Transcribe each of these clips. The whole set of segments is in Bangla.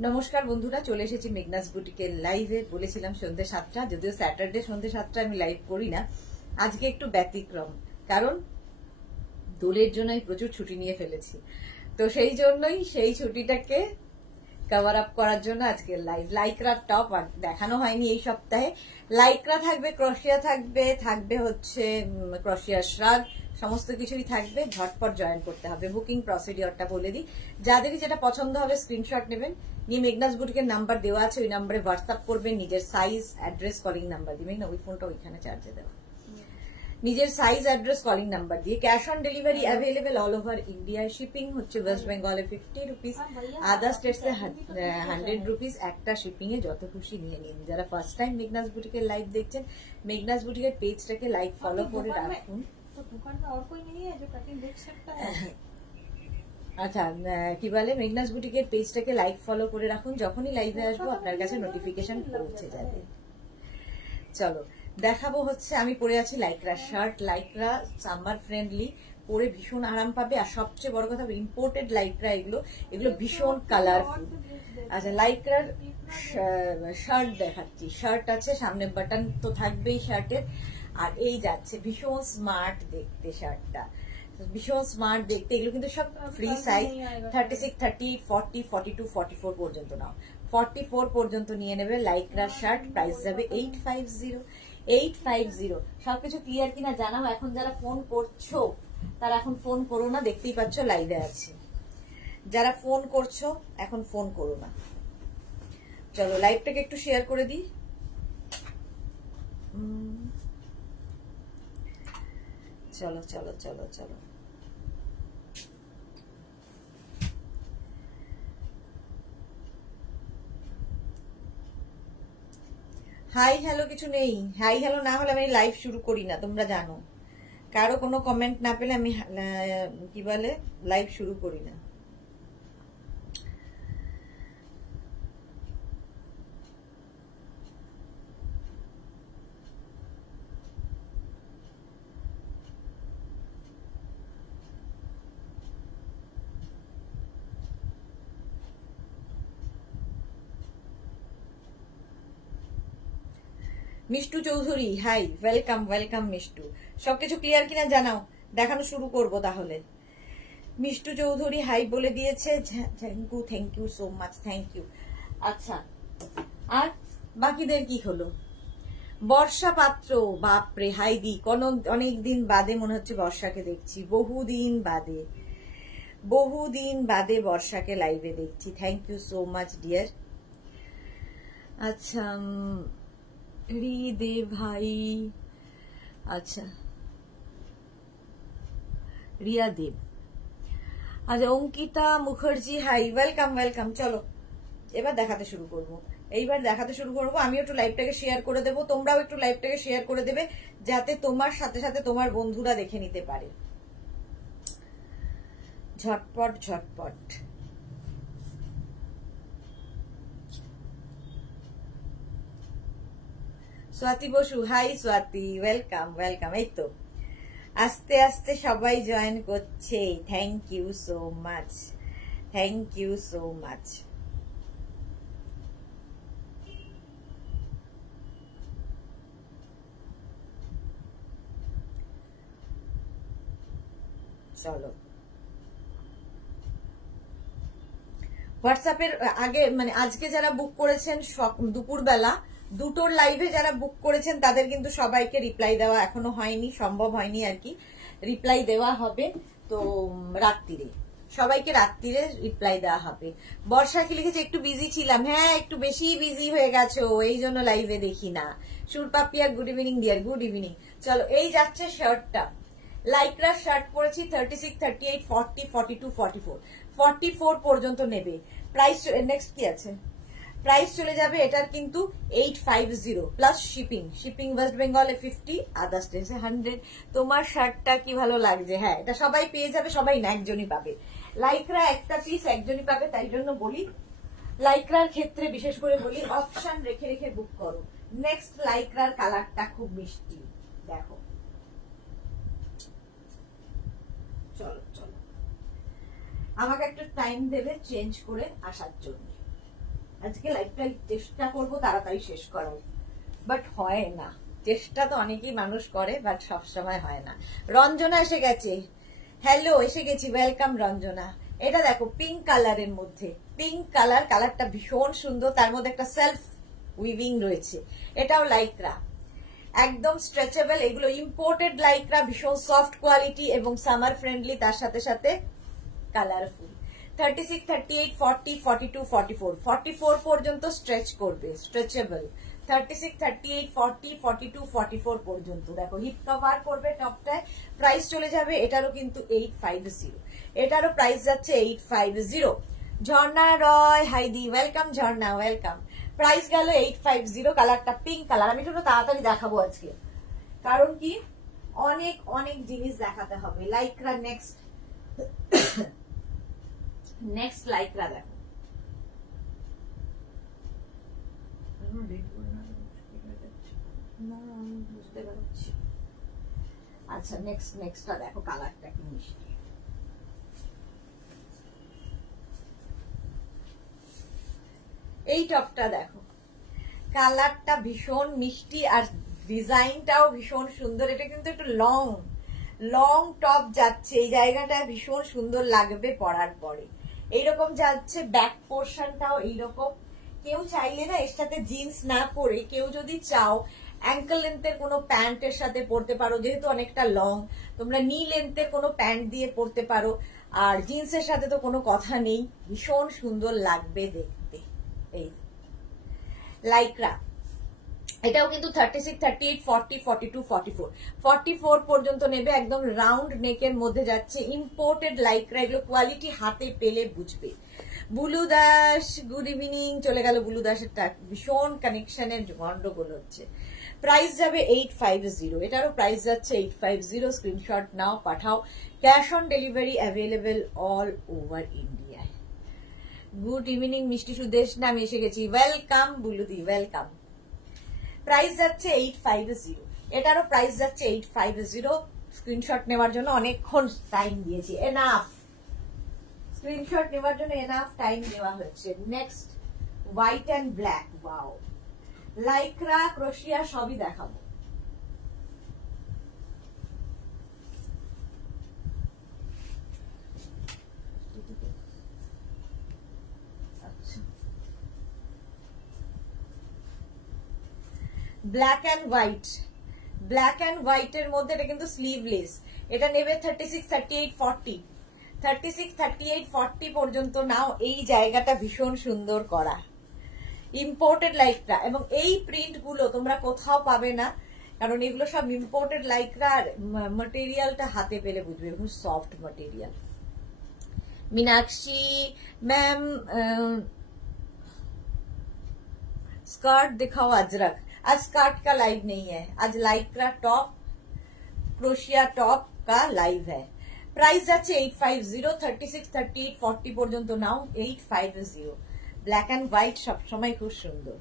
নমস্কার বন্ধুরা, চলে এসেছি মেঘনাস বুটিকের লাইভে। বলেছিলাম সন্ধ্যে 7টা, যদিও স্যাটারডে সন্ধ্যে 7টা আমি লাইভ করি না। আজকে একটু ব্যতিক্রম, কারণ দোলের জন্য আমি প্রচুর ছুটি নিয়ে ফেলেছি। তো সেই জন্যই সেই ছুটিটাকে কভার আপ করার জন্য আজকে লাইভ। লাইক্রা টপ দেখানো হয়নি এই সপ্তাহে। লাইক্রা থাকবে, ক্রোশিয়া থাকবে হচ্ছে ক্রোশিয়া শ্রাগ, সমস্ত কিছুই থাকবে। ঝটপট জয়েন করতে হবে। বুকিং প্রসিডিওরটা বলে দিই, যাদেরই যেটা পছন্দ হবে স্ক্রিনশট নেবেন, নিয়ে মেঘনাস বুটিকের নাম্বার দেওয়া আছে, ওই নাম্বারে হোয়াটসঅ্যাপ করবেন। নিজের সাইজ, অ্যাড্রেস, কলিং নাম্বার দিবেন। না, ওই ফোনটা ওইখানে চার্জে দেওয়া। নিজের সাইজ, অ্যাড্রেস, কলিং নাম্বার দিয়ে cash on delivery available all over India. Shipping হচ্ছে ওয়েস্ট বেঙ্গলে 50 রুপিস, আদার স্টেটসে 100 রুপিস। একটা শিপিং এ যত খুশি নিয়ে নিন। যারা ফার্স্ট টাইম মেঘনাস বুটিকের লাইভ দেখছেন, মেঘনাস বুটিকের পেজটাকে লাইক ফলো করে রাখুন। আচ্ছা, কি বলে, মেঘনাস বুটিকের পেজটাকে লাইক ফলো করে রাখুন। যখনই লাইভে আসবো আপনার কাছে নোটিফিকেশন পৌঁছে যাবে। চলো দেখাবো হচ্ছে, আমি পরে আছি Lycra shirt. Lycra summer friendly, পরে ভীষণ আরাম পাবে। আর সবচেয়ে বড় কথা, ইম্পোর্টেড লাইক্রা এগুলো ভীষণ কালারফুল। আচ্ছা, লাইক্রার শার্ট দেখাচ্ছি। শার্ট আছে, সামনে বাটন তো থাকবেই শার্টের। আর এই যাচ্ছে, ভীষণ স্মার্ট দেখতে শার্টটা, ভীষণ স্মার্ট দেখতে। এগুলো কিন্তু সব ফ্রি সাইজ, 36, 38, 40, 42, 44 পর্যন্ত নাও। 44 পর্যন্ত নিয়ে নেবে লাইক্রা শার্ট। প্রাইস যাবে 850। সবকিছু ক্লিয়ার কিনা জানাও। এখন যারা ফোন করছো তারা এখন ফোন করো না, দেখতেই পাচ্ছ লাইভে আছে। যারা ফোন করছো এখন ফোন করো না। চলো লাইভটাকে একটু শেয়ার করে দিই। চলো চলো চলো চলো, হাই হ্যালো কিছু নেই। হাই হ্যালো না হলে আমি লাইভ শুরু করি না, তোমরা জানো। কারো কোনো কমেন্ট না পেলে আমি কি বলে লাইভ শুরু করি না। Mishtu Chowdhury, hi, welcome welcome Mishtu. সবকিছু ক্লিয়ার কিনা জানাও, দেখানো শুরু করব তাহলে। মিষ্টু চৌধুরী হাই বলে দিয়েছে, thank you so much, thank you. আচ্ছা, আর বাকিদের কি হলো? বর্ষা পাত্র, বাপরে হাইদি, অনেকদিন বাদে মনে হচ্ছে বর্ষাকে দেখছি। বহুদিন বাদে বর্ষাকে লাইভে দেখছি। Thank you so much dear. আচ্ছা, রিদে ভাই, আচ্ছা রিয়া দেব, আচ্ছা Ankita Mukherjee hi, welcome welcome. চলো এবার দেখাতে শুরু করব। আমি একটু লাইভটাকে শেয়ার করে দেবো, তোমরাও একটু লাইভটাকে শেয়ার করে দেবে, যাতে তোমার সাথে সাথে তোমার বন্ধুরা দেখে নিতে পারে। ঝটপট ঝটপট। Swati Basu hi, Swati welcome welcome. এই তো আস্তে আস্তে সবাই জয়েন করছে। Thank you so much, thank you so much. চলো হোয়াটসঅ্যাপের আগে, মানে আজকে যারা বুক করেছেন দুপুরবেলা দুটোর লাইভে যারা বুক করেছেন তাদের কিন্তু সবাইকে রিপ্লাই দেওয়া এখনো হয়নি, সম্ভব হয়নি আর কি। রিপ্লাই দেওয়া হবে তো রাত্রিরে, সবাইকে রাত্রিরে রিপ্লাই দেওয়া হবে। বর্ষা কি লিখেছে, একটু বিজি ছিলাম। হ্যাঁ, একটু বেশি বিজি হয়ে গেছো, এই জন্য লাইভে দেখি না। Surpapiya good evening dear, good evening. চলো এই যাচ্ছে শার্টটা। লাইক্রা শার্ট পরেছি, 36, 38, 40, 42, 44, 44 পর্যন্ত নেবে। প্রাইস নেক্সট কি আছে, প্রাইস চলে যাবে এটার কিন্তু 850 প্লাস শিপিং। শিপিং ওয়েস্ট বেঙ্গলে 50, আদার স্টেটসে 100। তোমার শার্টটা কি ভালো লাগছে? হ্যাঁ, এটা সবাই পেয়ে যাবে, সবাই না, একজনই পাবে। লাইক্রা একটা পিস একজনই পাবে, তাই জন্য বলি লাইক্রার ক্ষেত্রে বিশেষ করে বলি অপশন রেখে রেখে বুক করো। নেক্সট লাইক্রার কালারটা খুব মিষ্টি, দেখো। চলো চলো, আমাকে একটু টাইম দেবে চেঞ্জ করে আসার জন্য। আজকে লাইভটা চেষ্টা করবো তাড়াতাড়ি শেষ করার, বাট হয় না। চেষ্টা তো অনেকেই মানুষ করে, বাট সবসময় হয় না। রঞ্জনা এসে গেছে, হ্যালো, এসে গেছি, ওয়েলকাম রঞ্জনা। এটা দেখো পিঙ্ক কালারের মধ্যে, পিঙ্ক কালার, কালারটা ভীষণ সুন্দর, তার মধ্যে একটা সেলফ উইভিং রয়েছে। এটাও লাইক্রা, একদম স্ট্রেচেবল। এগুলো ইম্পোর্টেড লাইক্রা, ভীষণ সফট কোয়ালিটি এবং সামার ফ্রেন্ডলি, তার সাথে সাথে কালারফুল। 36, 38, 40, 42, 44, 44 পর্যন্ত স্ট্রেচ করবে, স্ট্রেচেবল। 36, 38, 40, 42, 44 পর্যন্ত। দেখো হিপ কভার করবে টপটায়। প্রাইস চলে যাবে এটারও কিন্তু 850, এটারও প্রাইস যাচ্ছে 850। ঝর্ণা রয়, হাইদি, ওয়েলকাম ঝর্ণা, ওয়েলকাম। প্রাইস গেল 850। কালারটা পিঙ্ক কালার। আমি একটু তাড়াতাড়ি দেখাবো আজকে, কারণ কি অনেক অনেক জিনিস দেখাতে হবে। লাইক্রা নেক্সট, নেক্সট লাইক্রা দেখো। বুঝতে পারছি। আচ্ছা নেক্সটটা দেখো, কালারটা কি মিষ্টি। এই টপটা দেখো, কালারটা ভীষণ মিষ্টি আর ডিজাইনটাও ভীষণ সুন্দর। এটা কিন্তু একটু লং লং টপ যাচ্ছে, এই জায়গাটা ভীষণ সুন্দর লাগবে পরার পরে। এইরকম যাচ্ছে, ব্যাক পোর্শনটাও এইরকম। কেউ চাইলে না এর সাথে জিন্স না পরে, কেউ যদি চাও অ্যাঙ্কেল লেন্থের কোনো প্যান্টের সাথে পরতে পারো, যেহেতু অনেকটা লং, তোমরা নি লেন্থের কোনো প্যান্ট দিয়ে পরতে পারো। আর জিন্সের সাথে তো কোনো কথা নেই, ভীষণ সুন্দর লাগবে দেখতে। এই লাইক্রা, এটাও কিন্তু 36, 38, 40, 42, 44, 44 পর্যন্ত নেবে। একদম রাউন্ড নেকের মধ্যে যাচ্ছে, ইম্পোর্টেড লাইক্রা। এগুলো কোয়ালিটি হাতে পেলে বুঝবে। Bulu Das, good evening. চলে গেল বুলু দাসের, ভীষণ কানেকশনের গন্ডগোল হচ্ছে। প্রাইস যাবে 850, এটারও প্রাইস যাচ্ছে 850। স্ক্রিনশট নাও, পাঠাও। Cash on delivery available all over ইন্ডিয়ায়। গুড ইভিনিং মিষ্টি সুদেশ, না আমি এসে গেছি, ওয়েলকাম বুলুদি, ওয়েলকাম। প্রাইস যাচ্ছে 850, এটারও প্রাইস যাচ্ছে 850। স্ক্রিনশট নেওয়ার জন্য অনেকক্ষণ টাইম দিয়েছি, এনাফ। স্ক্রিনশট নেওয়ার জন্য এনাফ টাইম দেওয়া হচ্ছে। Next white and black, wow. Lycra, crochet সবই দেখাবো। Black and white, black and white এর মধ্যে এটা কিন্তু স্লিভলেস। এটা নেবে 36, 38, 40, 36, 38, 40 পর্যন্ত নাও। এই জায়গাটা ভীষণ সুন্দর করা, ইম্পোর্টেড লাইক্রা, এবং এই প্রিন্ট গুলো তোমরা কোথাও পাবে না, কারণ এগুলো সব ইম্পোর্টেড লাইক্রা। ম্যাটেরিয়ালটা হাতে পেলে বুঝবে, খুব soft material. Meenakshi ma'am skirt दिखाओ अजरक। आज स्कर्ट का लाइव नहीं है, आज लाइक्रा टॉप, क्रोशिया टॉप का लाइव है। प्राइस যাচ্ছে 850, 36, 38, 40 পর্যন্ত নাও, 850। ব্ল্যাক এন্ড হোয়াইট সবসময় খুব সুন্দর।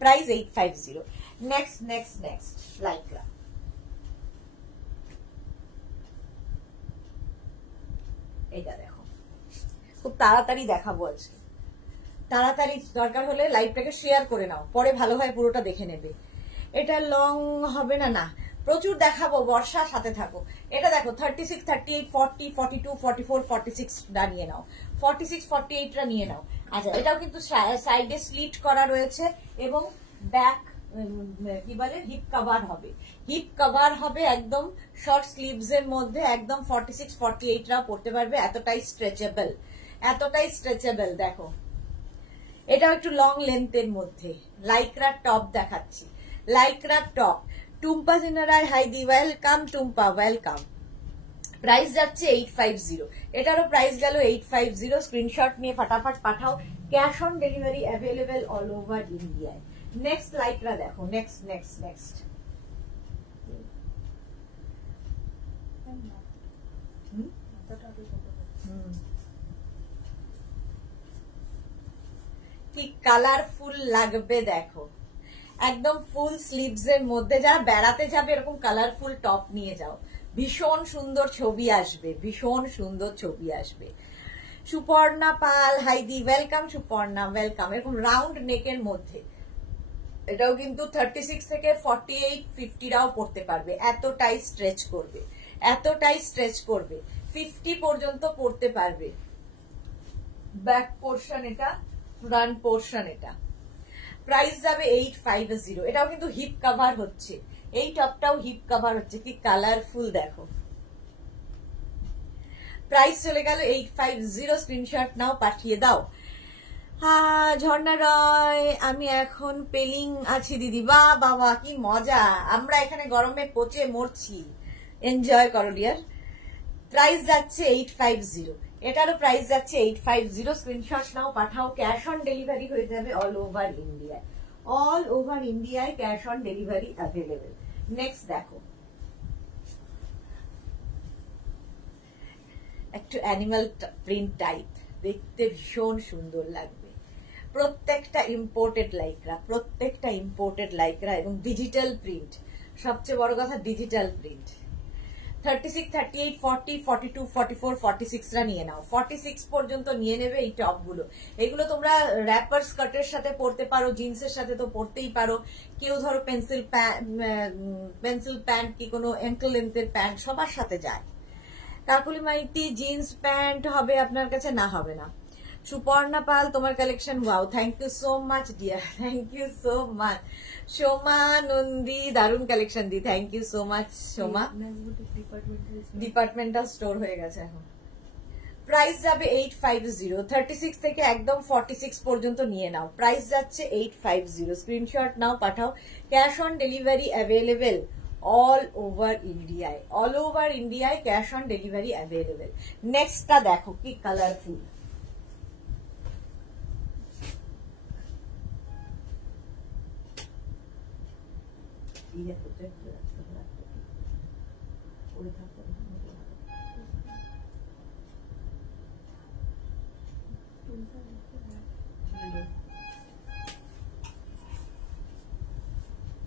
Price 850। Next next next Lycra, এইটা দেখো, খুব তাড়াতাড়ি দেখাবো আজকে। তাড়াতাড়ি দরকার হলে লাইভটাকে শেয়ার করে নাও, পরে ভালো হয় পুরোটা দেখে নেবে। এটা লং হবে না, না প্রচুর দেখাবো, বর্ষা সাথে থাকো। এটা দেখো 36, 38, 40, 42, 44, 46 টা নিয়ে নাও, 46, 48 টা নিয়ে নাও। আচ্ছা, এটাও কিন্তু সাইডে স্লিট করা রয়েছে এবং ব্যাক কি বলে হিপ কভার হবে, হিপ কভার হবে একদম শর্ট স্লিভস এর মধ্যে। একদম 46, 48 রাও পড়তে পারবে, এতটাই স্ট্রেচেবল, এতটাই স্ট্রেচেবল। দেখো এটাও একটু লং লেন্থের মধ্যে। লাইক্রা টপ দেখাচ্ছি, লাইক্রা টপ। টুম্পা সিনারায় হাইদি, ওয়েলকাম টুম্পা, ওয়েলকাম। প্রাইস যাচ্ছে 850, এটারও প্রাইস গেল 850। স্ক্রিনশট নিয়ে ফটাফট পাঠাও। Cash on delivery available all over ইন্ডিয়ায়। নেক্সট লাইক্রা দেখো, নেক্সট নেক্সট নেক্সট। ঠিক কালারফুল লাগবে দেখো, একদম ফুল স্লিভস এর মধ্যে। যারা বেড়াতে যাবে এরকম কালারফুল টপ নিয়ে যাও, ভীষণ সুন্দর ছবি আসবে, ভীষণ সুন্দর ছবি আসবে। সুপর্ণা পাল, হাইদি ওয়েলকাম। সুপর্ণা ওয়েলকাম। এরকম রাউন্ড নেকের মধ্যে, এটাও কিন্তু 36 থেকে 48 50রাও পড়তে পারবে, এতটাই স্ট্রেচ করবে, এতটাই স্ট্রেচ করবে, 50 পর্যন্ত পড়তে পারবে। ব্যাক পোর্শন এটা, ফ্রন্ট পোর্শন এটা। প্রাইস যাবে 850। এটাও কিন্তু হিপ কভার হচ্ছে, এই টপটাও হিপ কভার হচ্ছে, কি কালারফুল দেখো। প্রাইস চলে গেল 850। স্ক্রিনশট নাও, পাঠিয়ে দাও। হ্যাঁ ঝর্ণা রয়, আমি এখন পেলিং আছি দিদি। বাহ বাবা, কি মজা, আমরা এখানে গরমে পচে মরছি, এনজয় করো ডিয়ার। প্রাইস যাচ্ছে 850, এটারও প্রাইস যাচ্ছে 850। স্ক্রিনশট নাও, পাঠাও। ক্যাশ অন ডেলিভারি হয়ে যাবে অল ওভার ইন্ডিয়ায়, অল ওভার ইন্ডিয়ায় cash on delivery available. Next দেখো, একটু অ্যানিমাল প্রিন্ট টাইপ, দেখতে ভীষণ সুন্দর লাগবে। প্রত্যেকটা ইম্পোর্টেড লাইকরা, প্রত্যেকটা ইম্পোর্টেড লাইকরা এবং ডিজিটাল প্রিন্ট, সবচেয়ে বড় কথা ডিজিটাল প্রিন্ট। 36, 38, 40, 42, 44, 46রা নিয়ে নাও, 46 পর্যন্ত নিয়ে নেবে এই টপগুলো। এগুলো তোমরা র্যাপার স্কার্টের সাথে পরতে পারো, জিন্সের সাথে তো পরতেই পারো। কেউ ধরো পেন্সিল প্যান্ট কি কোনো অ্যাঙ্কল লেন্থের প্যান্ট সবার সাথে যায়। কাকুলি মাইতি জিন্স প্যান্ট হবে আপনার কাছে, না হবে না। সুপর্ণা পাল, তোমার collection wow, thank you so much dear, thank you so much. Soma Nandi, দারুণ কালেকশন দি, thank you so much Soma. Departmental store হয়ে গেছে এখন। প্রাইস যাবে 850, 36 থেকে একদম 46 পর্যন্ত নিয়ে নাও। প্রাইস যাচ্ছে 850। স্ক্রিনশট নাও, পাঠাও। Cash on delivery available all over ইন্ডিয়ায়, অল ওভার ইন্ডিয়ায় ক্যাশ অন ডেলিভারি অ্যাভেলেবেল। নেক্সটটা দেখো কি কালারফুল,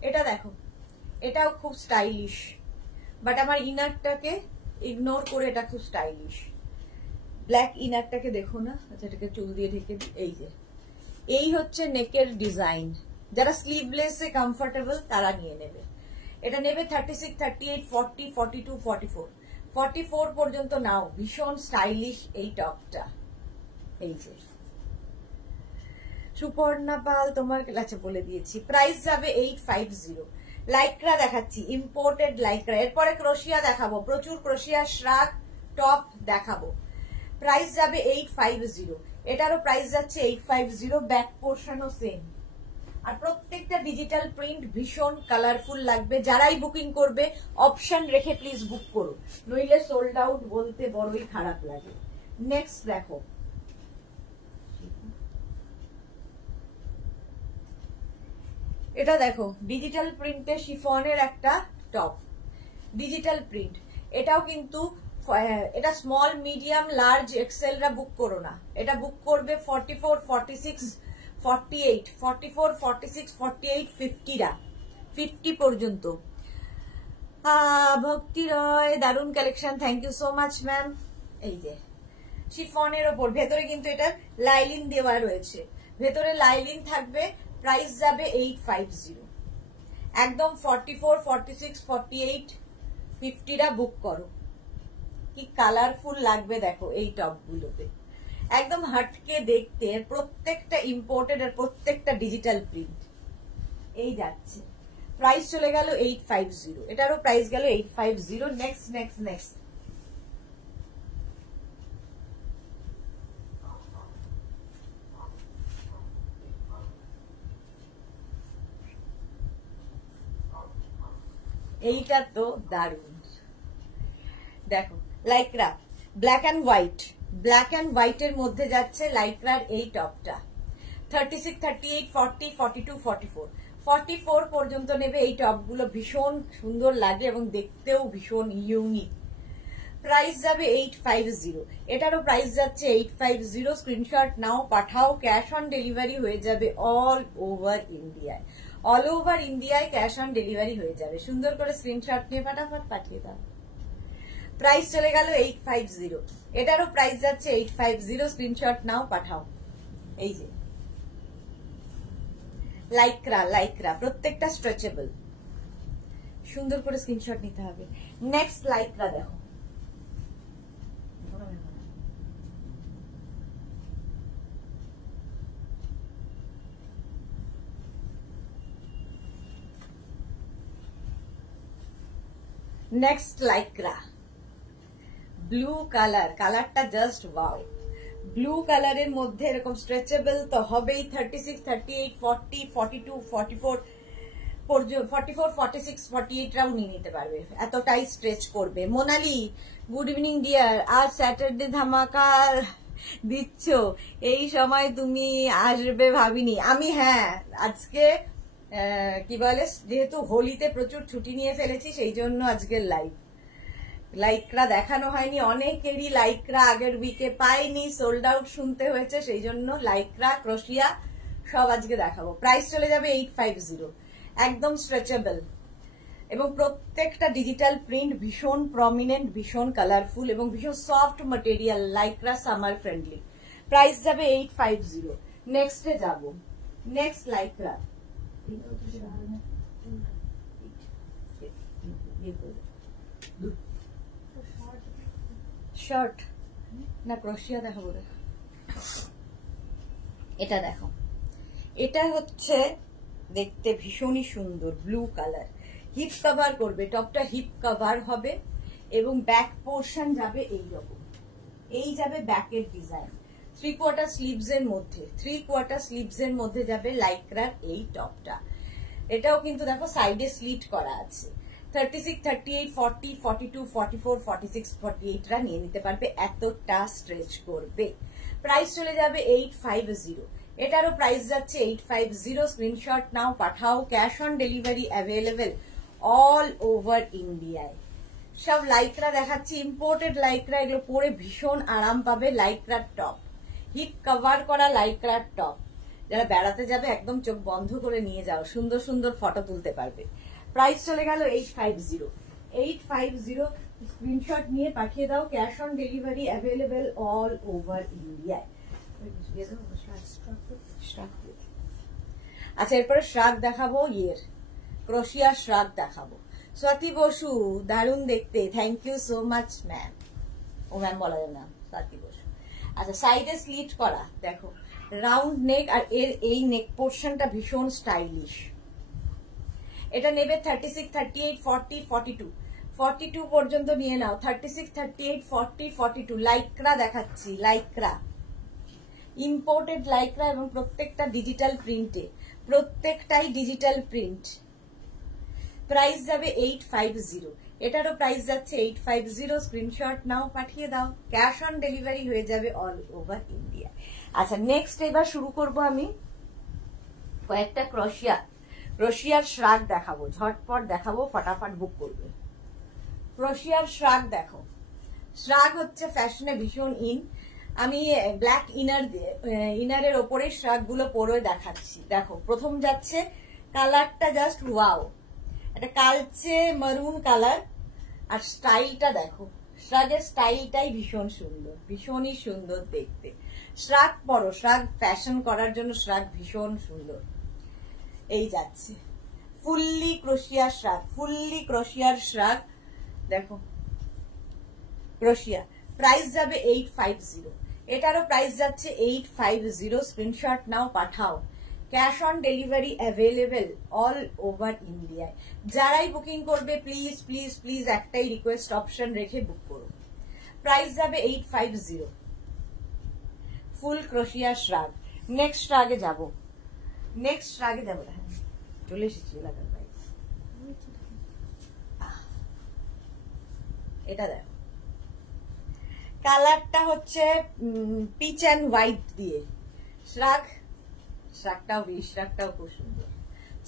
এটা দেখো, এটাও খুব স্টাইলিশ, বাট আমার ইনারটাকে ইগনোর করে এটা খুব স্টাইলিশ। ব্ল্যাক ইনারটাকে দেখো না, আচ্ছা এটাকে চুল দিয়ে ঢেকে দিই। এই যে এই হচ্ছে নেকের ডিজাইন, যারা স্লিভলেসে কমফোর্টেবল তারা নিয়ে নেবে। এটা নেবে 36, 38, 40, 42, 44, 44 পর্যন্ত নাও। ভীষণ স্টাইলিশ এই টপটা। এই যে সুপর্ণা পাল, তোমার কাছে বলে দিয়েছি। প্রাইস যাবে 850। লাইক্রা দেখাচ্ছি, ইম্পোর্টেড লাইক্রা। এরপরে ক্রোশিয়া দেখাবো, প্রচুর ক্রোশিয়া শ্রাগ টপ দেখাবো। প্রাইস যাবে 850, এটারও প্রাইস যাচ্ছে 850। ব্যাক পোর্শনও সেম, আর প্রত্যেকটা ডিজিটাল প্রিন্ট ভীষণ কালারফুল লাগবে। যারাই বুকিং করবে অপশন রেখে প্লিজ বুক করো, নইলে সোল্ড আউট বলতে বড়ই খারাপ লাগে। নেক্সট দেখো, এটা দেখো ডিজিটাল প্রিন্টে শিফনের একটা টপ, ডিজিটাল প্রিন্ট। এটাও কিন্তু এটা স্মল, মিডিয়াম, লার্জ, এক্সেলরা বুক করো না, এটা বুক করবে 44, 46, 48, 44, 46, 48, 50রা, 50 পর্যন্ত। ভক্তি রয়, দারুণ collection, thank you so much ma'am. এই যে শিফনের ওপর, ভেতরে কিন্তু এটা লাইলিন দেওয়া রয়েছে, ভেতরে লাইলিন থাকবে। প্রাইস যাবে 850। একদম 44, 46, 48, 50রা বুক করো। কি কালারফুল লাগবে দেখো এই টপগুলোতে, একদম হাটকে দেখতে। প্রত্যেকটা ইম্পোর্টেড আর প্রত্যেকটা ডিজিটাল প্রিন্ট। এই যাচ্ছে, প্রাইস চলে গেল 850, এটারও প্রাইস গেল 850। নেক্সট নেক্সট নেক্সট, এইটা তো দারুণ। দেখো Lycra black and white, black and হোয়াইটের মধ্যে যাচ্ছে লাইক্রার এই টপটা। 36, 38, 40, 42, 44, 44 পর্যন্ত নেবে এই টপগুলো। ভীষণ সুন্দর লাগে এবং দেখতেও ভীষণ ইউনিক। প্রাইস যাবে 850, এটারও প্রাইস যাচ্ছে 850। স্ক্রিনশট নাও, পাঠাও। ক্যাশ অন ডেলিভারি হয়ে যাবে অল ওভার ইন্ডিয়ায়, অল ওভার ইন্ডিয়ায় ক্যাশ অন ডেলিভারি হয়ে যাবে। সুন্দর করে স্ক্রিনশট নিয়ে ফাটাফাট পাঠিয়ে দাও। প্রাইস চলে গেল 850। এটারও প্রাইস যাচ্ছে 850। স্ক্রিনশট নাও, পাঠাও। এই যে লাইক্রা প্রত্যেকটা স্ট্রেচেবল, সুন্দর করে স্ক্রিনশট নিতে হবে। নেক্সট লাইক্রা দেখো, নেক্সট লাইক্রা ব্লু কালার, কালারটা জাস্ট ওয়াও। ব্লু কালারের মধ্যে এরকম স্ট্রেচেবল তো হবেই। 36, 38, 40, 42, 44, 44, 46, 48 রাও নিয়ে নিতে পারবে, এতটাই স্ট্রেচ করবে। মোনালি গুড ইভিনিং ডিয়ার, আজ স্যাটারডে ধামাকা দিচ্ছ, এই সময় তুমি আসবে ভাবিনি আমি। হ্যাঁ, আজকে কি বলে, যেহেতু হোলিতে প্রচুর ছুটি নিয়ে ফেলেছি সেই জন্য আজকের লাইক্রা দেখানো হয়নি। অনেকেরই লাইক্রা আগের উইকে পাইনি, সোল্ড আউট শুনতে হয়েছে, সেই জন্য লাইক্রা ক্রোশিয়া সব আজকে দেখাবো। প্রাইস চলে যাবে 850, একদম স্ট্রেচেবল এবং প্রত্যেকটা ডিজিটাল প্রিন্ট, ভীষণ প্রমিনেন্ট, ভীষণ কালারফুল এবং ভীষণ soft material. Lycra summer friendly. Price যাবে 850। নেক্সটে যাব, নেক্সট লাইক্রা শর্ট না ক্রোশিয়া দেখাবো। এটা দেখো, এটা হচ্ছে দেখতে ভীষণই সুন্দর, ব্লু কালার। হিপ কভার করবে, টপটা হিপ কভার হবে এবং ব্যাক পোর্শন যাবে এইরকম, এই যাবে ব্যাকের ডিজাইন। 3/4 স্লিভস এর মধ্যে, 3/4 স্লিভস এর মধ্যে যাবে লাইক্রার এই টপটা। এটাও কিন্তু দেখো সাইডে স্লিট করা আছে। 36, 38, 40, 42, 44, 46, 48 রা নিয়ে নিতে পারবে, এতটা স্ট্রেচ করবে। প্রাইস চলে যাবে 850। এটারও প্রাইস যাচ্ছে 850। স্ক্রিনশট নাও, পাঠাও। Cash on delivery available all over ইন্ডিয়ায়। সব লাইক্রা দেখাচ্ছি, ইম্পোর্টেড লাইক্রা, এগুলো পরে ভীষণ আরাম পাবে। লাইক্রার টপ, হিপ কভার করা লাইক্রার টপ, যারা বেড়াতে যাবে একদম চোখ বন্ধ করে নিয়ে যাও, সুন্দর সুন্দর ফটো তুলতে পারবে। প্রাইস চলে গেল 850। 850 স্ক্রিনশট নিয়ে পাঠিয়ে দাও। Cash on delivery available all over ইন্ডিয়ায়। আচ্ছা, এরপরে শ্রাগ দেখাবো, ক্রোশিয়া শ্রাগ দেখাবো। স্বাতি বসু, দারুণ দেখতে, thank you so much ma'am. ও ম্যাম বলা যাবে না, স্বাতি বসু। আচ্ছা, সাইডে স্লিট করা দেখো, রাউন্ড নেক, আর এর এই নেক পোর্শনটা ভীষণ স্টাইলিশ। এটা নেবে 36, 38, 40, 42, 42 পর্যন্ত নিয়ে নাও। 36, 38, 40, 42 লাইক্রা দেখাচ্ছি, লাইক্রা ইম্পোর্টেড লাইক্রা এবং প্রত্যেকটা ডিজিটাল প্রিন্টে, প্রত্যেকটাই ডিজিটাল প্রিন্ট। প্রাইস যাবে 850। এটারও প্রাইস যাচ্ছে 850। স্ক্রিনশট নাও, পাঠিয়ে দাও। ক্যাশ অন ডেলিভারি হয়ে যাবে অল ওভার ইন্ডিয়া। আচ্ছা, নেক্সট এবার শুরু করব আমি কয়েকটা ক্রোশিয়ার শ্রাগ দেখাবো, ঝটপট দেখাবো, ফটাফট বুক করবে। ক্রোশিয়ার শ্রাগ দেখো, শ্রাগ হচ্ছে ফ্যাশনে ভীষণ ইন। আমি ব্ল্যাক ইনারের ওপরে শ্রাগ গুলো পরে দেখাচ্ছি। দেখো, প্রথম যাচ্ছে কালারটা জাস্ট ওয়াও, এটা কালচে মারুন কালার, আর স্টাইলটা দেখো, শ্রাগের স্টাইলটাই ভীষণ সুন্দর, ভীষণই সুন্দর দেখতে। শ্রাগ পরো, শ্রাগ ফ্যাশন করার জন্য শ্রাগ ভীষণ সুন্দর। এই যাচ্ছে ফুললি ক্রোশিয়ার শ্রাগ, ফুললি ক্রোশিয়ার শ্রাগ দেখো, ক্রোশিয়া। প্রাইস যাবে 850। এটারও প্রাইস যাচ্ছে 850। স্ক্রিনশট নাও, পাঠাও। Cash on delivery available all over ইন্ডিয়ায়। যারাই বুকিং করবে প্লিজ প্লিজ প্লিজ একটাই রিকোয়েস্ট, অপশন রেখে বুক করো। প্রাইস যাবে 850। ফুল ক্রোশিয়া শ্রাগ। নেক্সট শ্রাগে যাব, নেক্সট শ্রাগে যাবো। চলে এসেছি এলাকার বাইরে। এটা দেখো, কালারটা হচ্ছে পিচ অ্যান্ড হোয়াইট দিয়ে শ্রাগটাও খুব সুন্দর,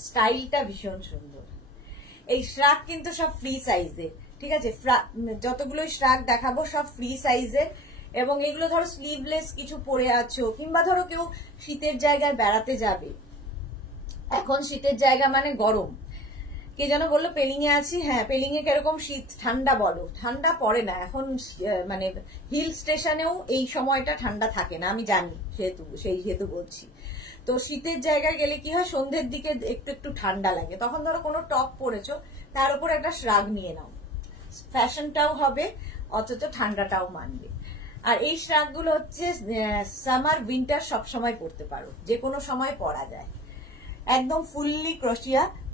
স্টাইলটা ভীষণ সুন্দর। এই শ্রাগ কিন্তু সব ফ্রি সাইজের, ঠিক আছে? যতগুলো শ্রাগ দেখাবো সব ফ্রি সাইজের, এবং এগুলো ধরো স্লিভলেস কিছু পরে আছো, কিংবা ধরো কেউ শীতের জায়গায় বেড়াতে যাবে, এখন শীতের জায়গা মানে গরম, কে যেন বললো পেলিং এ আছি, হ্যাঁ পেলিং এ কিরকম শীত ঠান্ডা বলো, ঠান্ডা পড়ে না এখন, মানে হিল স্টেশনেও এই সময়টা ঠান্ডা থাকে না, আমি জানি সেহেতু বলছি। তো শীতের জায়গায় গেলে কি হয়, সন্ধ্যের দিকে একটু একটু ঠান্ডা লাগে, তখন ধরো কোনো টপ পরেছো, তার উপর একটা শ্রাগ নিয়ে নাও, ফ্যাশনটাও হবে অথচ ঠান্ডাটাও মানবে। আর এই শ্রাগ গুলো হচ্ছে সামার উইন্টার সবসময় পরতে পারো, যে কোনো সময় পরা যায়, একদম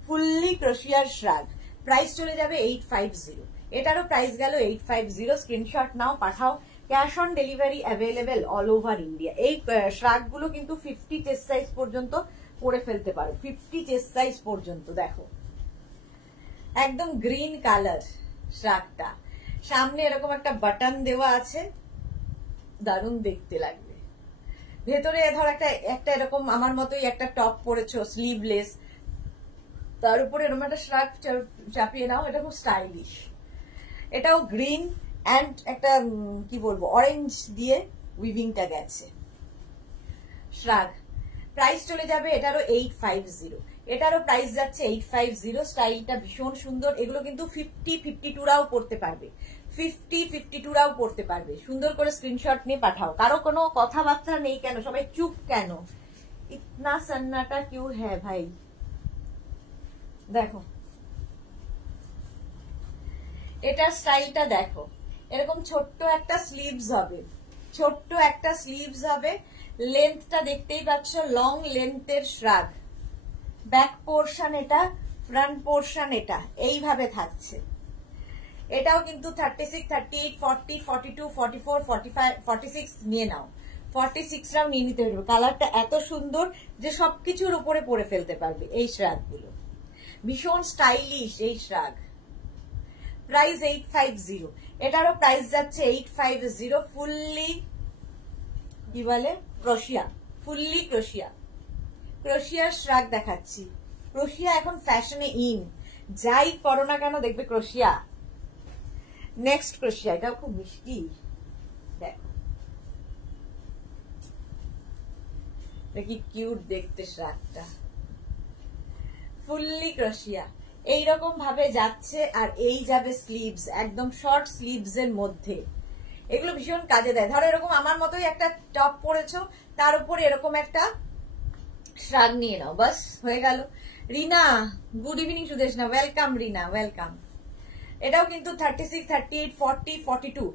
ফুললি ক্রোশিয়ার শ্রাগ। প্রাইস চলে যাবে 850, এটারও প্রাইস গেল 850। স্ক্রিনশট নাও, পাঠাও, cash on delivery available all over India. এই শ্রাগ গুলো কিন্তু 50 চেস্ট সাইজ পর্যন্ত পরে ফেলতে পারো, 50 চেস্ট সাইজ পর্যন্ত। দেখো একদম গ্রিন কালার শ্রাগটা, সামনে এরকম একটা বাটন দেওয়া আছে, দারুণ দেখতে লাগবে। ভেতরে ধর একটা এরকম আমার মতোই একটা টপ পরেছো স্লিভলেস, তার উপরে এরকম একটা শ্রাগ চাপিয়ে নাও, এটা খুব স্টাইলিশ। এটাও গ্রিন অ্যান্ড একটা কি বলবো অরেঞ্জ দিয়ে উইভিংটা গেছে শ্রাগ। প্রাইস চলে যাবে এটারও 850, এটারও প্রাইস যাচ্ছে 850। স্টাইলটা ভীষণ সুন্দর, এগুলো কিন্তু 50-52রাও পড়তে পারবে, 50-52রাও পড়তে পারবে। সুন্দর করে স্ক্রিনশট নিয়ে পাঠাও। কারো কোনো কথাবার্তা নেই কেন, সবাই চুপ কেন, ইতনা সন্নাটা কিউ হ্যায় ভাই। দেখো এটার স্টাইলটা দেখো, এরকম ছোট্ট একটা স্লিভস হবে, ছোট্ট একটা স্লিভস হবে, লেন্থটা দেখতেই পাচ্ছ, লং লেন্থের শ্রাগ, ব্যাক পোর্শন এটা, ফ্রন্ট পোর্শন এটা, এইভাবে থাকছে। এটাও কিন্তু 36, 38, 40, 42, 44, 45, 46 নিয়ে নাও, 46রাও নিয়ে নিতে পারবে। কালারটা এত সুন্দর যে সবকিছুর উপরে পরে ফেলতে পারবে এই শ্রাগ গুলো, ভীষণ স্টাইলিশ এই শ্রাগ। প্রাইস 850, এটারও প্রাইস যাচ্ছে 850। ফুললি কি বলে ক্রোশিয়া, ফুললি ক্রোশিয়ার শ্রাগ দেখাচ্ছি। ক্রোশিয়া এখন ফ্যাশনে ইন, যাই করো না কেন দেখবে ক্রোশিয়া। নেক্সট ক্রোশিয়া, এটাও খুব মিষ্টি, দেখো কি কিউট দেখতে শ্রাগটা, ফুললি ক্রোশিয়া এইরকম ভাবে যাচ্ছে। আর এই যাবে স্লিভস, একদম শর্ট স্লিভস এর মধ্যে, এগুলো ভীষণ কাজে দেয়। ধরো এরকম আমার মতোই একটা টপ পরেছো, তার উপরে এরকম একটা শ্রাগ নিয়ে নাও, বাস হয়ে গেল। রিনা গুড ইভিনিং, সুদেশনা ওয়েলকাম, রিনা ওয়েলকাম। এটাও কিন্তু 36, 38, 40, 42,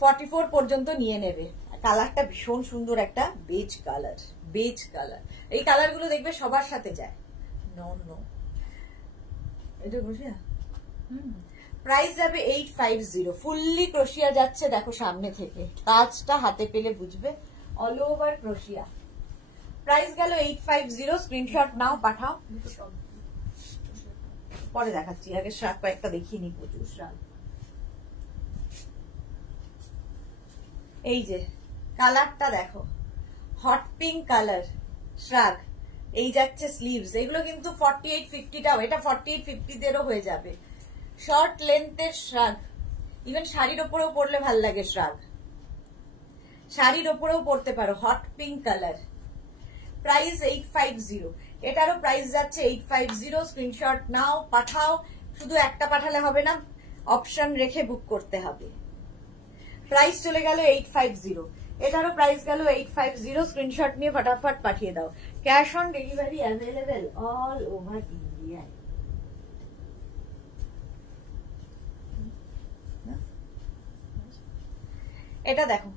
44 পর্যন্ত নিয়ে নেবে। কালারটা ভীষণ সুন্দর, একটা বেজ কালার, বেজ কালার। এই কালার গুলো দেখবে সবার সাথে যায়। নো এটা ক্রোশিয়া, প্রাইস যাবে 850। ফুললি ক্রোশিয়া যাচ্ছে, দেখো সামনে থেকে, কাজটা হাতে পেলে বুঝবে, অল ওভার ক্রোশিয়া। প্রাইস গেল 850। স্ক্রিনশট নাও, পাঠাও, পরে দেখাচ্ছি, আগে শ্রাগ কয়েকটা দেখিয়ে নি, প্রচুর শ্রাগ। এই যে কালারটা দেখো, হট পিঙ্ক কালার শ্রাগ, এই যাচ্ছে স্লিভস। এগুলো কিন্তু 48, 50টাও, এটা 48, 50দেরও হয়ে যাবে। শর্ট লেন্থের শ্রাগ, ইভেন শাড়ির ওপরেও পরলে ভাল লাগে শ্রাগ, শাড়ির ওপরেও পরতে পারো। হট পিঙ্ক কালার, প্রাইস 850, এটারও প্রাইস যাচ্ছে 850। স্ক্রিনশট নাও, পাঠাও, শুধু একটা পাঠালে হবে না, অপশন রেখে বুক করতে হবে। প্রাইস চলে গেল 850, এটারও প্রাইস গেল 850। স্ক্রিনশট নিয়ে ফটাফট পাঠিয়ে দাও। Cash on delivery available all over India. এটা দেখো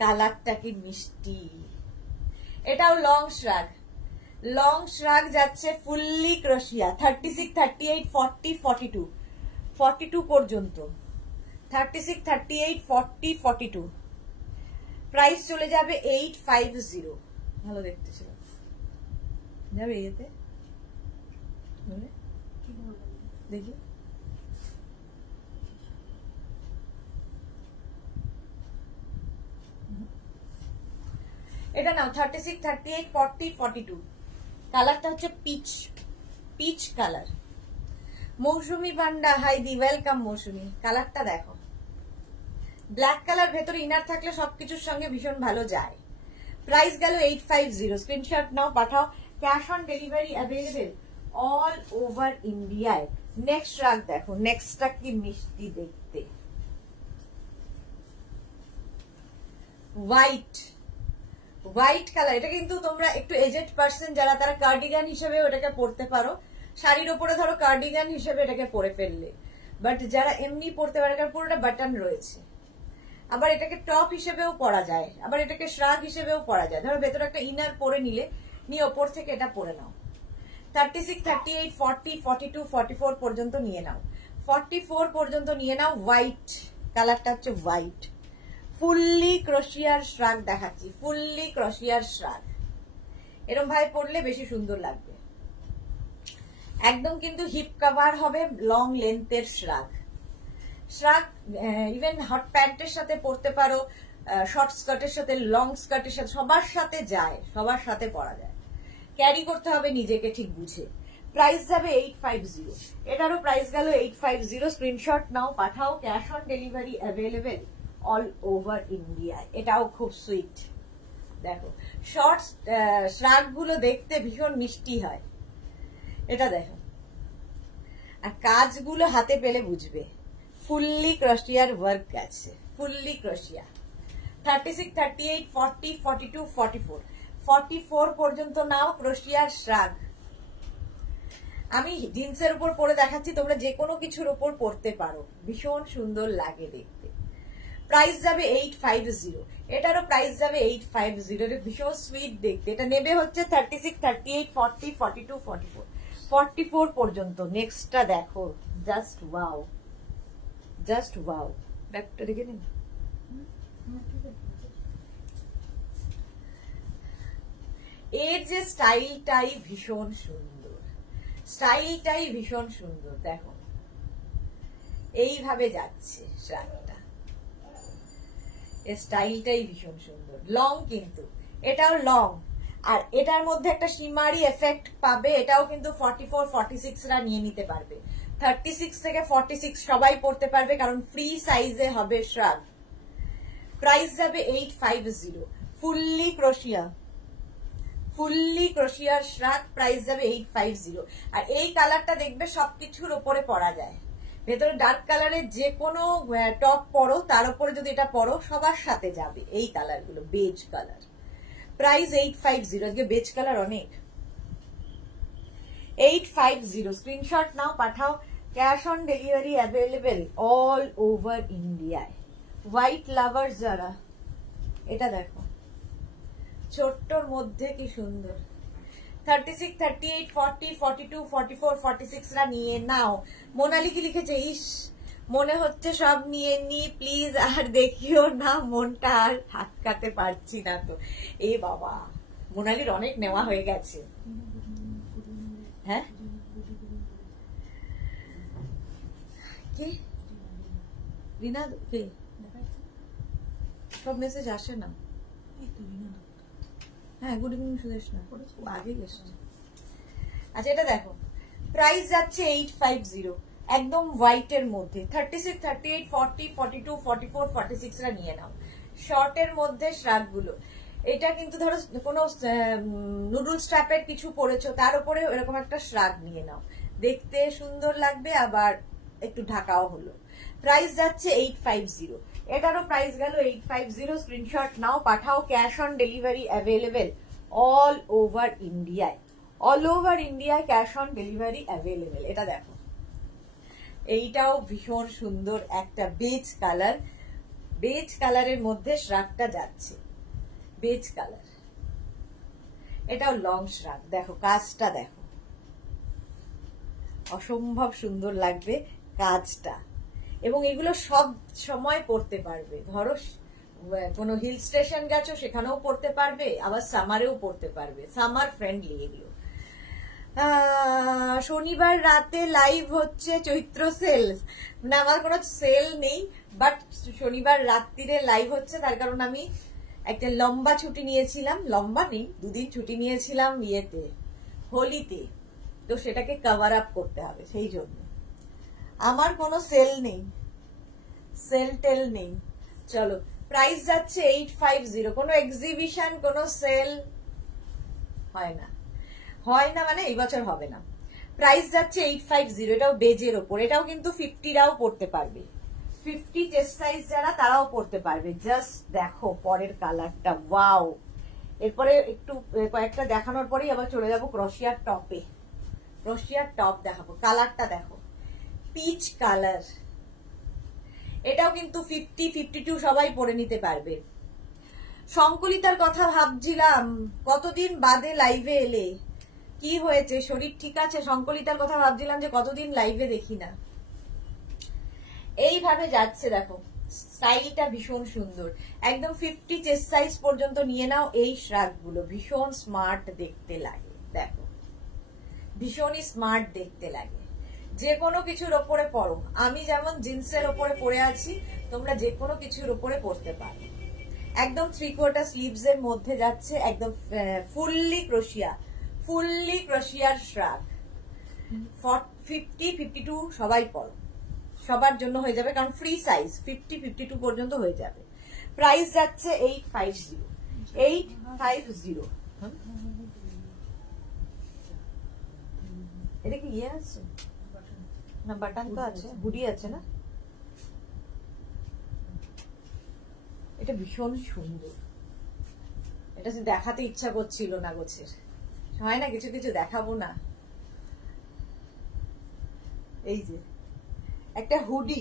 কালারটা কি মিষ্টি, এটাও লং শ্রাগ, লং শ্রাগ যাচ্ছে ফুললি ক্রোশিয়া। 36, 38, 40, 42, 42 পর্যন্ত, 36, 38, 40, 42। প্রাইস চলে যাবে 850। ভালো দেখতে ছিল, যাবে এতে দেখি। এটা নাও 36, 38, 40, 42। কালারটা হচ্ছে পিচ কালার। মৌসুমি পান্ডা হাই দি, ওয়েলকাম মৌসুমি। কালারটা দেখো, ব্ল্যাক কালার, ভেতরে ইনার থাকলে সবকিছুর সঙ্গে ভীষণ ভালো যায়। প্রাইস গেল 850। স্ক্রিনশট নাও, পাঠাও। Cash on delivery available all over ইন্ডিয়ায়। নেক্সট শ্রাগ দেখো, নেক্সটটা কি মিষ্টি দেখতে, হোয়াইট, হোয়াইট কালার। এটা কিন্তু তোমরা একটু এজেড পার্সন যারা, তারা কার্ডিগান হিসেবে ওটাকে পরতে পারো, শাড়ির ওপরে ধরো কার্ডিগান হিসেবে এটাকে পরে ফেললে। বাট যারা এমনি পরতে পারে, কারণ পুরোটা বাটন রয়েছে, আবার এটাকে টপ হিসেবেও পরা যায়, আবার এটাকে শ্রাগ হিসেবেও পরা যায়। ধরো ভেতরে একটা ইনার পরে নিলে, নিয়ে ওপর থেকে এটা পরে নাও। 36, 38, 40, 42, 44 পর্যন্ত নিয়ে নাও, 44 পর্যন্ত নিয়ে নাও। হোয়াইট কালারটা হচ্ছে হোয়াইট, ফুললি ক্রোশিয়ার শ্রাগ দেখাচ্ছি, ফুললি ক্রোশিয়ার শ্রাগ। এরকম ভাবে পরলে বেশি সুন্দর লাগবে। একদম কিন্তু হিপ কভার হবে, লং লেন্থের শ্রাগ। শ্রাগ ইভেন হট প্যান্টের সাথে পরতে পারো, শর্ট স্কার্টের সাথে, লং স্কার্টের সাথে, সবার সাথে যায়, সবার সাথে পরা যায়। ক্যারি করতে হবে নিজেকে ঠিক বুঝে। প্রাইস যাবে 850, এটারও প্রাইস গেল 850। স্ক্রিনশট নাও, পাঠাও, cash on delivery available all over India. এটাও খুব সুইট। দেখো শর্টস শ্রাগ গুলো দেখতে ভীষণ মিষ্টি হয়, এটা দেখো, আর কাজগুলো হাতে পেলে বুঝবে। ফুললি ক্রোশিয়ার ওয়ার্ক আছে, ফুললি ক্রোশিয়া। 36, 38, 40, 42, 44, 44 পর্যন্ত নাও ক্রোশিয়ার শ্রাগ। আমি জিন্সের উপর পরে দেখাচ্ছি, তোমরা যে কোনো কিছুর উপর পরতে পারো, ভীষণ সুন্দর লাগে দেখতে। প্রাইস যাবে 850, এটারও প্রাইস যাবে 850। ভীষণ সুইট দেখতে। এটা নেবে হচ্ছে 36, 38, 40, 42, 44, 44 পর্যন্ত। নেক্সটটা দেখো, জাস্ট ওয়াও, জাস্ট ওয়াও। ব্যাগটা রেখে নিন। এর যে স্টাইলটাই ভীষণ সুন্দর, স্টাইলটাই ভীষণ সুন্দর। দেখো এইভাবে যাচ্ছে শ্রাগটা, স্টাইলটাই ভীষণ সুন্দর। লং কিন্তু, এটাও লং, আর এটার মধ্যে একটা শিমারি এফেক্ট পাবে। এটাও কিন্তু 44, 46 রা নিয়ে নিতে পারবে। 36 থেকে 46 সবাই পড়তে পারবে, কারণ ফ্রি সাইজে হবে শ্রাগ। প্রাইস যাবে 850, ফুললি ক্রোশিয়া, ফুললি ক্রোশিয়ার শ্রাগ। প্রাইস যাবে 850। আর এই কালারটা দেখবে সবকিছুর ওপরে পরা যায়। ভেতরে ডার্ক কালারের যে কোনো টপ পরো, তার উপরে যদি এটা পরো, সবার সাথে যাবে এই কালার গুলো, বেজ কালার। প্রাইস 850। আজকে বেজ কালার অনেক। 850, স্ক্রিনশট নাও, পাঠাও, cash on delivery available all over ইন্ডিয়ায়। হোয়াইট লাভার যারা, এটা দেখো ছোট্টর মধ্যে কি সুন্দর। 36, 38, 40, 42, 44, 46 রা নিয়ে নাও। মোনালি কি লিখেছে, ইস মনে হচ্ছে সব নিয়ে নি প্লিজ, আর দেখিও না, মনটা আর আটকাতে পারছি না তো। এ বাবা, মোনালির অনেক নেওয়া হয়ে গেছে। হ্যাঁ কি রিনা, কে সব মেসেজ আসে না। হ্যাঁ, গুড ইভিনিং সুদেশ, না আগে গেছে। আচ্ছা এটা দেখো, প্রাইস যাচ্ছে 850, একদম হোয়াইট এর মধ্যে। 36, 38, 40, 42, 44, 46 রা নিয়ে নাও। শর্টের মধ্যে শ্রাগ গুলো, এটা কিন্তু ধরো কোনো নুডল স্ট্র্যাপের কিছু পরেছো, তার উপরে এরকম একটা শ্রাগ নিয়ে নাও, দেখতে সুন্দর লাগবে, আবার একটু ঢাকাও হলো। প্রাইস যাচ্ছে 850, এটারও প্রাইস গেল 850। স্ক্রিনশট নাও, পাঠাও, cash on delivery available all over ইন্ডিয়ায়, অল ওভার ইন্ডিয়ায় ক্যাশ অন ডেলিভারি অ্যাভেলেবেল। এটা দেখো, এইটাও ভীষণ সুন্দর একটা বেজ কালার, বেজ কালারের মধ্যে শ্রাগটা যাচ্ছে, বেজ কালার। এটাও লং শ্রাগ। দেখো কাজটা দেখো, অসম্ভব সুন্দর লাগবে কাজটা, এবং এগুলো সব সময় পরতে পারবে। ধরো কোনো হিল স্টেশন গেছো, সেখানেও পরতে পারবে, আবার সামারেও পরতে পারবে, সামার ফ্রেন্ডলি এগুলো। শনিবার রাতে লাইভ হচ্ছে চৈত্র সেল, মানে আমার কোনো সেল নেই, বাট শনিবার রাত্রিরে লাইভ হচ্ছে, তার কারণ আমি একটা লম্বা ছুটি নিয়েছিলাম, লম্বা নেই, 2 দিন ছুটি নিয়েছিলাম ইয়েতে, হোলিতে, তো সেটাকে কভার আপ করতে হবে, সেই জন্য। আমার কোনো সেল নেই, সেল টেল নেই। চলো, প্রাইস যাচ্ছে 850। কোনো এক্সিবিশন, কোনো সেল হয় না, হয় না, মানে এই বছর হবে না। প্রাইস যাচ্ছে 850। এটাও বেজের ওপর, এটাও কিন্তু 50রাও পড়তে পারবে, 50 চেস্ট সাইজ যারা তারাও পড়তে পারবে। জাস্ট দেখো পরের কালারটা, ওয়াও। এরপরে একটু কয়েকটা দেখানোর পরেই আবার চলে যাবো ক্রোশিয়ার টপে। ক্রোশিয়ার টপ দেখাবো, কালারটা দেখো, পিচ কালার। এটাও কিন্তু 50, 52 সবাই পরে নিতে পারবে। সংকলিতার কথা ভাবছিলাম, কতদিন বাদে লাইভে এলে, কি হয়েছে, শরীর ঠিক আছে? সংকলিতার কথা ভাবছিলাম যে কতদিন লাইভে দেখি না। এইভাবে যাচ্ছে দেখো, স্টাইলটা ভীষণ সুন্দর, একদম 50 চেস্ট সাইজ পর্যন্ত নিয়ে নাও। এই শ্রাগ গুলো ভীষণ স্মার্ট দেখতে লাগে, দেখো ভীষণই স্মার্ট দেখতে লাগে। যে কোনো কিছুর ওপরে পরো, আমি যেমন জিন্সের ওপরে পরে আছি, তোমরা যে কোনো কিছুর ওপরে পরতে পারো। একদম 3/4 স্লিভস এর মধ্যে যাচ্ছে, একদম ফুললি ক্রোশিয়ার শ্রাগ। 50, 52 সবাই পরো, সবার জন্য হয়ে যাবে, কারণ ফ্রি সাইজ 50, 52 পর্যন্ত হয়ে যাবে। প্রাইস যাচ্ছে 850। এটা কি ইয়ে আছে না, বাটন তো আছে, হুডি আছে না। এটা ভীষণ সুন্দর, এটা দেখাতে ইচ্ছা করছিল না গোছের, হয় না কিছু কিছু দেখাবো না। এই যে একটা হুডি,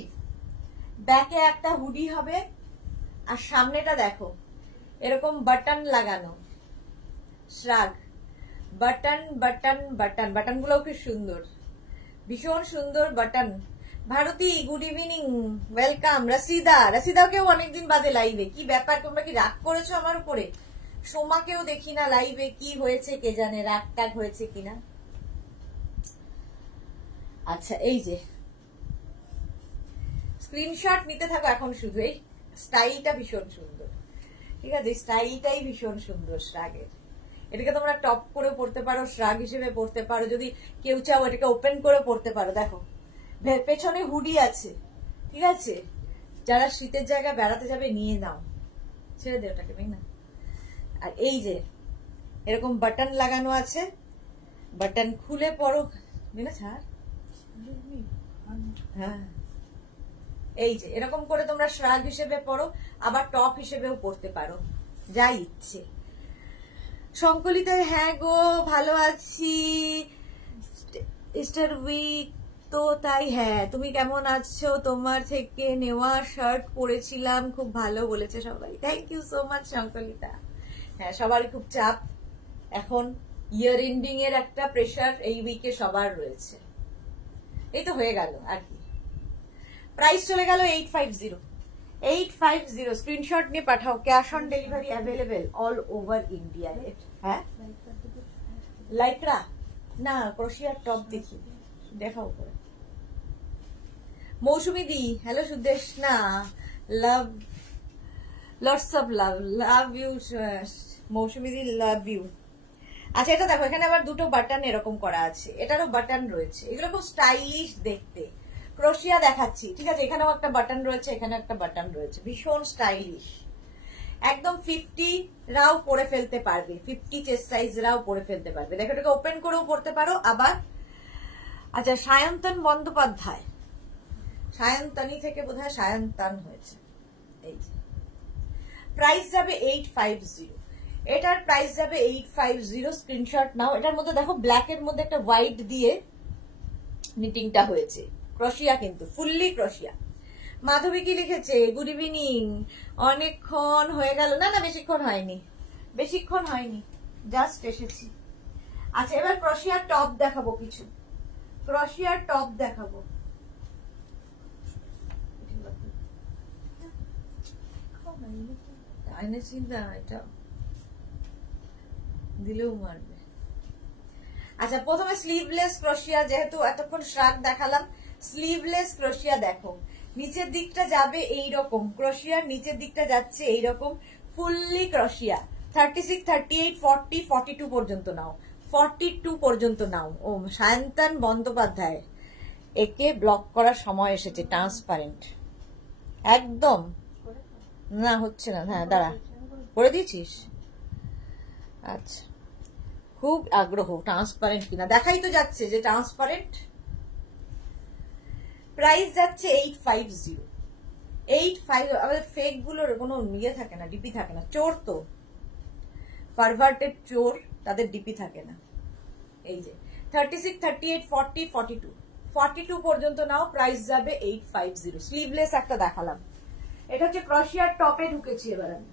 ব্যাকে একটা হুডি হবে, আর সামনেটা দেখো এরকম বাটন লাগানো shrug, button button button, button গুলো খুব সুন্দর, ভীষণ সুন্দর button. Bharati good evening, welcome. রাশিদাকেও অনেকদিন বাদে লাইভে, কি ব্যাপার, তোমরা কি রাগ করেছো আমার উপরে? সোমাকেও দেখি না লাইভে, কি হয়েছে কে জানে, রাগ টাগ হয়েছে কিনা। আচ্ছা, এই যে স্ক্রিনশট নিতে থাকো এখন শুধু, এই স্টাইলটা ভীষণ সুন্দর, ঠিক আছে, স্টাইলটাই ভীষণ সুন্দর শ্রাগের। এটাকে তোমরা টপ করে পড়তে পারো, শ্রাগ হিসেবে পড়তে পারো, যদি কেউ চাও এটাকে ওপেন করে পড়তে পারো। দেখো পেছনে হুডি আছে, ঠিক আছে, যারা শীতের জায়গায় বেড়াতে যাবে নিয়ে নাও, ছেড়ে দে ওটাকে না। আর এই যে এরকম বাটন লাগানো আছে, বাটন খুলে পড়ো না, ছাড়। হ্যাঁ, এই যে এরকম করে তোমরা শ্রাগ হিসেবে পড়ো, আবার টপ হিসেবেও পড়তে পারো, যা ইচ্ছে। সংকলিতায়, হ্যাঁ গো ভালো আছি, ইস্টার উইক তো তাই। হ্যাঁ, তুমি কেমন আছো? তোমার থেকে নেওয়া শার্ট পরেছিলাম, খুব ভালো বলেছে সবাই, থ্যাংক ইউ সো মাচ সংকলিতা। হ্যাঁ, সবারই খুব চাপ এখন, ইয়ার এন্ডিং এর একটা প্রেশার এই উইকে সবার রয়েছে। এই তো হয়ে গেল আর কি। প্রাইস চলে গেল 850। স্ক্রিনশট নিয়ে পাঠাও, cash on delivery available all over India. হ্যাঁ, লাইকরা না, ক্রোশিয়ার টপ দেখি, দেখাও করে। মৌসুমী দি, হ্যালো সুদেশ না, love, lots of love you Mousumi দি, লাভ ইউ। আচ্ছা, এটা দেখো, এখানে আবার দুটো বাটন এরকম করা আছে, এটারও বাটন রয়েছে, এগুলো খুব স্টাইলিশ দেখতে। ক্রোশিয়া দেখাচ্ছি, ঠিক আছে, এখানেও একটা বাটন রয়েছে, এখানে একটা বাটন রয়েছে, ভীষণ স্টাইলিশ, একদম 50 রাও পরে ফেলতে পারবে, 50 চেস্ট সাইজ রাও পরে ফেলতে পারবে। দেখো, এটাকে ওপেন করেও পড়তে পারো আবার। আচ্ছা, সায়ন্তন বন্দ্যোপাধ্যায়, সায়ন্তানি থেকে বোধহয় সায়ন্তান হয়েছে। এই যে প্রাইস যাবে 850, এটার প্রাইস যাবে 850। স্ক্রিনশট নাও। এটার মধ্যে দেখো ব্ল্যাক এর মধ্যে একটা হোয়াইট দিয়ে নিটিংটা হয়েছে, ক্রোশিয়া কিন্তু ফুললি ক্রোশিয়া। মাধবী কি লিখেছে, গুড ইভিনিং, অনেকক্ষণ হয়ে গেল। না না, বেশিক্ষণ হয়নি, জাস্ট এসেছি। আচ্ছা, এবার ক্রোশিয়ার টপ দেখাবো, কিছু ক্রোশিয়ার টপ দেখাবো। এটা দিলেও মারবে। আচ্ছা, প্রথমে স্লিভলেস ক্রোশিয়া, যেহেতু এতক্ষণ শ্রাগ দেখালাম, স্লিভলেস ক্রোশিয়া দেখো, নিচের দিকটা যাবে এইরকম, ক্রোশিয়ার নিচের দিকটা যাচ্ছে এইরকম, ফুললি ক্রোশিয়া। 36, 38, 40, 42 পর্যন্ত নাও, 42 পর্যন্ত নাও। ও সায়ন্তন বন্দ্যোপাধ্যায়, একে ব্লক করার সময় এসেছে, ট্রান্সপারেন্ট একদম না, হচ্ছে না। হ্যাঁ, দাঁড়া, করে দিয়েছিস? আচ্ছা, খুব আগ্রহ ট্রান্সপারেন্ট কিনা, দেখাই তো যাচ্ছে যে ট্রান্সপারেন্ট। প্রাইস যাচ্ছে 850। 85। আমাদের ফেক গুলোর কোনো ইয়ে থাকে না, ডিপি থাকে না, চোর তো পারভার্টেড চোর, তাদের ডিপি থাকে না। এই যে 36, 38, 40, 42, 42 পর্যন্ত নাও, প্রাইস যাবে 850। স্লিভলেস একটা দেখালাম, এটা হচ্ছে ক্রোশিয়ার টপে ঢুকেছি এবার আমি।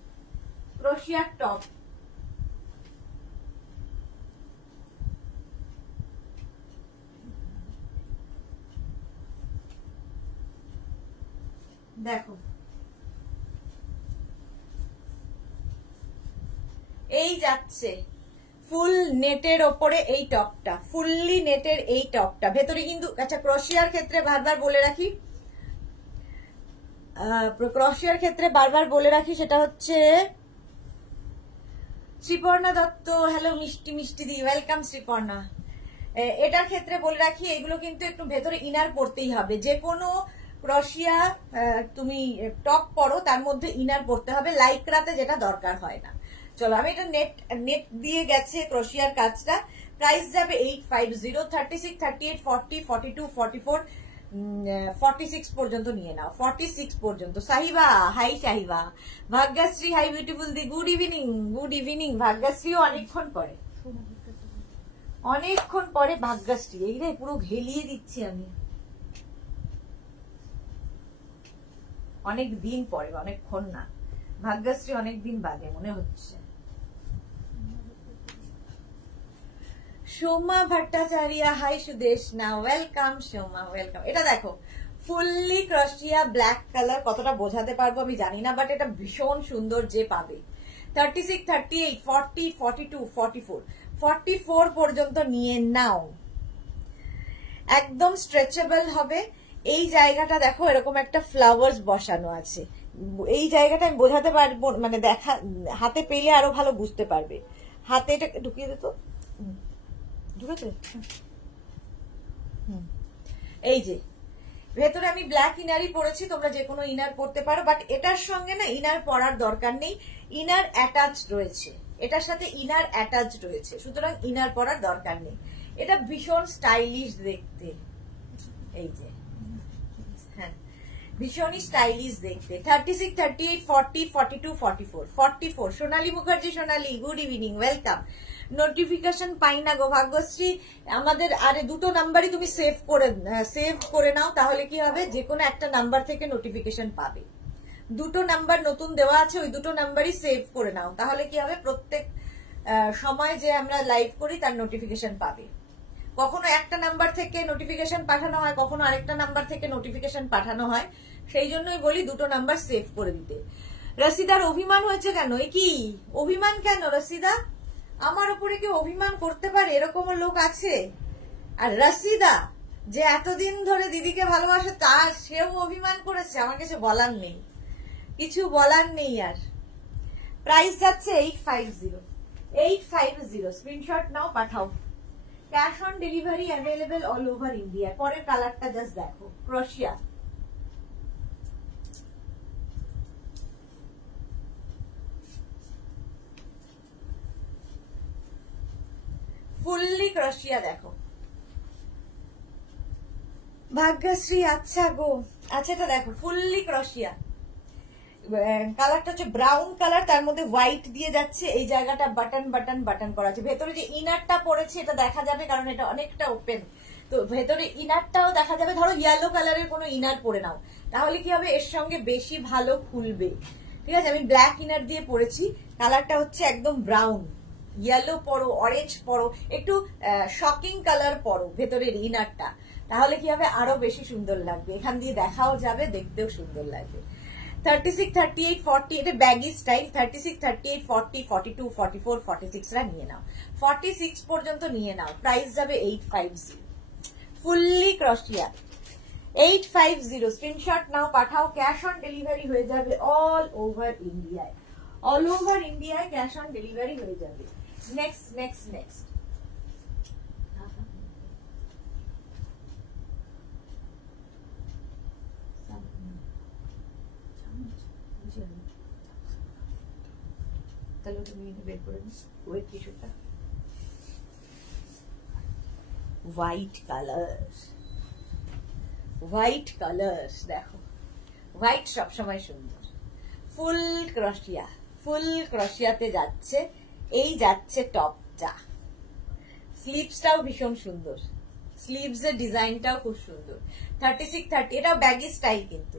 ক্রোশিয়ার টপ দেখো, এই যাচ্ছে ফুল নেটের ওপরে এই টপটা, ফুললি নেটের এই টপটা ভেতরে কিন্তু, আচ্ছা ক্রোশিয়ার ক্ষেত্রে বারবার বলে রাখি, সেটা হচ্ছে শ্রীপর্ণা দত্ত, হ্যালো মিষ্টি মিষ্টি দি, ওয়েলকাম শ্রীপর্ণা। এটার ক্ষেত্রে বলে রাখি, এগুলো কিন্তু একটু ভেতরে ইনার পড়তেই হবে। যে কোনো ক্রোশিয়া তুমি টপ পরো তার মধ্যে ইনার পড়তে হবে, লাইক্রাতে যেটা দরকার হয় না। চলো, আমি এটা নেট দিয়ে গেছে ক্রোশিয়ার কাজটা। প্রাইস যাবে 850। 36, 38, 40, 42, 44, 46 পর্যন্ত নিয়ে নাও, 46 পর্যন্ত। Sahiba, hi Sahiba. Bhagyashree, hi beautiful দি, গুড ইভিনিং। গুড ইভিনিং ভাগ্যশ্রীও অনেকক্ষণ পরে ভাগ্যশ্রী। এই রে পুরো ঘেলিয়ে দিচ্ছি আমি, অনেক দিন পরে, অনেকক্ষণ না, ভাগ্যশ্রী অনেকদিন বাদে মনে হচ্ছে। সোমা ভট্টাচার্য, হাই সুদেশ না, ওয়েলকাম সোমা, ওয়েলকাম। এটা দেখো ফুললি ক্রোশিয়া ব্ল্যাক কালার, কতটা বোঝাতে পারবো আমি জানি না, বাট এটা ভীষণ সুন্দর যে পাবে। 36, 38, 40, 42, 44, 44 পর্যন্ত নিয়ে নাও, একদম স্ট্রেচেবল হবে। এই জায়গাটা দেখো এরকম একটা ফ্লাওয়ার্স বসানো আছে, এই জায়গাটা আমি বোঝাতে পারবো, মানে দেখা হাতে পেলে আরো ভালো বুঝতে পারবে। হাতে এটা ঢুকিয়ে দিত, ঢুকেছে। এই যে ভেতরে আমি ব্ল্যাক ইনারই পরেছি, তোমরা যে কোনো ইনার পরতে পারো, বাট এটার সঙ্গে না ইনার পরার দরকার নেই, ইনার অ্যাটাচ রয়েছে, এটার সাথে ইনার অ্যাটাচ রয়েছে, সুতরাং ইনার পরার দরকার নেই। এটা ভীষণ স্টাইলিশ দেখতে, এই যে হ্যাঁ ভীষণই স্টাইলিশ দেখতে। 36, 38, 40, 42, 44, 44। সোনালী মুখার্জি, সোনালী গুড ইভিনিং, ওয়েলকাম। নোটিফিকেশন পাই না গো ভাগ্যশ্রী, আমাদের আরে দুটো নাম্বারই তুমি সেভ করে নাও, তাহলে কি হবে যে কোনো একটা নাম্বার থেকে নোটিফিকেশন পাবে। দুটো নাম্বার নতুন দেওয়া আছে, ওই দুটো নাম্বারই সেভ করে নাও, তাহলে কি হবে প্রত্যেক সময় যে আমরা লাইভ করি তার নোটিফিকেশন পাবে। কখনো একটা নাম্বার থেকে নোটিফিকেশন পাঠানো হয়, কখনো আরেকটা নাম্বার থেকে নোটিফিকেশন পাঠানো হয়, সেই জন্যই বলি দুটো নাম্বার সেভ করে দিতে। রসিদার অভিমান হয়েছে কেন? এ কি অভিমান কেন রসিদা? আমার উপরে কেউ অভিমান করতে পারে? এরকম লোক আছে? আর রসিদা যে এতদিন ধরে দিদিকে ভালোবাসে, তার সেও অভিমান করেছে, আমার কিছু বলার নেই, কিছু বলার নেই আর। প্রাইস যাচ্ছে 850। 850 স্ক্রিনশট নাও, পাঠাও। Cash on delivery available all over India. পরের কালারটা জাস্ট দেখো, ক্রোশিয়া, ফুললি ক্রোশিয়া দেখো ভাগ্যশ্রী। আচ্ছা গো, আচ্ছা এটা দেখো ফুললি ক্রোশিয়া, কালারটা হচ্ছে ব্রাউন কালার, তার মধ্যে হোয়াইট দিয়ে যাচ্ছে, এই জায়গাটা বাটন বাটন বাটন করা আছে। ভেতরে যে ইনারটা পড়েছে এটা দেখা যাবে, কারণ এটা অনেকটা ওপেন, তো ভেতরে ইনারটাও দেখা যাবে। ধরো ইয়েলো কালারের কোনো ইনার পরে নাও, তাহলে কি হবে এর সঙ্গে বেশি ভালো খুলবে। ঠিক আছে, আমি ব্ল্যাক ইনার দিয়ে পরেছি, কালারটা হচ্ছে একদম ব্রাউন। ইয়েলো পরো, অরেঞ্জ পরো, একটু শকিং কালার পরো ভেতরের ইনারটা, তাহলে কি হবে আরো বেশি সুন্দর লাগবে, এখান দিয়ে দেখাও যাবে, দেখতেও সুন্দর লাগবে। 36, 38, 40 এটা ব্যাগি স্টাইল। 36, 38, 40, 42, 44, 46 রা নিয়ে নাও, 46 পর্যন্ত নিয়ে নাও। প্রাইস যাবে 850, ফুললি ক্রোশিয়া 850। স্ক্রিনশট নাও, পাঠাও। ক্যাশ অন ডেলিভারি হয়ে যাবে অল ওভার ইন্ডিয়ায়, অল ওভার ইন্ডিয়ায় ক্যাশ অন ডেলিভারি হয়ে যাবে। নেক্সট নেক্সট নেক্সট তাহলে তুমি বের করে ওয়েট টিস্যুটা হোয়াইট কালার, হোয়াইট কালার দেখো, হোয়াইট সবসময় সুন্দর। ফুল ক্রশিয়া, ফুল ক্রশিয়াতে যাচ্ছে, এই যাচ্ছে টপটা, স্লিভসটাও ভীষণ সুন্দর, স্লিভস এর ডিজাইনটাও খুব সুন্দর। 36-30, এটাও ব্যাগি স্টাইল কিন্তু,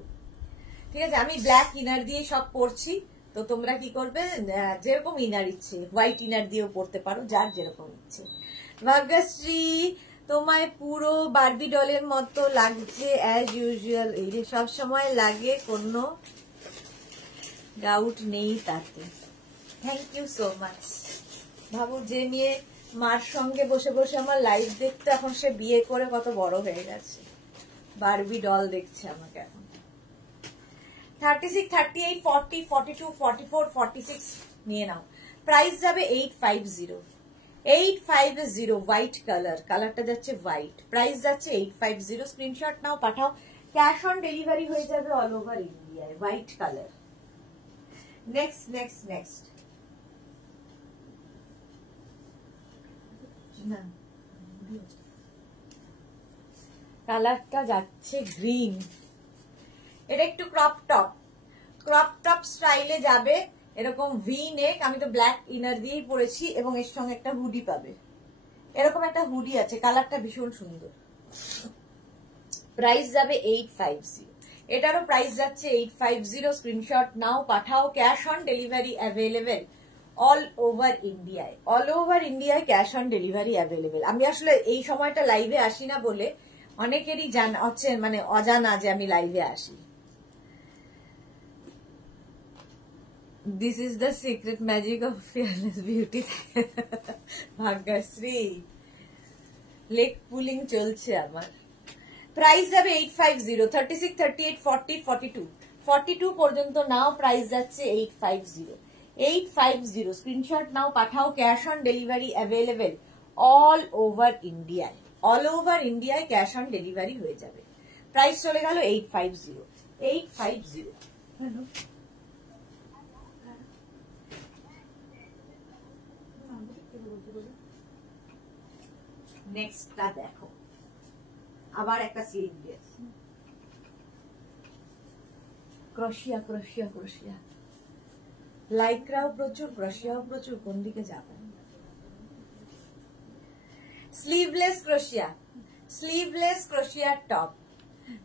ঠিক আছে। আমি ব্ল্যাক ইনার দিয়ে সব পরছি, তো তোমরা কি করবে, যেরকম ইনার ইচ্ছে, হোয়াইট ইনার দিয়েও পরতে পারো, যার যেরকম ইচ্ছে। ভাগ্যশ্রী, তোমায় পুরো বারবি ডলের মতো লাগছে অ্যাজ ইউজুয়াল, এই যে সব সময় লাগে, কোনো ডাউট নেই তাতে। Thank you so much. ভাবো যে মেয়ে মার সঙ্গে বসে বসে আমার লাইভ দেখতে, এখন সে বিয়ে করে কত বড় হয়ে গেছে, বারবি ডল দেখছে আমাকে এখন। 36, 38, 40, 42, 44, 46 নিয়ে নাও। প্রাইস যাবে 850, 850, হোয়াইট কালার, কালারটা যাচ্ছে হোয়াইট, প্রাইস যাচ্ছে 850। স্ক্রিনশট নাও, পাঠাও, ক্যাশ অন ডেলিভারি হয়ে যাবে অল ওভার ইন্ডিয়ায়। White colour. Next next next, না কালারটা যাচ্ছে গ্রিন, এটা একটু ক্রপ টপ, ক্রপ টপ স্টাইলে যাবে, এরকম ভি নেক, আমি তো ব্ল্যাক ইনার দিয়েই পরেছি, এবং এর সঙ্গে একটা হুডি পাবে, এরকম একটা হুডি আছে, কালারটা ভীষণ সুন্দর। প্রাইস যাবে 850, এটারও প্রাইস যাচ্ছে 850। স্ক্রিনশট নাও, পাঠাও, cash on delivery available all over ইন্ডিয়ায়, অল ওভার ইন্ডিয়ায় ক্যাশ অন ডেলিভারি অ্যাভেলেবেল। আমি আসলে এই সময়টা লাইভে আসি না বলে অনেকেরই জানা হচ্ছে, মানে অজানা যে আমি লাইভে আসি। This is the secret magic of fearless beauty. Bhagyashree, leg pulling চলছে আমার। প্রাইস যাবে 850, 36, 38, 40, 42, 42 পর্যন্ত নাও, প্রাইস যাচ্ছে 850, 850। স্ক্রিনশট নাও, পাঠাও, cash on delivery available all over ইন্ডিয়ায়, অল ওভার ইন্ডিয়ায় ক্যাশ অন ডেলিভারি হয়ে যাবে। প্রাইস চলে গেল 850, 850। নেক্সটটা দেখো, আবার একটা স্লিভলেস, ক্রশিয়া ক্রশিয়া ক্রশিয়া, লাইক্রাও প্রচুর, ক্রশিয়াও প্রচুর, কোন দিকে যাবে? স্লিভলেস ক্রশিয়া, স্লিভলেস ক্রশিয়ার টপ,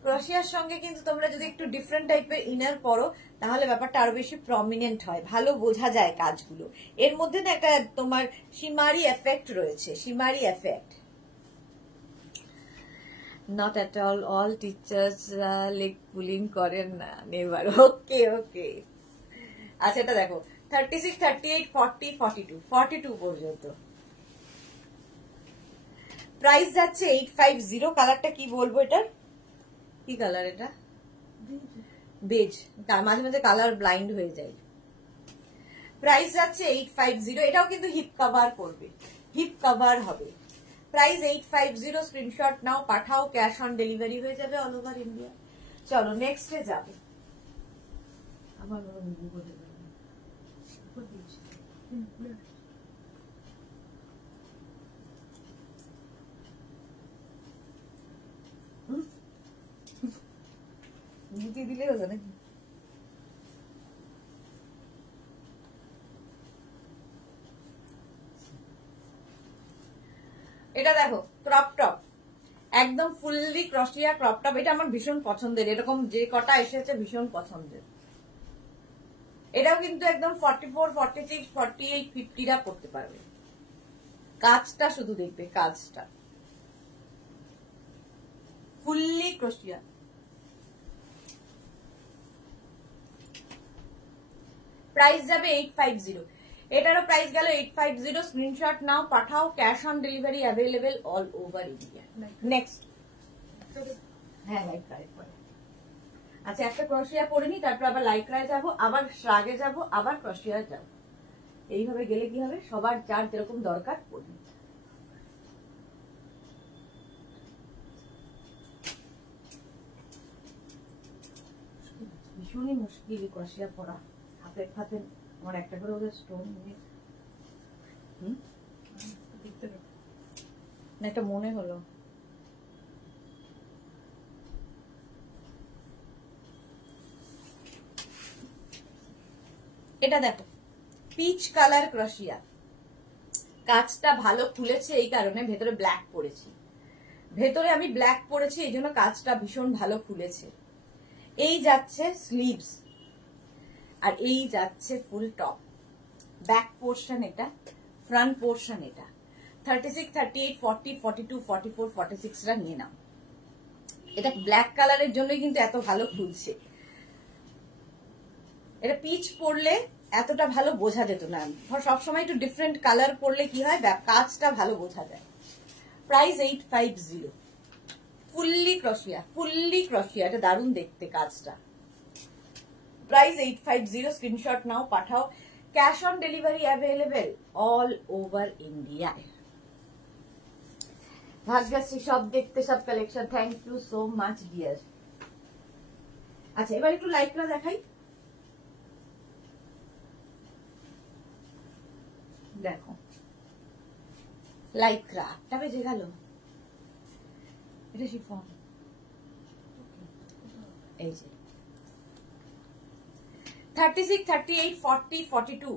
ক্রশিয়ার সঙ্গে কিন্তু তোমরা যদি একটু ডিফারেন্ট টাইপের ইনার পরো, তাহলে ব্যাপারটা আরো বেশি প্রমিনেন্ট হয়, ভালো বোঝা যায় কাজগুলো। এর মধ্যে না একটা তোমার শিমারি এফেক্ট রয়েছে, shimmery effect. Not at all, all teachers leg pulling করেন না, নেভার। ওকে ওকে, আচ্ছা এটা দেখো, 36, 38, 40, 42, 42 পর্যন্ত। প্রাইস যাচ্ছে 850। কালারটা কি বলবো, এটার কি কালার? এটা বেজ, মাঝে মাঝে কালার ব্লাইন্ড হয়ে যায়। প্রাইস যাচ্ছে 850, এটাও কিন্তু হিপ কভার করবে, হিপ কভার হবে। প্রাইস 850। স্ক্রিনশট নাও, পাঠাও, ক্যাশ অন ডেলিভারি হয়ে যাবে অল ওভার ইন্ডিয়া। চলো নেক্সটে যাবে। আবার গুটি দিলে হতো নাকি? এটা দেখো, ক্রপ টপ, একদম ফুললি ক্রশিয়া ক্রপ টপ, এটা আমার ভীষণ পছন্দের, এরকম যে কটা এসেছে ভীষণ পছন্দের। এটাও কিন্তু একদম 44, 46, 48, 50রা পড়তে পারবে। কাজটা শুধু দেখবে, কাজটা ফুললি ক্রশিয়া। প্রাইস যাবে 850, এটারও প্রাইস গেল 850। স্ক্রিনশট নাও, পাঠাও, cash on delivery available all over India. Next, হ্যাঁ লাইক ক্রাই পরে। আচ্ছা একটা ক্রশিয়া পরে নি, তারপর আবার লাইক ক্রাই যাবো, আবার শ্রাগে যাবো, আবার ক্রশিয়া যাবো। এইভাবে গেলে কি হবে, সবার যার যেরকম দরকার পড়বে। ভীষণই মুশকিল ক্রশিয়া পরা, হাতে হাতে আমার একটা করে ওদের স্টোন নিয়ে। একটা মনে হলো এটা দেখো, পিচ কালার ক্রশিয়া, কাজটা ভালো খুলেছে এই কারণে, ভেতরে ব্ল্যাক পড়েছি, ভেতরে আমি ব্ল্যাক পড়েছি এই জন্য কাজটা ভীষণ ভালো খুলেছে। এই যাচ্ছে স্লিভস আর এই যাচ্ছে ফুল টপ, ব্যাক পোর্শন এটা, ফ্রন্ট পোর্শন এটা। 36, 38, 40, 42, 44, 46টা নিয়ে নাও। এটা ব্ল্যাক কালারের জন্যই কিন্তু এত ভালো খুলছে। এটা পিচ পরলে এতটা ভালো বোঝা যেত না, সবসময় একটু ডিফারেন্ট কালার পরলে কি হয়, কাজটা ভালো বোঝা যায়। প্রাইস 850, ফুললি ক্রশিয়া, এটা দারুণ দেখতে কাজটা। প্রাইস 850, স্ক্রিনশট নাও, পাঠাও। Cash on delivery available all over ইন্ডিয়ায়। ভাগ্যশ্রী সব দেখতে, সব collection, thank you so much dear. আচ্ছা এবার একটু লাইকরা দেখাই, দেখো লাইকরা টা বেজে গেল, এটা শিফন, এই যে 36, 38, 40, 42,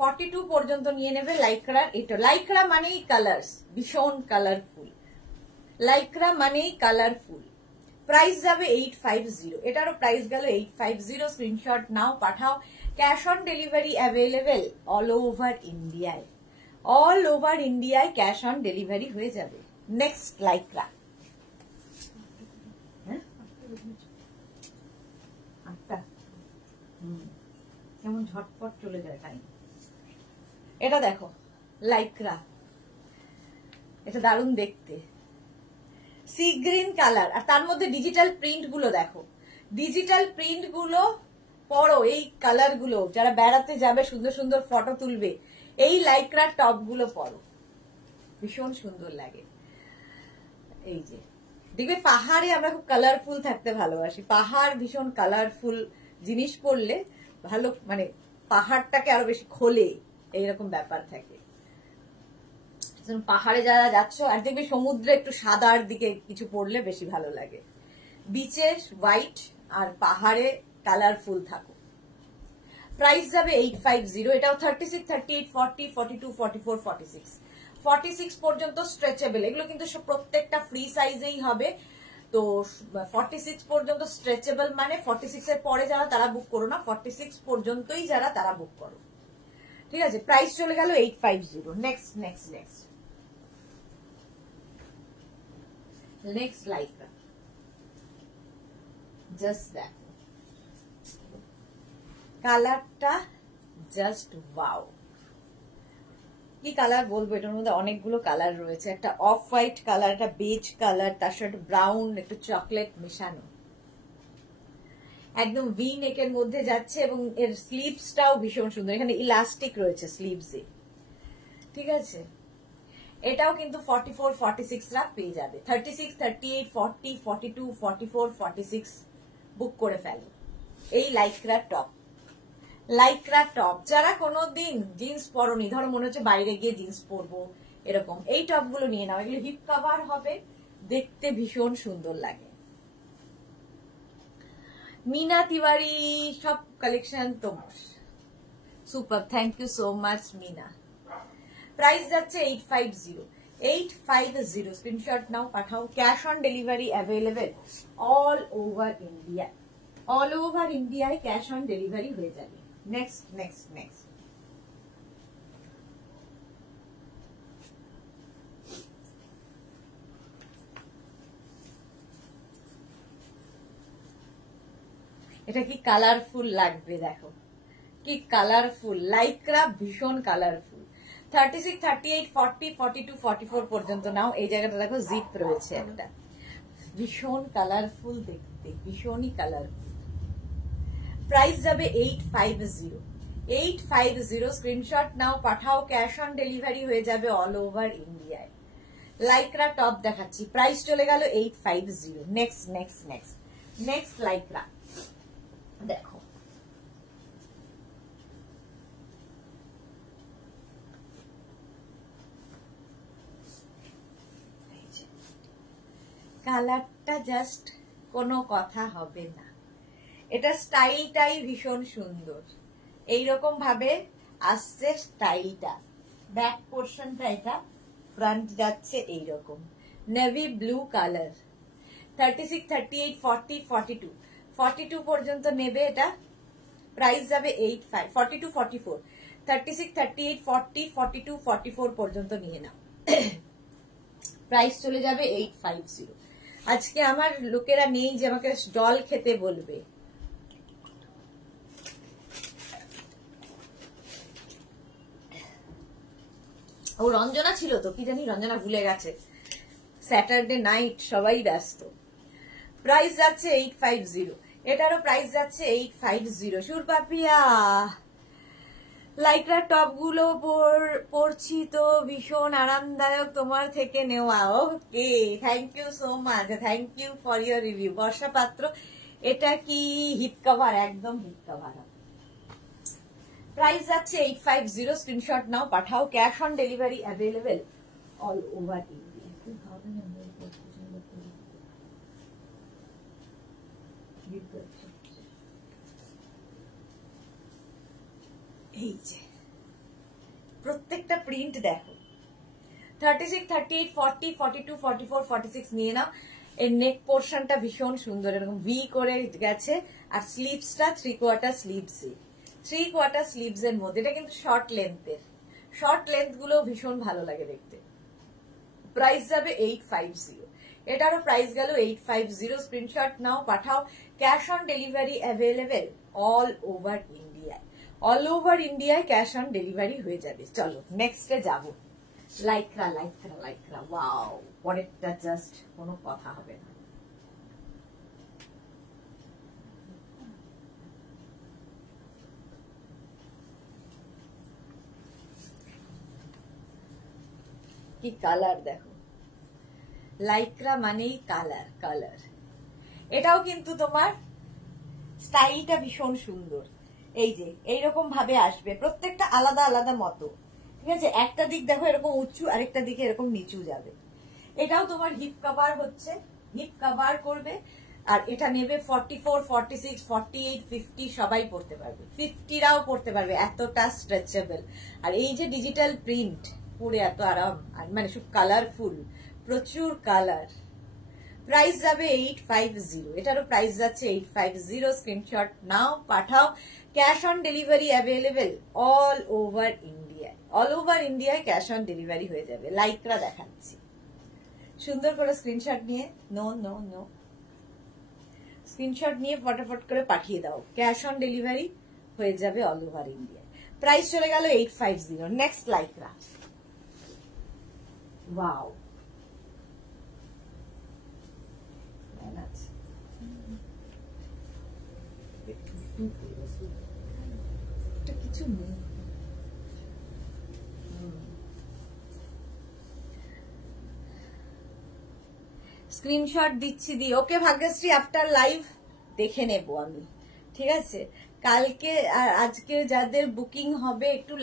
42 পর্যন্ত নিয়ে নেবে লাইকরার। এটা লাইকরা মানেই কালার্স, ভীষণ কালারফুল, লাইকরা মানেই কালারফুল। প্রাইস যাবে 850, এটারও প্রাইস গেল 850, স্ক্রিনশট নাও, পাঠাও। Cash on delivery available all over ইন্ডিয়ায়, অল ওভার ইন্ডিয়ায় ক্যাশ অন ডেলিভারি হয়ে যাবে। নেক্সট লাইকরা, আটটা কেমন ঝটপট চলে যায় টাইম। এটা দেখো লাইকরা, এটা দারুণ দেখতে, সি গ্রিন কালার, আর তার মধ্যে ডিজিটাল প্রিন্ট গুলো দেখো, ডিজিটাল প্রিন্ট গুলো পরো, এই কালার গুলো যারা বেড়াতে যাবে সুন্দর সুন্দর ফটো তুলবে, এই লাইকরা টপ গুলো পরো, ভীষণ সুন্দর লাগে। এই যে দেখবে পাহাড়ে আমরা খুব কালারফুল থাকতে ভালোবাসি, পাহাড় ভীষণ কালারফুল জিনিস পরলে ভালো, মানে পাহাড়টাকে আরো বেশি খোলে, এইরকম ব্যাপার থাকে। পাহাড়ে যারা যাচ্ছ আর দেখবে সমুদ্রে একটু সাদার দিকে কিছু পরলে বেশি ভালো লাগে, বিচে হোয়াইট আর পাহাড়ে কালারফুল থাকো। প্রাইস যাবে 850, এটাও 36, 38, 40, 42, 44, 46, 46 পর্যন্ত স্ট্রেচেবল, এগুলো কিন্তু প্রত্যেকটা ফ্রি সাইজেই হবে। তো 46 পর্যন্ত স্ট্রেচেবল মানে 46 এর পরে যারা তারা বুক করো না, 46 পর্যন্তই যারা তারা বুক করো, ঠিক আছে। প্রাইস চলে গেল 850। Next next next next lycra, just দেখো কালারটা, জাস্ট ওয়াও, কি কালার বলবো, এটার মধ্যে অনেকগুলো কালার রয়েছে, একটা অফ হোয়াইট কালার, একটা বেজ কালার, তার সাথে ব্রাউন, একটু চকলেট মেশানো, একদম ভি নেকের মধ্যে যাচ্ছে এবং এর স্লিভসটাও ভীষণ সুন্দর, এখানে ইলাস্টিক রয়েছে স্লিভসে, ঠিক আছে। এটাও কিন্তু 44, 46 রা পেয়ে যাবে। 36, 38, 40, 42, 44, 46 বুক করে ফেলো। এই লাইকরা টপ, লাইকরা টপ, যারা কোনোদিন জিন্স পরনি, ধরো মনে হচ্ছে বাইরে গিয়ে জিন্স পরবো, এরকম এই টপ গুলো নিয়ে নাও, এগুলো হিপ কভার হবে, দেখতে ভীষণ সুন্দর লাগে। मीना तिवारी सब कलेक्शन तो super, thank you so much Meena. Price যাচ্ছে 850, 850, screenshot now Pathao. Cash on delivery available all over India, all over India cash on delivery হয়ে যাবে। नेक्स्ट नेक्स्ट नेक्स्ट এটা কি কালারফুল লাগবে, দেখো কি কালারফুল, লাইকরা ভীষণ কালারফুল। 36, 38, 40, 42, 44 পর্যন্ত নাও। এই জায়গাটা দেখো জিপ রয়েছে একটা, ভীষণ কালারফুল দেখতে, ভীষণই কালারফুল। প্রাইস যাবে 850, 850, স্ক্রিনশট নাও পাঠাও। ক্যাশ অন ডেলিভারি হয়ে যাবে অল ওভার ইন্ডিয়ায়। লাইকরা টপ দেখাচ্ছি, প্রাইস চলে গেল 850। নেক্সট নেক্সট নেক্সট নেক্সট লাইকরা দেখো, কালারটা জাস্ট কোনো কথা হবে না। এটা স্টাইলটাই ভীষণ সুন্দর, এইরকম ভাবে আসছে স্টাইলটা। ব্যাক পোর্শনটা এটা, ফ্রন্ট যাচ্ছে এইরকম নেভি ব্লু কালার। 36, 38, 40, 42, 42 পর্যন্ত নেবে এটা। প্রাইস যাবে 85, 42, 44, 36, 38, 40, 42, 44 পর্যন্ত নিয়ে নাও। প্রাইস চলে যাবে 850। আজকে আমার লোকেরা নেই যে আমাকে ডল খেতে বলবে। ও রঞ্জনা ছিল তো, কি জানি রঞ্জনা ভুলে গেছে। স্যাটারডে নাইট, সবাই ব্যস্ত। প্রাইস যাচ্ছে 850, এটারও প্রাইস যাচ্ছে 850। সুরপাপিয়া লাইক্রার টপ গুলো পরছি তো ভীষণ আরামদায়ক, তোমার থেকে নেওয়া। Okay, thank you so much, thank you for your review. Barsha Patra, এটা কি হিপ কভার? একদম হিপ কভার। প্রাইস যাচ্ছে 850, স্ক্রিনশট নাও, পাঠাও। Cash on delivery available all over India. এই যে প্রত্যেকটা প্রিন্ট দেখো। 36, 38, 40, 42, 44, 46 নিয়ে নাও। এর নেক পোর্শনটা ভীষণ সুন্দর, এরকম ভি করে গেছে। আর স্লিভসটা 3/4 স্লিভস, 3/4 স্লিভস এর মধ্যে। এটা কিন্তু শর্ট লেন্থের, শর্ট লেন্থ গুলো ভীষণ ভালো লাগে দেখতে। প্রাইস যাবে 850, এটারও প্রাইস গেল 850। স্ক্রিনশট নাও, পাঠাও। Cash on delivery available all over ইন্ডিয়ায়। অল ওভার ইন্ডিয়ায় ক্যাশ অন ডেলিভারি হয়ে যাবে। চলো নেক্সটে যাব। লাইক্রা, লাইক্রা, লাইক্রা, ওয়াও, পরেরটা জাস্ট কোনো কথা হবে না। কি কালার দেখো, লাইক্রা মানেই কালার, কালার। এটাও কিন্তু তোমার স্টাইলটা ভীষণ সুন্দর। এই যে এইরকম ভাবে আসবে, প্রত্যেকটা আলাদা আলাদা মতো, ঠিক আছে? একটা দিক দেখো এরকম উঁচু, আরেকটা দিকে এরকম নিচু যাবে। এটাও তোমার হিপ কভার হচ্ছে, হিপ কভার করবে। আর এটা নেবে 44, 46, 48, 50 সবাই পড়তে পারবে, 50রাও পড়তে পারবে, এতটা স্ট্রেচেবল। আর এই যে ডিজিটাল প্রিন্ট, পরে এত আরাম, আর মানে সব কালারফুল, প্রচুর কালার। প্রাইস যাবে 850, এটারও প্রাইস যাচ্ছে 850। স্ক্রিনশট নাও, পাঠাও। Cash on delivery available all over ইন্ডিয়ায়, অল ওভার ইন্ডিয়ায় ক্যাশ অন ডেলিভারি হয়ে যাবে। লাইক্রা দেখাচ্ছি, সুন্দর করে স্ক্রিনশট নিয়ে, নো নো নো, স্ক্রিনশট নিয়ে ফটাফট করে পাঠিয়ে দাও। ক্যাশ অন ডেলিভারি হয়ে যাবে অল ওভার ইন্ডিয়ায়। প্রাইস চলে গেল 850। নেক্সট লাইক্রা, ওয়াও, কিছু নেই। স্ক্রিনশট দিচ্ছি, দি ওকে ভাগ্যশ্রী, আফটার লাইভ দেখে নেব আমি, ঠিক আছে? কালকে আর আজকে যাদের বুকিং হবে একটু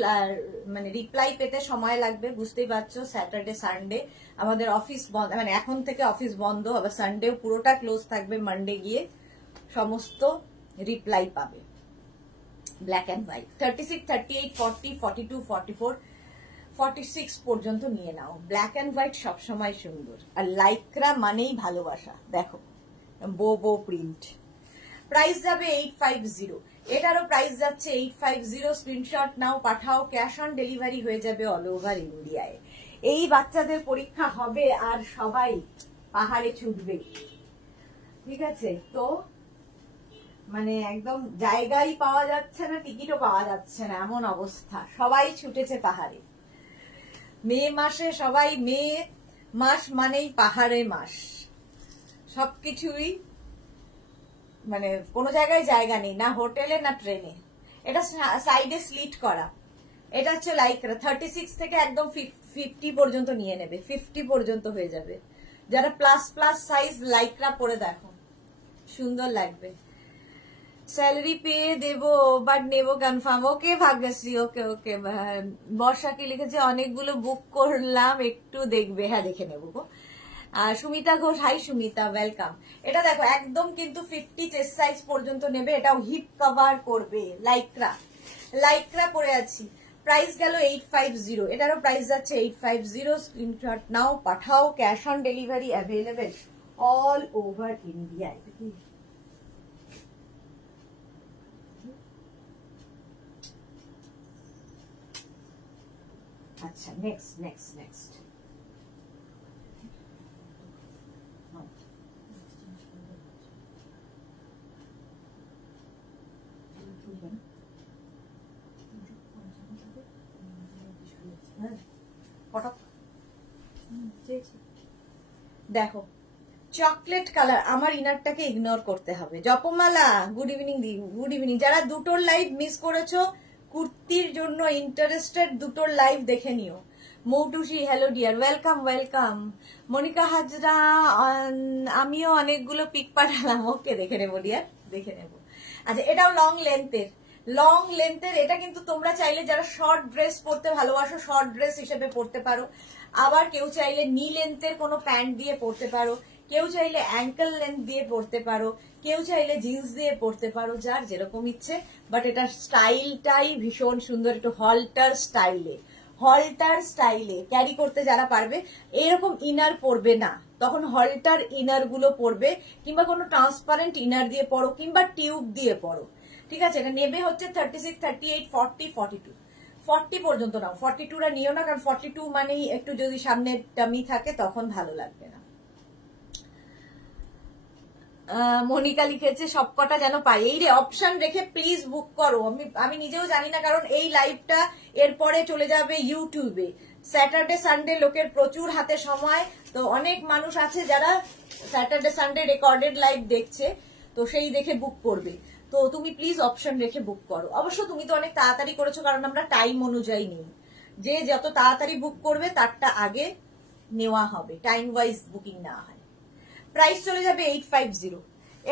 মানে রিপ্লাই পেতে সময় লাগবে, বুঝতেই পারছো। স্যাটারডে সানডে আমাদের অফিস বন্ধ, মানে এখন থেকে অফিস বন্ধ, আবার সানডেও পুরোটা ক্লোজ থাকবে। মানডে গিয়ে সমস্ত রিপ্লাই পাবে। ব্ল্যাক অ্যান্ড হোয়াইট 36, 38, 40, 42, 44, 46 পর্যন্ত নিয়ে নাও। ব্ল্যাক অ্যান্ড হোয়াইট সবসময় সুন্দর। আর লাইক্রা মানেই ভালোবাসা, দেখো বো বো প্রিন্ট। প্রাইস যাবে 850, এটারও প্রাইস যাচ্ছে 850। স্ক্রিনশট নাও, পাঠাও। ক্যাশ অন ডেলিভারি হয়ে যাবে অল ওভার ইন্ডিয়ায়। এই বাচ্চাদের পরীক্ষা হবে আর সবাই পাহাড়ে ছুটবে, ঠিক আছে? তো মানে একদম জায়গাই পাওয়া যাচ্ছে না, টিকিটও পাওয়া যাচ্ছে না, এমন অবস্থা। সবাই ছুটেছে পাহাড়ে। মে মাসে সবাই, মে মাস মানেই পাহাড়ে মাস, সবকিছুই মানে কোনো জায়গায় জায়গা নেই, না হোটেলে না ট্রেনে। এটা সাইডে স্লিট করা, এটা হচ্ছে লাইক্রা। 36 থেকে একদম 50 পর্যন্ত নিয়ে নেবে, 50 পর্যন্ত হয়ে যাবে। যারা প্লাস প্লাস সাইজ লাইক্রা পরে দেখো, সুন্দর লাগবে। স্যালারি পেয়ে দেবো, বাট নেবো কনফার্ম। ওকে ভাগ্যশ্রী, ওকে ওকে। বর্ষা কি লিখেছে, অনেকগুলো বুক করলাম, একটু দেখবে। হ্যাঁ দেখে নেবো গো। Sumita Ghosh, hi Sumita, welcome. এটা দেখো একদম কিন্তু 50 চেস্ট সাইজ পর্যন্ত নেবে, এটাও হিপ কভার করবে, লাইক্রা লাইক্রা পরে আছি। প্রাইস গেল 850, এটারও প্রাইস যাচ্ছে 850। স্ক্রিনশট নাও, পাঠাও, cash on delivery available all over India. আচ্ছা, নেক্সট নেক্সট নেক্সট দেখো চকলেট কালার। আমার ইনারটাকে ইগনোর করতে হবে। জপমালা, গুড ইভিনিং দি, গুড ইভিনিং। যারা দুটোর লাইভ মিস করেছো, কুর্তির জন্য ইন্টারেস্টেড, দুটোর লাইভ দেখে নিও। Moutusi, hello dear, welcome welcome. Monica Hazra, আমিও অনেকগুলো পিক পাঠালাম, ওকে দেখে নেবো ডিয়ার, দেখে নেবো। আচ্ছা, এটাও লং লেন্থের, লং লেন্থের। এটা কিন্তু তোমরা চাইলে যারা শর্ট ড্রেস পরতে ভালোবাসো, শর্ট ড্রেস হিসেবে পরতে পারো। আবার কেউ চাইলে নি লেন্থের কোনো প্যান্ট দিয়ে পরতে পারো, কেউ চাইলে অ্যাঙ্কেল লেন্থ দিয়ে পরতে পারো, কেউ চাইলে জিন্স দিয়ে পরতে পারো, যার যেরকম ইচ্ছে। বাট এটা স্টাইলটাই ভীষণ সুন্দর, একটু হলটার স্টাইলে, হলটার স্টাইলে ক্যারি করতে যারা পারবে। এরকম ইনার পরবে না, তখন হলটার ইনার গুলো পরবে, কিংবা কোনো ট্রান্সপারেন্ট ইনার দিয়ে পরো, কিংবা টিউব দিয়ে পরো। ঠিক আছে, এটা নেবে হচ্ছে 36, 38, 40, 42, 40 পর্যন্ত নাও। 42টা নিও না, কারণ 42 মানেই একটু যদি সামনে টামি থাকে তখন ভালো লাগবে না। মনিকা লিখেছে সবকটা যেন পাই। এই রে, অপশন রেখে প্লিজ বুক করো। আমি নিজেও জানি না, কারণ এই লাইভটা এরপরে চলে যাবে ইউটিউবে। স্যাটারডে সানডে লোকের প্রচুর হাতে সময়, তো অনেক মানুষ আছে যারা স্যাটারডে সানডে রেকর্ডেড লাইভ দেখছে, তো সেই দেখে বুক করবে। তো তুমি প্লিজ অপশন রেখে বুক করো। অবশ্য তুমি তো অনেক তাড়াতাড়ি করেছো, কারণ আমরা টাইম অনুযায়ী নিই, যে যত তাড়াতাড়ি বুক করবে তারটা আগে নেওয়া হবে, টাইম ওয়াইজ বুকিং না হয়। প্রাইস চলে যাবে 850,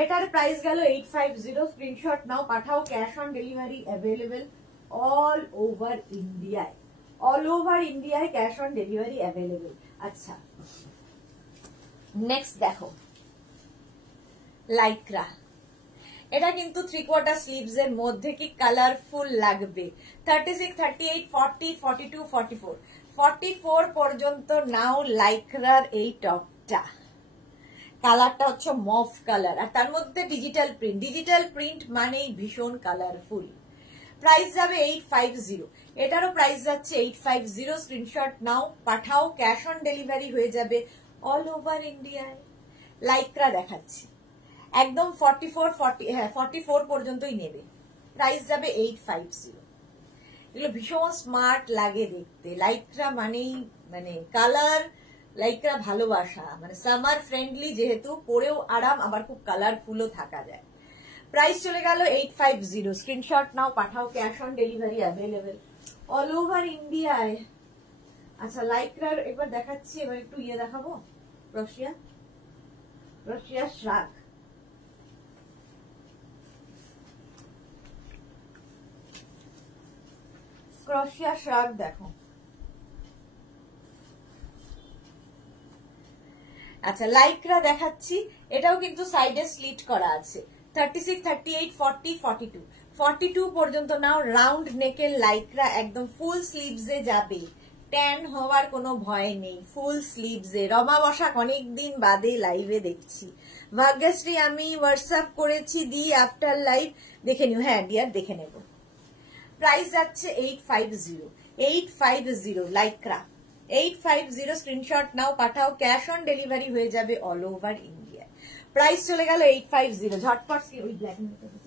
এটার প্রাইস গেল 850। স্ক্রিনশট নাও, পাঠাও, cash on delivery available all over ইন্ডিয়ায়, অল ওভার ইন্ডিয়ায় ক্যাশ অন ডেলিভারি অ্যাভেলেবেল। আচ্ছা, নেক্সট দেখো লাইক্রা। এটা কিন্তু 3/4 স্লিভস এর মধ্যে কি কালারফুল লাগবে। 36, 38, 40, 42, 44, 44 পর্যন্ত নাও লাইক্রার এই টপটা। কালারটা হচ্ছে মফ কালার, আর তার মধ্যে ডিজিটাল প্রিন্ট। ডিজিটাল প্রিন্ট মানেই ভীষণ কালারফুল। প্রাইস যাবে 850, এটারও প্রাইস যাচ্ছে 850। স্ক্রিনশট নাও, পাঠাও, ক্যাশ অন ডেলিভারি হয়ে যাবে অল ওভার ইন্ডিয়ায়। লাইক্রা দেখাচ্ছি, একদম 44 পর্যন্তই নেবে। প্রাইস যাবে 850। এগুলো ভীষণ স্মার্ট লাগে দেখতে। লাইক্রা মানেই মানে কালার, লাইক্রা ভালোবাসা, মানে সামার ফ্রেন্ডলি, যেহেতু পরেও আরাম, আবার খুব কালারফুলও থাকা যায়। প্রাইস চলে গেল 850। স্ক্রিনশট নাও, পাঠাও, cash on delivery available all over ইন্ডিয়ায়। আচ্ছা, লাইক্রার এবার দেখাচ্ছি, এবার একটু ইয়ে দেখাবো, রশিয়া, রশিয়া শ্রাগ। ক্রশিয়া শ্রাগ দেখো। আচ্ছা, লাইক্রা দেখাচ্ছি, এটাও কিন্তু সাইডে স্লিট করা আছে। 36, 38, 40, 42, 42 পর্যন্ত নাও। রাউন্ড নেকের লাইক্রা, একদম ফুল স্লিভসে যাবে, ট্যান হওয়ার কোনো ভয় নেই, ফুল স্লিভসে। রমা বসাক অনেকদিন বাদে লাইভে দেখছি। ভাগ্যশ্রী, আমি হোয়াটসঅ্যাপ করেছি, দি আফটার লাইভ দেখে নিও। হ্যাঁ ডিয়ার, দেখে নেব। প্রাইস যাচ্ছে 850, 850 লাইক্রা, 850। স্ক্রিনশট নাও, পাঠাও, ক্যাশ অন ডেলিভারি হয়ে যাবে অল ওভার ইন্ডিয়া। প্রাইস চলে গেল 850। ঝটপট ওই ব্ল্যাক এন্ড হোয়াইট।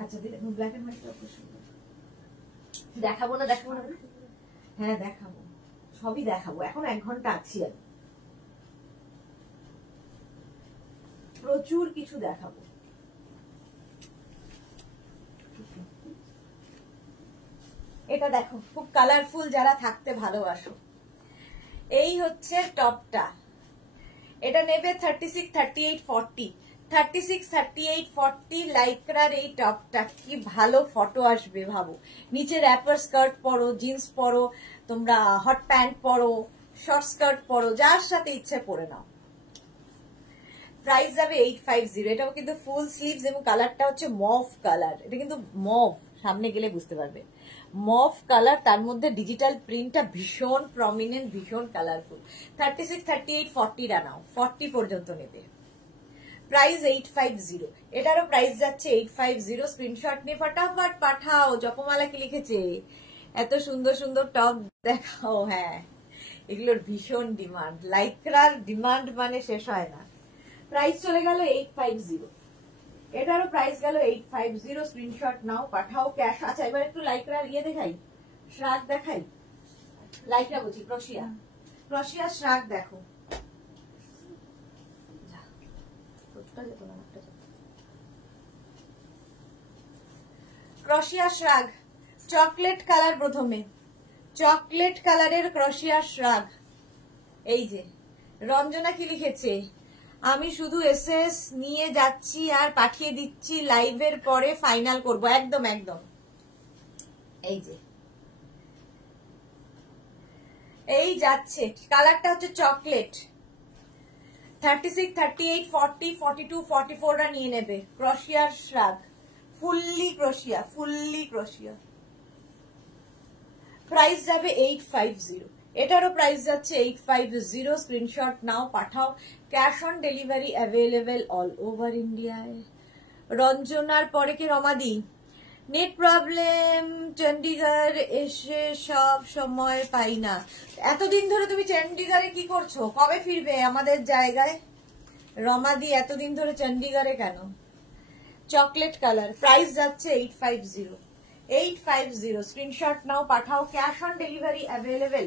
আচ্ছা, ব্ল্যাক এন্ড হোয়াইট দেখাবো না, দেখাবো না, হ্যাঁ দেখাবো, সবই দেখাবো। এখন 1 ঘন্টা আছি, আর প্রচুর কিছু দেখাবো। এটা দেখো, খুব কালারফুল, যারা থাকতে ভালোবাসো। এই হচ্ছে টপটা, এটা নেবে 36, 38, 40, 36, 38, 40 লাইক্রার এই টপটা। কি ভালো ফটো আসবে ভাবো। নিচে র্যাপার স্কার্ট পরো, জিন্স পরো, তোমরা হট প্যান্ট পরো, শর্ট স্কার্ট পরো, যার সাথে ইচ্ছে পরে নাও, প্রাইস যাবে 850। এটাও কিন্তু ফুল স্লিভস এবং কালারটা হচ্ছে মভ কালার। এটা কিন্তু মভ, সামনে গেলে বুঝতে পারবে, মভ কালার, তার মধ্যে ডিজিটাল প্রিন্টটা ভীষণ প্রমিনেন্ট, ভীষণ কালারফুল। 36, 38, 40 রানাও, 40 পর্যন্ত নেবে। প্রাইস 850। এটারও প্রাইস যাচ্ছে 850। স্ক্রিনশট নিয়ে ফটাফট পাঠাও। জপমালা কি লিখেছে, এত সুন্দর সুন্দর টপ দেখাও। হ্যাঁ, এগুলোর ভীষণ ডিমান্ড, লাইক্রার ডিমান্ড মানে শেষ হয় না। প্রাইস চলে গেল 850। এটারও প্রাইস গেল 850। স্ক্রিনশট নাও, পাঠাও, ক্যাশ। আচ্ছা, এবার একটু লাইক্রার ইয়ে দেখাই, শ্রাগ দেখাই। লাইক্রা বলছি, ক্রোশিয়া, ক্রোশিয়া শ্রাগ দেখো। ক্রোশিয়া শ্রাগ চকলেট কালার, প্রথমে চকলেট কালারের ক্রোশিয়া শ্রাগ। এই যে রঞ্জনা কি লিখেছে, আমি শুধু এসএস নিয়ে যাচ্ছি আর পাঠিয়ে দিচ্ছি, লাইভের পরে ফাইনাল করব। একদম একদম। এই যে এই যাচ্ছে, কালারটা হচ্ছে চকলেট। 36, 38, 40, 42, 44 নিয়ে নেবে। ক্রোশিয়ার শ্রাগ, fully crochet, fully crochet. Price যাবে 850। এটারও প্রাইস যাচ্ছে 850। স্ক্রিনশট নাও, পাঠাও, cash on delivery available all over ইন্ডিয়ায়। রঞ্জনার পরে কি রমাদি, নেট প্রবলেম, চণ্ডীগড় এসে সব সময় পাই না। এতদিন ধরে তুমি চণ্ডীগড়ে কি করছো, কবে ফিরবে আমাদের জায়গায়? রমাদি এতদিন ধরে চণ্ডীগড়ে কেন? চকলেট কালার, প্রাইস যাচ্ছে 850। 850। স্ক্রিনশট নাও, পাঠাও, cash on delivery available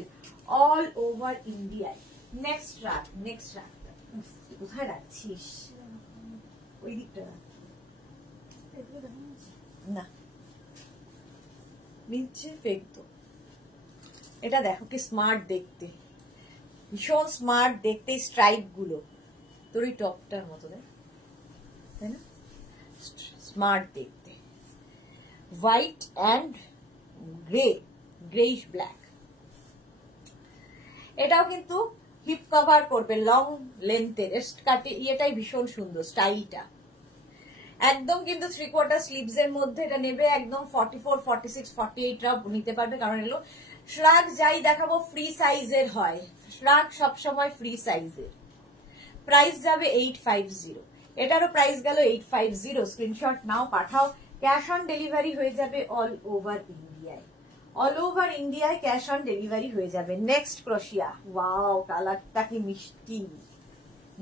all over ইন্ডিয়ায়। নেক্সট রাত, নেক্সট রাত কোথায় রাখছিস? ওই দিকটা না, নিচে ফেক তো। এটা দেখো কি স্মার্ট দেখতে, ভীষণ স্মার্ট দেখতে। স্ট্রাইপ গুলো তোর ওই টপটার মতো, তাই না? স্মার্ট দেখতে, white and grey, greyish black. এটাও কিন্তু হিপ কভার করবে, লং লেন্থের কাটে। ইয়েটাই ভীষণ সুন্দর, স্টাইলটা একদম কিন্তু 3/4 স্লিভস এর মধ্যে এটা নেবে। একদম 44, 46, 48 নিতে পারবে, কারণ এগুলো শ্রাগ যাই দেখাবো ফ্রি সাইজের হয়। শ্রাগ সবসময় ফ্রি সাইজের। প্রাইস যাবে 850। এটারও প্রাইস গেল 850। স্ক্রিনশট নাও, পাঠাও, ক্যাশ অন ডেলিভারি হয়ে যাবে অল ওভার ইন্ডিয়ায়। অল ওভার ইন্ডিয়ায় ক্যাশ অন ডেলিভারি হয়ে যাবে। নেক্সট ক্রোশিয়া, ওয়াও, কালারটা কি মিষ্টি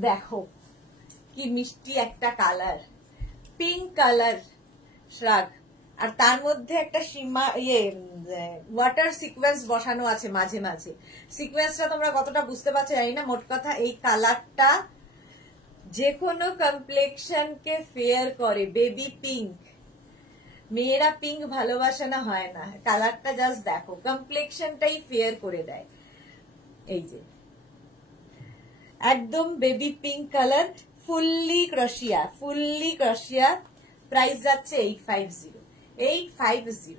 দেখো, কি মিষ্টি একটা কালার, পিঙ্ক কালার শ্রাগ। আর তার মধ্যে একটা সীমা ওয়াটার সিকোয়েন্স বসানো আছে মাঝে মাঝে। সিকোয়েন্সটা তোমরা কতটা বুঝতে পারছো জানি না। মোট কথা এই কালারটা যে কোনো কমপ্লেক্সনকে ফেয়ার করে। বেবি পিঙ্ক, মেয়েরা পিঙ্ক ভালোবাসে না হয় না, কালারটা জাস্ট দেখো, কমপ্লেক্সনটাই ফেয়ার করে দেয়। এই যে একদম baby pink colour, fully crochet, fully crochet. Price যাচ্ছে 850। 850।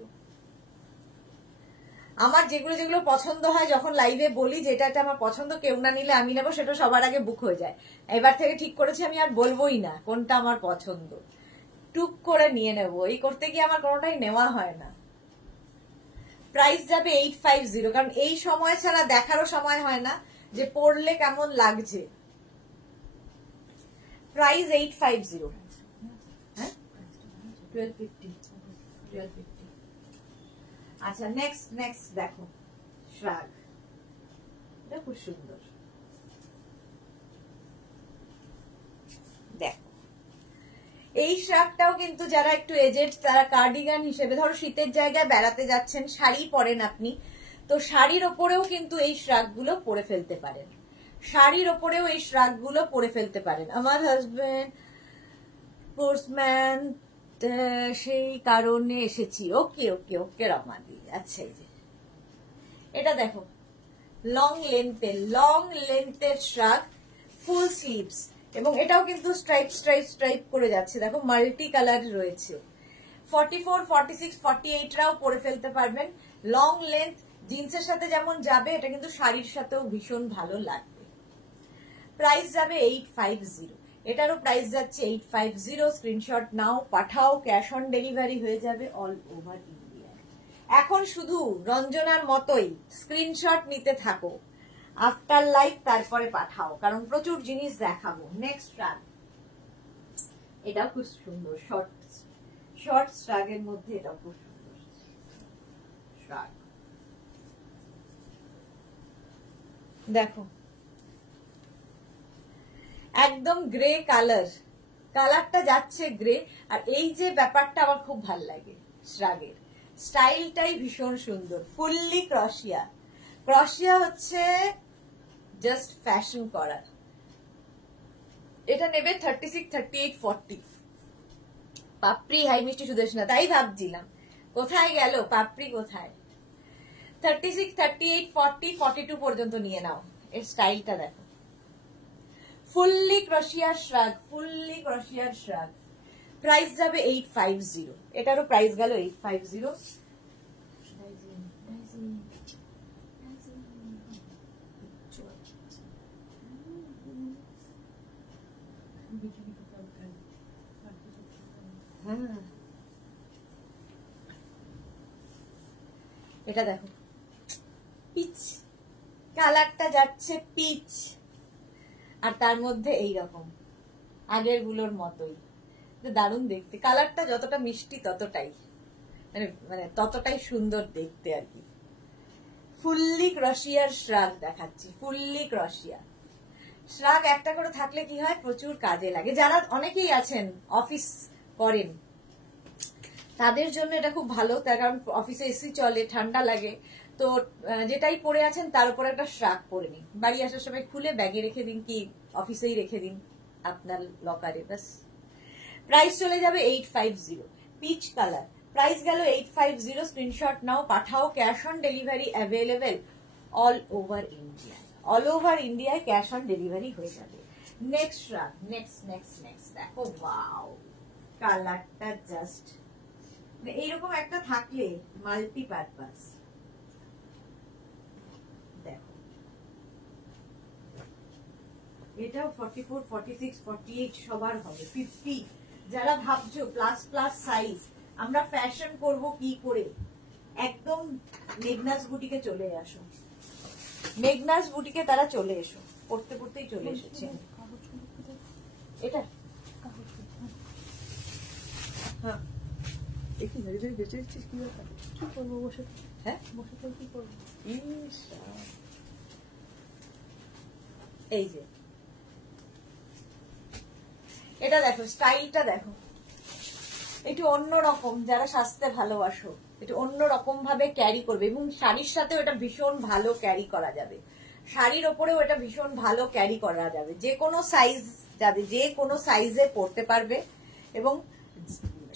আমার যেগুলো যেগুলো পছন্দ হয় যখন লাইভে বলি যেটা এটা আমার পছন্দ, কেউ না নিলে আমি নেবো, সেটা সবার আগে বুক হয়ে যায়। এবার থেকে ঠিক করেছি আমি আর বলবোই না কোনটা আমার পছন্দ, টুক করে নিয়ে নেবো। এই করতে গিয়ে আমার কোনোটাই নেওয়া হয় না। প্রাইস যাবে 850, কারণ এই সময় ছাড়া দেখারও সময় হয় না যে পরলে কেমন লাগছে। প্রাইস 850। হ্যাঁ, 1250। আচ্ছা, নেক্সট দেখো শ্রাগ, এটা খুব সুন্দর। দেখো এই শ্রাগটাও কিন্তু যারা একটু এজেড তারা কার্ডিগান হিসেবে, ধরো শীতের জায়গায় বেড়াতে যাচ্ছেন, শাড়ি পরেন আপনি, তো শাড়ির ওপরেও কিন্তু এই শ্রাগগুলো পরে ফেলতে পারেন। শাড়ির ওপরেও এই শ্রাগগুলো পরে ফেলতে পারেন। আমার হাজবেন্ড পোস্টম্যান, সেই কারণে এসেছি। ওকে ওকে ওকে রমাদি। আচ্ছা, এই যে এটা দেখো, লং লেন্থের শ্রাগ, ফুল স্লিভস, এবং এটাও কিন্তু স্ট্রাইপ করে যাচ্ছে। দেখো মাল্টি কালার রয়েছে। 44, 46, 48 পরে ফেলতে পারবেন। লং লেন্থ, জিন্সের সাথে যেমন যাবে, এটা কিন্তু শাড়ির সাথেও ভীষণ ভালো লাগবে। প্রাইস যাবে 850। এটারও প্রাইস যাচ্ছে 850। স্ক্রিনশট নাও, পাঠাও, ক্যাশ অন ডেলিভারি হয়ে যাবে অল ওভার ইন্ডিয়া। এখন শুধু রঞ্জনার মতোই স্ক্রিনশট নিতে থাকো, আফটার লাইভ তারপরে পাঠাও, কারণ প্রচুর জিনিস দেখাবো। নেক্সট রাগ, এটাও খুব সুন্দর, শর্ট স্ট্রাগের মধ্যে এটাও খুব সুন্দর স্ট্রাগ। দেখো একদম গ্রে কালার, কালারটা যাচ্ছে গ্রে। আর এই যে ব্যাপারটা আমার খুব ভাল লাগে শ্রাগের স্টাইলটাই ভীষণ সুন্দর। ফুললি ক্রশিয়া, ক্রশিয়া হচ্ছে জাস্ট ফ্যাশন করার। এটা নেবে 36, 38, 40। পাপড়ি হাই মিষ্টি সুদেশনা, তাই ভাবছিলাম কোথায় গেল পাপড়ি, কোথায়। 36, 38, 40, 42 পর্যন্ত নিয়ে নাও। এর স্টাইলটা দেখো, ফুললি ক্রশিয়ার শ্রাগ, ফুললি ক্রশিয়ার শ্রাগ। প্রাইস যাবে 850। এটারও প্রাইস গেল 850। এটা দেখো পিচ, কালারটা যাচ্ছে পিচ, আর তার মধ্যে এই রকম আগের গুলোর মতোই দারুণ দেখতে। কালারটা যতটা মিষ্টি ততটাই মানে ততটাই সুন্দর দেখতে আর কি। ফুললি ক্রশিয়ার শ্রাগ দেখাচ্ছি, ফুললি ক্রশিয়া শ্রাগ। একটা করে থাকলে কি হয়, প্রচুর কাজে লাগে। যারা অনেকেই আছেন অফিস করেন তাদের জন্য এটা খুব ভালো, তার কারণ অফিসে এসি চলে, ঠান্ডা লাগে। তো যেটাই পরে আছেন তার উপরে একটা শ্রাগ পরে নিন, বাড়ি আসার সময় খুলে ব্যাগে রেখে দিন, কি অফিসেই রেখে দিন আপনার লকারে, ব্যাস। প্রাইস চলে যাবে 850। পিচ কালার, প্রাইস গেল 850। স্ক্রিনশট নাও, পাঠাও, cash on delivery available all over India. All over ইন্ডিয়ায় ক্যাশ অন ডেলিভারি হয়ে যাবে। নেক্সট শ্রাগ, নেক্সট দেখো, ওয়াও কালারটা জাস্ট এইরকম একটা থাকলে মাল্টিপারপাস। দেখো এটাও 44, 46, 48 সবার হবে। 50 যারা ভাবছো প্লাস প্লাস সাইজ আমরা ফ্যাশন করব কি করে, একদম মেঘনাস বুটিকে চলে আসো, মেঘনাস বুটিকে তারা চলে এসো, পড়তে পড়তেই চলে এসেছে। এটা হ্যাঁ একটু ধীরে ধীরে বেঁচে দিচ্ছিস, কি ব্যাপার, কি করবো বসে, হ্যাঁ বসে থেকে কি করবো। এই যে এটা দেখো, স্টাইলটা দেখো, একটু অন্যরকম। যারা সাজতে ভালোবাসো একটু অন্যরকম ভাবে ক্যারি করবে, এবং শাড়ির সাথেও এটা ভীষণ ভালো ক্যারি করা যাবে, শাড়ির ওপরেও এটা ভীষণ ভালো ক্যারি করা যাবে। যে কোনো সাইজ যাবে, যে কোনো সাইজে পরতে পারবে এবং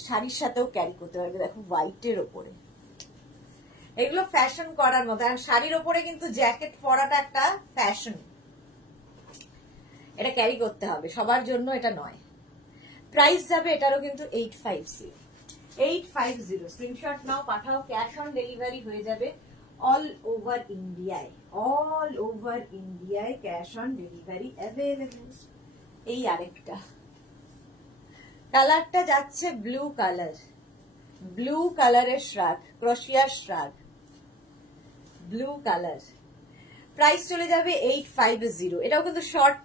শাড়ির সাথেও ক্যারি করতে পারবে। দেখো হোয়াইটের ওপরে এগুলো ফ্যাশন করার মতো। আর শাড়ির ওপরে কিন্তু জ্যাকেট পরাটা একটা ফ্যাশন, এটা ক্যারি করতে হবে, সবার জন্য এটা নয়। প্রাইস যাবে এটারও কিন্তু 850। 850 স্ক্রিনশট নাও, পাঠাও, ক্যাশ অন ডেলিভারি হয়ে যাবে অল ওভার ইন্ডিয়ায়। অল ওভার ইন্ডিয়ায় ক্যাশ অন ডেলিভারি অ্যাভেলেবল। এই আরেকটা কালারটা যাচ্ছে ব্লু কালার, ব্লু কালারের শ্রাগ, ক্রশিয়ার শ্রাগ, ব্লু কালার। প্রাইস চলে যাবে 850। এটাও কিন্তু শর্ট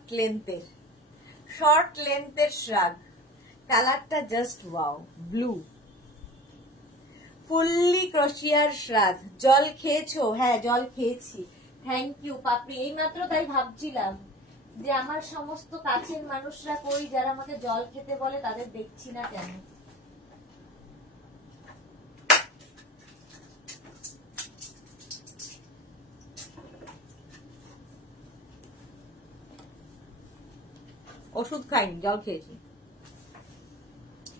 লেন্থের শ্রাগ। কালারটা জাস্ট ওয়াও, ব্লু, ফুললি ক্রশিয়ার শ্রাগ। জল খেয়েছো? হ্যাঁ জল খেয়েছি, থ্যাংক ইউ পাপড়ি। এই মাত্র তাই ভাবছিলাম যে আমার সমস্ত কাছের মানুষরা কই, যারা আমাকে জল খেতে বলে তাদের দেখছি না কেন। ওষুধ খাইনি, জল খেয়েছি।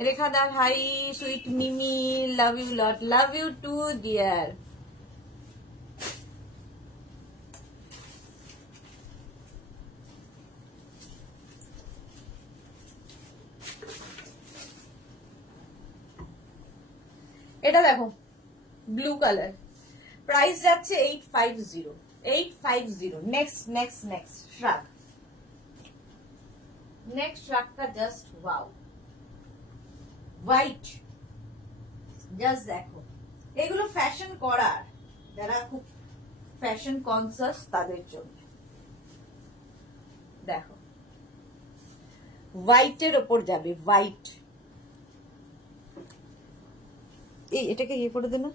রেখাদার hi, sweet Mimi, love you lot, love you too dear. এটা দেখো ব্লু কালার, প্রাইস যাচ্ছে 850। 850। নেক্সট শ্রাগ, নেক্সট শ্রাগটা জাস্ট ওয়াও, হোয়াইট, জাস্ট দেখো। এগুলো ফ্যাশন করার, যারা খুব ফ্যাশন কনসাস তাদের জন্য। দেখো হোয়াইটের ওপর যাবে, হোয়াইট। এই এটাকে ইয়ে করে দে না,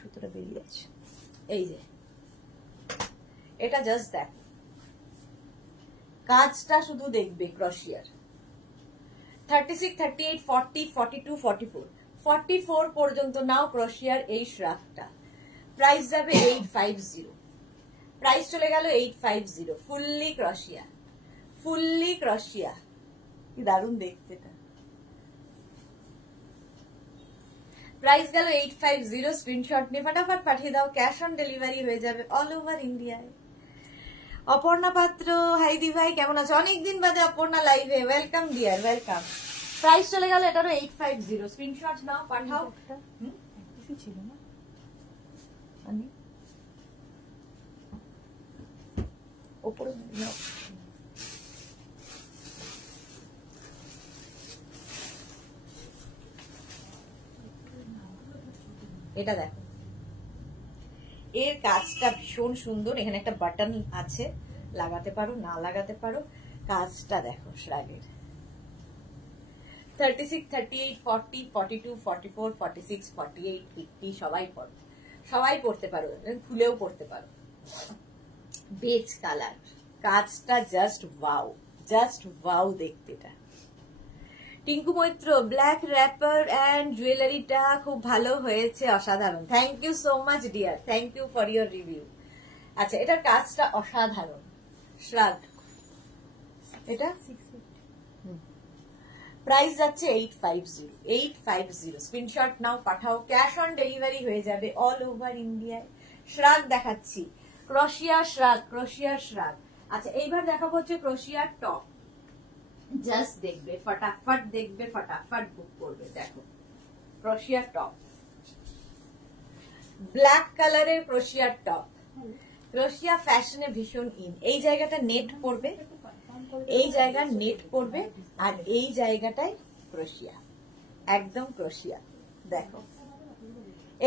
সুতোটা বেরিয়ে আছে। এই যে এটা জাস্ট দেখ, কাজটা শুধু দেখবে ক্রোশিয়ার। 36, 38, 40, 42, 44, 44 পর্যন্ত নাও ক্রোশিয়ার এই শ্রাগটা। প্রাইস যাবে 850, প্রাইস চলে গেল 850। ফুললি ক্রোশিয়া, ফুললি ক্রোশিয়া, কি দারুণ দেখতে এটা। প্রাইস গেল 850। স্ক্রিনশট নিয়ে ফটাফট পাঠিয়ে দাও, ক্যাশ অন ডেলিভারি হয়ে যাবে অল ওভার ইন্ডিয়ায়। অপর্ণা পাত্র, হাই দি ভাই, কেমন আছো? অনেকদিন বাদে অপর্ণা লাইভে, ওয়েলকাম ডিয়ার, ওয়েলকাম। প্রাইস চলে গেল এটারও 850। স্ক্রিনশট নাও, পাঠাও। কিছু ছিল না ওপরে নাও। এটা দেখো, এর কাজটা ভীষণ সুন্দর। এখানে একটা বাটন আছে, লাগাতে পারো না লাগাতে পারো। কাজটা দেখো শ্রাগের। 36, 38, 40, 42, 44, 46, 48, 50 সবাই পড়তে পারো, খুলেও পড়তে পারো। বেজ কালার, কাজটা জাস্ট ওয়াও, জাস্ট ওয়াও দেখতে। এটা Tinku Maitra, black wrapper and জুয়েলারিটা খুব ভালো হয়েছে, অসাধারণ। Thank you so much dear, thank you for your review. আচ্ছা, এটার কাজটা অসাধারণ। শ্রাগ এটা প্রাইস যাচ্ছে 850, 850। স্ক্রিনশট নাও, পাঠাও, ক্যাশ অন ডেলিভারি হয়ে যাবে অল ওভার ইন্ডিয়ায়। শ্রাগ দেখাচ্ছি, ক্রোশিয়া শ্রাগ, ক্রোশিয়া শ্রাগ। আচ্ছা, এইবার দেখাবো হচ্ছে ক্রোশিয়ার টপ। জাস্ট দেখবে, ফটাফট দেখবে, ফটাফট বুক করবে। দেখো ক্রোশিয়ার টপ, ব্ল্যাক কালারের ক্রোশিয়ার টপ। ক্রোশিয়া ফ্যাশনে ভীষণ ইন। এই জায়গাটা নেট পড়বে, এই জায়গা নেট পড়বে, আর এই জায়গাটায় ক্রোশিয়া, একদম ক্রোশিয়া। দেখো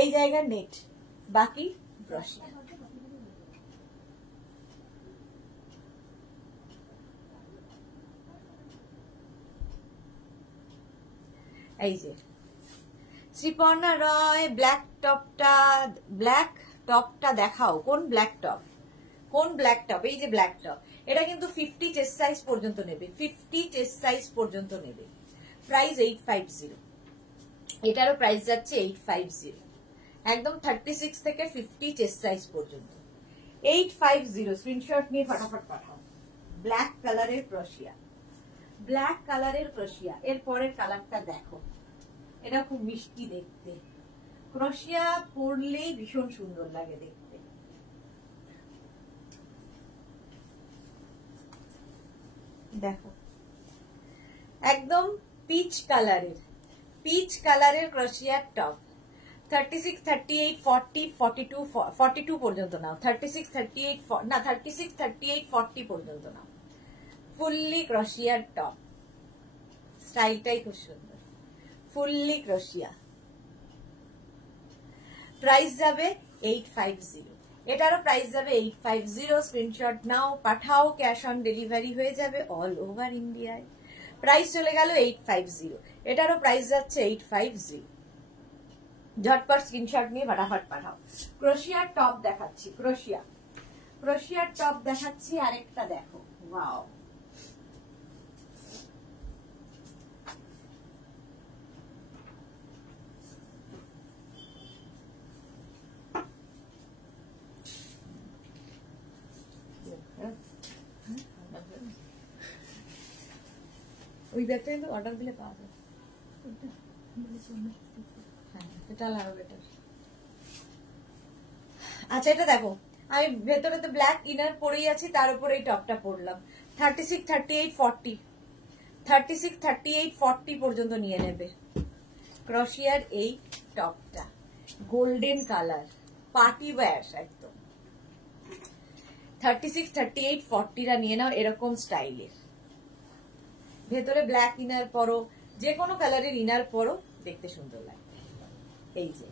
এই জায়গা নেট, বাকি ক্রোশিয়া। এই যে শ্রীপর্ণা রয়, ব্ল্যাক টপটা দেখাও। কোন ব্ল্যাক টপ, কোন ব্ল্যাক টপ? এই যে ব্ল্যাক টপ, এটা কিন্তু 50 চেস্ট সাইজ পর্যন্ত নেবে, 50 চেস্ট সাইজ পর্যন্ত নেবে। প্রাইস 850। এটারও প্রাইস যাচ্ছে 850, একদম 36 থেকে 50 চেস্ট সাইজ পর্যন্ত 850। স্ক্রিনশট নিয়ে ফটাফট পাঠাও। ব্ল্যাক কালারের ক্রোশিয়া, ব্ল্যাক কালারের ক্রোশিয়া। এর পরের কালারটা দেখো, এটা খুব মিষ্টি দেখতে। ক্রোশিয়া পরলেই ভীষণ সুন্দর লাগে দেখতে। দেখো একদম পিচ কালারের, পিচ কালারের ক্রোশিয়ার টপ। 36, 38, 40, 42, 42 পর্যন্ত নাও। 36, 38 না 36, 38, 40 পর্যন্ত নাও। ফুললি ক্রোশিয়ার টপ, স্টাইলটাই খুব সুন্দর। ফুললি ক্রোশিয়া, প্রাইস যাবে 850। এটারও প্রাইস যাবে 850। স্ক্রিনশট নাও, পাঠাও, ক্যাশ অন ডেলিভারি হয়ে যাবে অল ওভার ইন্ডিয়ায়। প্রাইস চলে গেল 850, এটারও প্রাইস যাচ্ছে 850। ঝটপট স্ক্রিনশট নিয়ে ফটাফট পাঠাও। ক্রোশিয়ার টপ দেখাচ্ছি, ক্রোশিয়ার টপ দেখাচ্ছি। আরেকটা দেখো, ওয়াও, ওই ব্যাগটা কিন্তু অর্ডার দিলে পাওয়া যায়। আচ্ছা, এটা দেখো, আমি ভেতরে তো ব্ল্যাক ইনার পরেই আছি, তার উপরে এই টপটা পরলাম। 36, 38, 40, 36, 38, 40 পর্যন্ত নিয়ে নেবে। ক্রোশিয়ার এই টপটা গোল্ডেন কালার, পার্টি ওয়্যার একদম। 36, 38, 40রা নিয়ে নাও এরকম স্টাইলের। ভেতরে ব্ল্যাক ইনার পরো, যে কোনো কালারের ইনার পরো, দেখতে সুন্দর লাগে। এই যে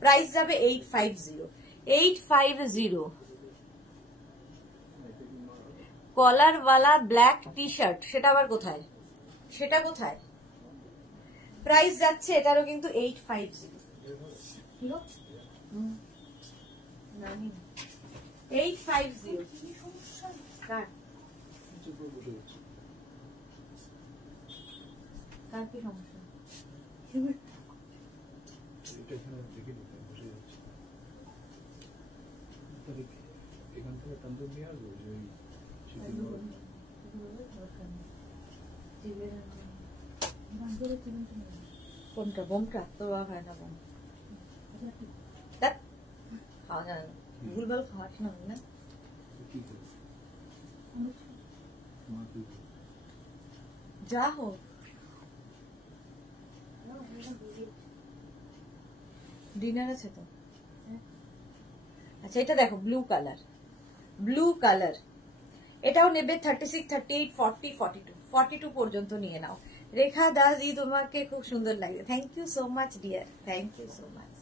প্রাইস যাবে 850। 850 কলারওয়ালা ব্ল্যাক টি শার্ট, সেটা আবার কোথায়? সেটা কোথায়? প্রাইস যাচ্ছে এটারও কিন্তু 850। 850। কার কি সমস্যা? এখান থেকে তন্দুর নিয়ে আসবো। কোনটা? বোমটা তো হয় না, বোম খাওয়া যায় না, ভুলভাল খাওয়াস না না। যা হোক ডিনার আছে তো। আচ্ছা এটা দেখো ব্লু কালার, ব্লু কালার, এটাও নেবে 36, 38, 40, 42, 42 পর্যন্ত নিয়ে নাও। রেখা দাস জি তোমাকে খুব সুন্দর লাগে, thank you so much dear, thank you so much.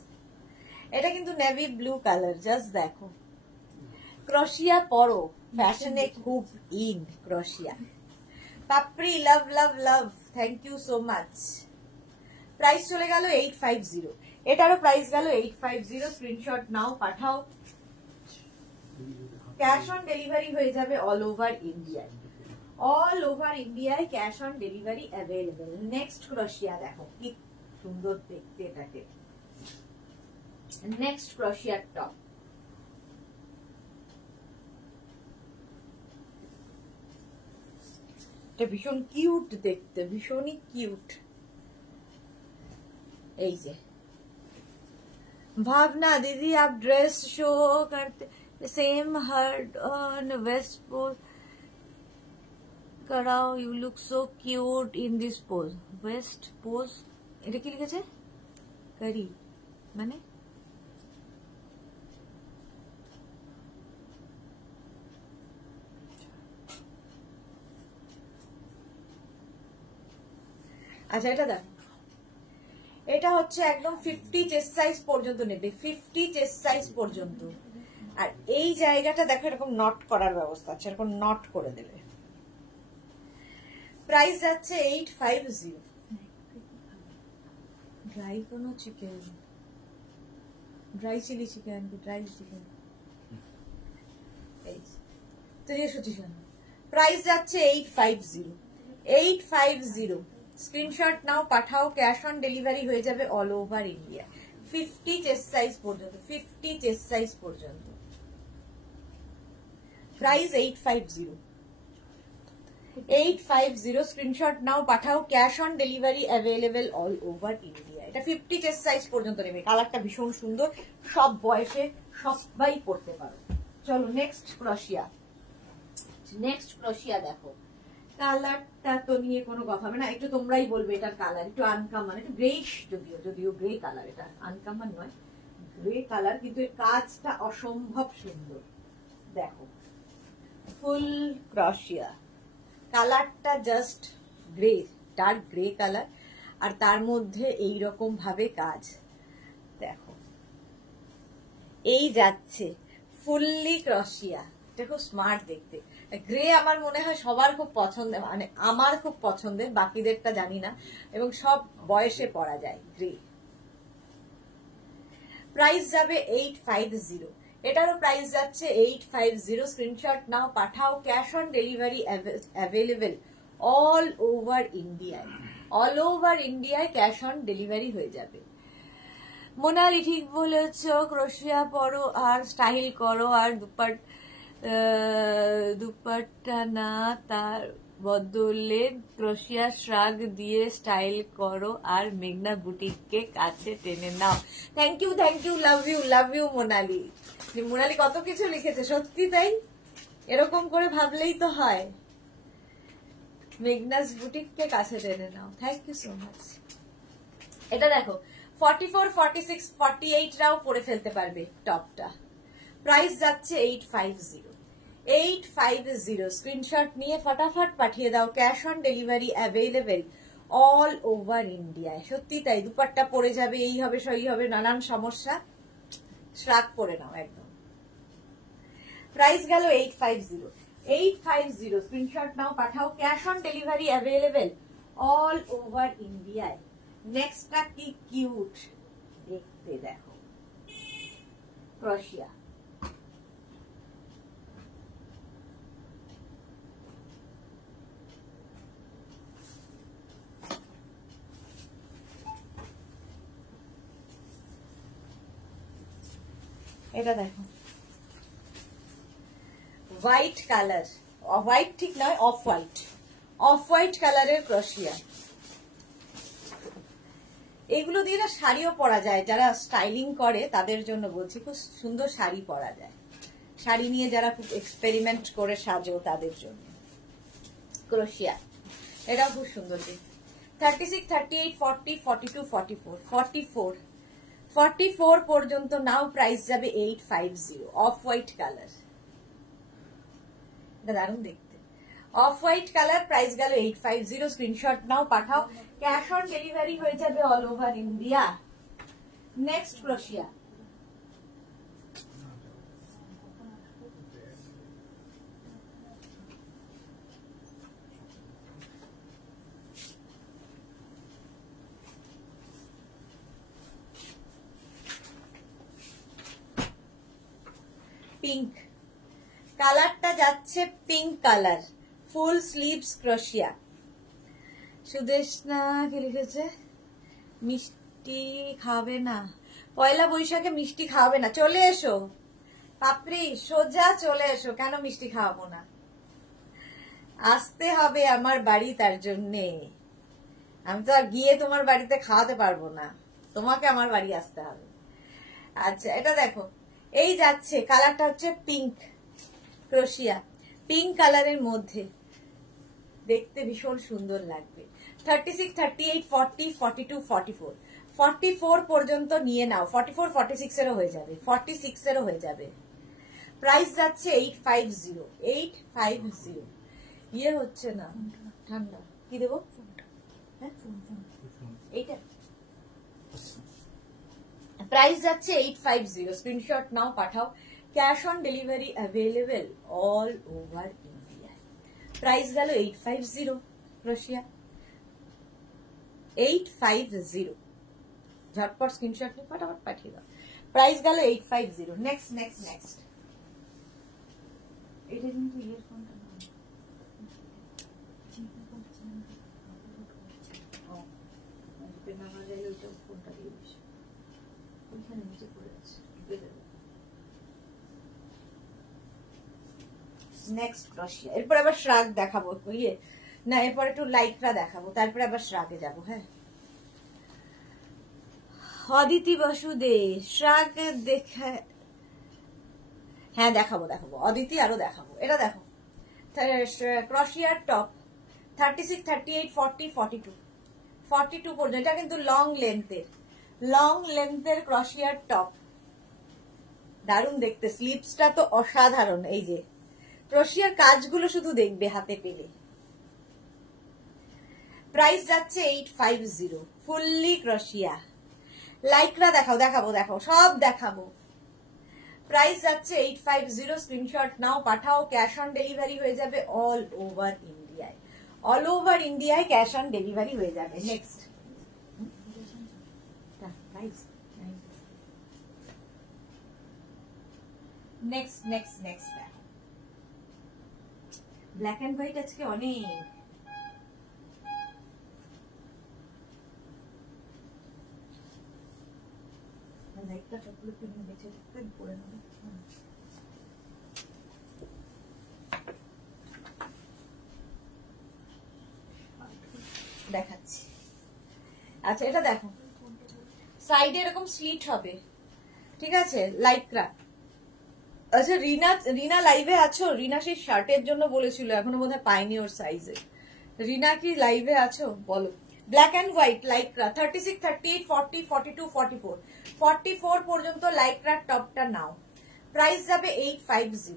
এটা কিন্তু নেভি ব্লু কালার, জাস্ট দেখো। ক্রোশিয়া পরো, ফ্যাশনে খুব in crochet. Papri love love love, thank you so much. Price চলে গেল 850, এটারও প্রাইস গেল 850। স্ক্রিনশট নাও, পাঠাও। ক্যাশ অন ডেলিভারি হয়ে যাবে অল ওভার ইন্ডিয়ায়, অল ওভার ইন্ডিয়ায় cash on delivery available. Next crochet দেখো কি সুন্দর দেখতে এটাকে। নেক্সট ক্রোশিয়ার টপ, এটা ভীষণ কিউট দেখতে, ভীষণই কিউট। এই যে भावना दीदी आप ड्रेस शो करते, same heard on waist pose कराओ, you look so cute in this pose. Waist pose এটা কি লিখেছে? করি মানে আচ্ছা এটা দেখ, এটা হচ্ছে একদম 50 চেস্ট সাইজ পর্যন্ত নেবে, 50 চেস্ট সাইজ পর্যন্ত। আর এই জায়গাটা দেখো এরকম নট করার ব্যবস্থা আছে, এরকম নট করে দেবে। প্রাইস যাচ্ছে 850। ড্রাই কোনো chicken, dry chilli chicken, dry chicken, এই তো দিয়ে সত্যি। প্রাইস যাচ্ছে 850, 850। স্ক্রিনশট নাও, পাঠাও। ক্যাশ অন ডেলিভারি হয়ে যাবে all over India, 50 chest size পর্যন্ত, 50 চেস্ট সাইজ পর্যন্ত। প্রাইস 850, 850। স্ক্রিনশট নাও, পাঠাও। Cash on delivery available all over India. এটা 50 চেস্ট সাইজ পর্যন্ত নেবে। কালারটা ভীষণ সুন্দর, সব বয়সে সবাই পড়তে পারো। চলো নেক্সট ক্রোশিয়া, নেক্সট ক্রোশিয়া দেখো। কালারটা তো নিয়ে কোনো কথা হবে না, একটু তোমরাই বলবে এটার কালার একটু আনকমন, একটু গ্রেইশ, যদিও গ্রে কালার, এটা আনকমন নয়, গ্রে কালার, কিন্তু এর কাজটা অসম্ভব সুন্দর। দেখো ফুল ক্রোশিয়া, কালারটা just grey, dark grey colour, আর তার মধ্যে এই রকম ভাবে কাজ দেখো, এই যাচ্ছে ফুললি ক্রোশিয়া। দেখো স্মার্ট দেখতে। গ্রে আমার মনে হয় সবার খুব পছন্দের, মানে আমার খুব পছন্দের, বাকিদেরটা জানি না, এবং সব বয়সে পরা যায় গ্রে। প্রাইস যাবে 850, এটারও প্রাইস যাচ্ছে 850। স্ক্রিনশট নাও, পাঠাও। Cash on delivery available all over ইন্ডিয়ায়, অল ওভার ইন্ডিয়ায় ক্যাশ অন ডেলিভারি হয়ে যাবে। মোনালি ঠিক বলেছ, ক্রোশিয়া পরো আর স্টাইল করো, আর দুপাট্টা না, তার বদলে ক্রোশিয়া শ্রাগ দিয়ে স্টাইল করো, আর মেঘনা বুটিককে কাছে টেনে নাও। Thank you, love you Monali. Monali কত কিছু লিখেছে, সত্যি তাই, এরকম করে ভাবলেই তো হয়। মেঘনাস বুটিককে কাছে টেনে নাও, থ্যাংক ইউ সো মাচ। এটা দেখো 44, 46, 48 রাও পরে ফেলতে পারবে টপটা। প্রাইস যাচ্ছে 850। 850 স্ক্রিনশট নিয়ে ফটাফট পাঠিয়ে দাও। Cash on delivery available all over ইন্ডিয়ায়। সত্যি তাই, দুপাট্টা পরে যাবে, এই হবে সেই হবে, নানান সমস্যা, শ্রাগ পরে নাও একদম। প্রাইস গেল 850। 850 স্ক্রিনশট নাও, পাঠাও। Cash on delivery available all over ইন্ডিয়ায়। নেক্সটটা কি কিউট দেখতে, দেখো ক্রোশিয়া। এটা দেখো হোয়াইট কালার, হোয়াইট ঠিক নয়, অফ হোয়াইট, অফ হোয়াইট কালারের ক্রোশিয়া। এগুলো দিয়ে না শাড়িও পরা যায়, যারা স্টাইলিং করে তাদের জন্য বলছি, খুব সুন্দর শাড়ি পরা যায়। শাড়ি নিয়ে যারা খুব এক্সপেরিমেন্ট করে সাজো তাদের জন্য ক্রোশিয়া। এটাও খুব সুন্দর দেখতে। 36, 38, 40, 42, 44, 44, 44 পর্যন্ত নাও। প্রাইস যাবে 850। অফ হোয়াইট কালার, দারুণ দেখতে, অফ হোয়াইট কালার। প্রাইস গেল 850। স্ক্রিনশট নাও, পাঠাও। ক্যাশ অন ডেলিভারি হয়ে যাবে all over India. Next crochet. Pink কালারটা যাচ্ছে, pink colour, full sleeves crochet. Sudeshna কি লিখেছে, মিষ্টি খাবে না, পয়লা বৈশাখে মিষ্টি খাবে না। চলে এসো পাপড়ি, সোজা চলে এসো, কেন মিষ্টি খাওয়াবো না? আসতে হবে আমার বাড়ি, তার জন্যে আমি তো আর গিয়ে তোমার বাড়িতে খাওয়াতে পারবো না, তোমাকে আমার বাড়ি আসতে হবে। আচ্ছা এটা দেখো, এই যাচ্ছে কালারটা হচ্ছে পিঙ্ক ক্রোশিয়া, পিঙ্ক কালারের মধ্যে দেখতে ভীষণ সুন্দর লাগবে। 36, 38, 40, 42, 44, 44 পর্যন্ত নিয়ে নাও। 44, 46 এরও হয়ে যাবে, 46 এরও হয়ে যাবে। প্রাইস যাচ্ছে 850। 850 ইয়ে হচ্ছে না, ঠান্ডা কি দেবো, হ্যাঁ এইটা। প্রাইস যাচ্ছে 850। স্ক্রিনশট নাও, পাঠাও। Cash on delivery available all over India. Price গেল 850 ক্রোশিয়া, 850। ঝটপট স্ক্রিনশট নিয়ে ফটাফট পাঠিয়ে দাও। প্রাইস গেল 850। Next next next. এটা কিন্তু ইয়ারফোনটা না, না যাইলে ওইটা ফোনটা দিয়ে দিস, ওইখানে নিচে পড়ে আছে। নেক্সট ক্রোশিয়া। এরপর আবার শ্রাগ দেখাবো, ইয়ে না, এরপর একটু লাইকরা দেখাবো, তারপরে আবার শ্রাগে যাবো। হ্যাঁ অদিতি বসুদে শ্রাগ দেখে, হ্যাঁ দেখাবো দেখাবো অদিতি, আরো দেখাবো। এটা দেখো ক্রোশিয়ার টপ, 36, 38, 40, 42, 42 পর্যন্ত। এটা কিন্তু লং লেন্থের, লং লেন্থের ক্রোশিয়ার টপ, দারুণ দেখতে। স্লিভসটা তো অসাধারণ। এই যে ক্রোশিয়ার কাজগুলো শুধু দেখবে হাতে পেলে। প্রাইস যাচ্ছে 850। ফুললি ক্রোশিয়া। লাইকরা দেখাও, দেখাবো দেখাও, সব দেখাবো। প্রাইস যাচ্ছে 850। স্ক্রিনশট নাও, পাঠাও। ক্যাশ অন ডেলিভারি হয়ে যাবে অল ওভার ইন্ডিয়ায়। অল ওভার ইন্ডিয়ায় ক্যাশ অন ডেলিভারি হয়ে যাবে। Next next next next black and white আজকে অনেক। দেখাচ্ছি। আচ্ছা এটা দেখো, সাইডে এরকম স্লিট হবে, ঠিক আছে, লাইকরা। আচ্ছা রিনা লাইভে আছো? রিনা সেই শার্টের জন্য বলেছিল, এখনো বোধহয় পাইনি ওর সাইজে। রিনা কি লাইভে আছো বলো। ব্ল্যাক অ্যান্ড হোয়াইট লাইক্রা 36, 38, 40, 42, 44, 44 পর্যন্ত লাইক্রার টপটা নাও। প্রাইস যাবে 850,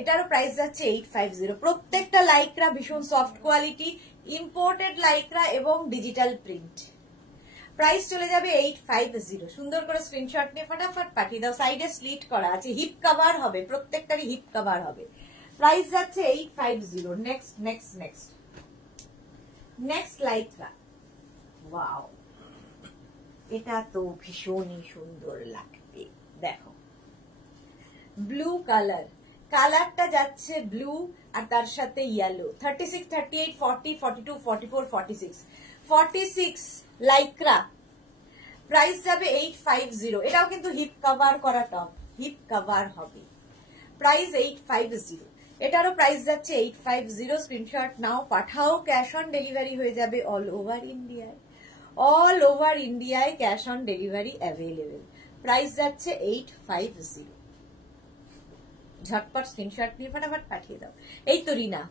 এটারও প্রাইস যাচ্ছে 850। প্রত্যেকটা লাইক্রা ভীষণ সফট কোয়ালিটি, ইম্পোর্টেড লাইক্রা এবং ডিজিটাল প্রিন্ট। প্রাইস চলে যাবে 850। সুন্দর করে স্ক্রিনশট নিয়ে ফটাফট পাঠিয়ে দাও। সাইডে স্লিট করা আছে, হিপ কভার হবে, প্রত্যেকটারই হিপ কভার হবে। প্রাইস যাচ্ছে 850। Next next next next Lycra, wow, এটা তো ভীষণই সুন্দর লাগবে। দেখো ব্লু কালার, কালারটা যাচ্ছে ব্লু আর তার সাথে ইয়েলো। 36, 38, 40, 42, 44, 46, 46 লাইক্রা। প্রাইস যাবে 850। এটাও কিন্তু হিপ কভার করা টপ, হিপ কভার হবে। প্রাইস 850। এটারও প্রাইস যাচ্ছে 850। স্ক্রিনশট নাও, পাঠাও। ক্যাশ অন ডেলিভারি হয়ে যাবে অল ওভার ইন্ডিয়ায়। অল ওভার ইন্ডিয়ায় cash on delivery available. Price যাচ্ছে 850। ঝটপট স্ক্রিনশট নিয়ে ফটাফট পাঠিয়ে দাও। এই তো রিনা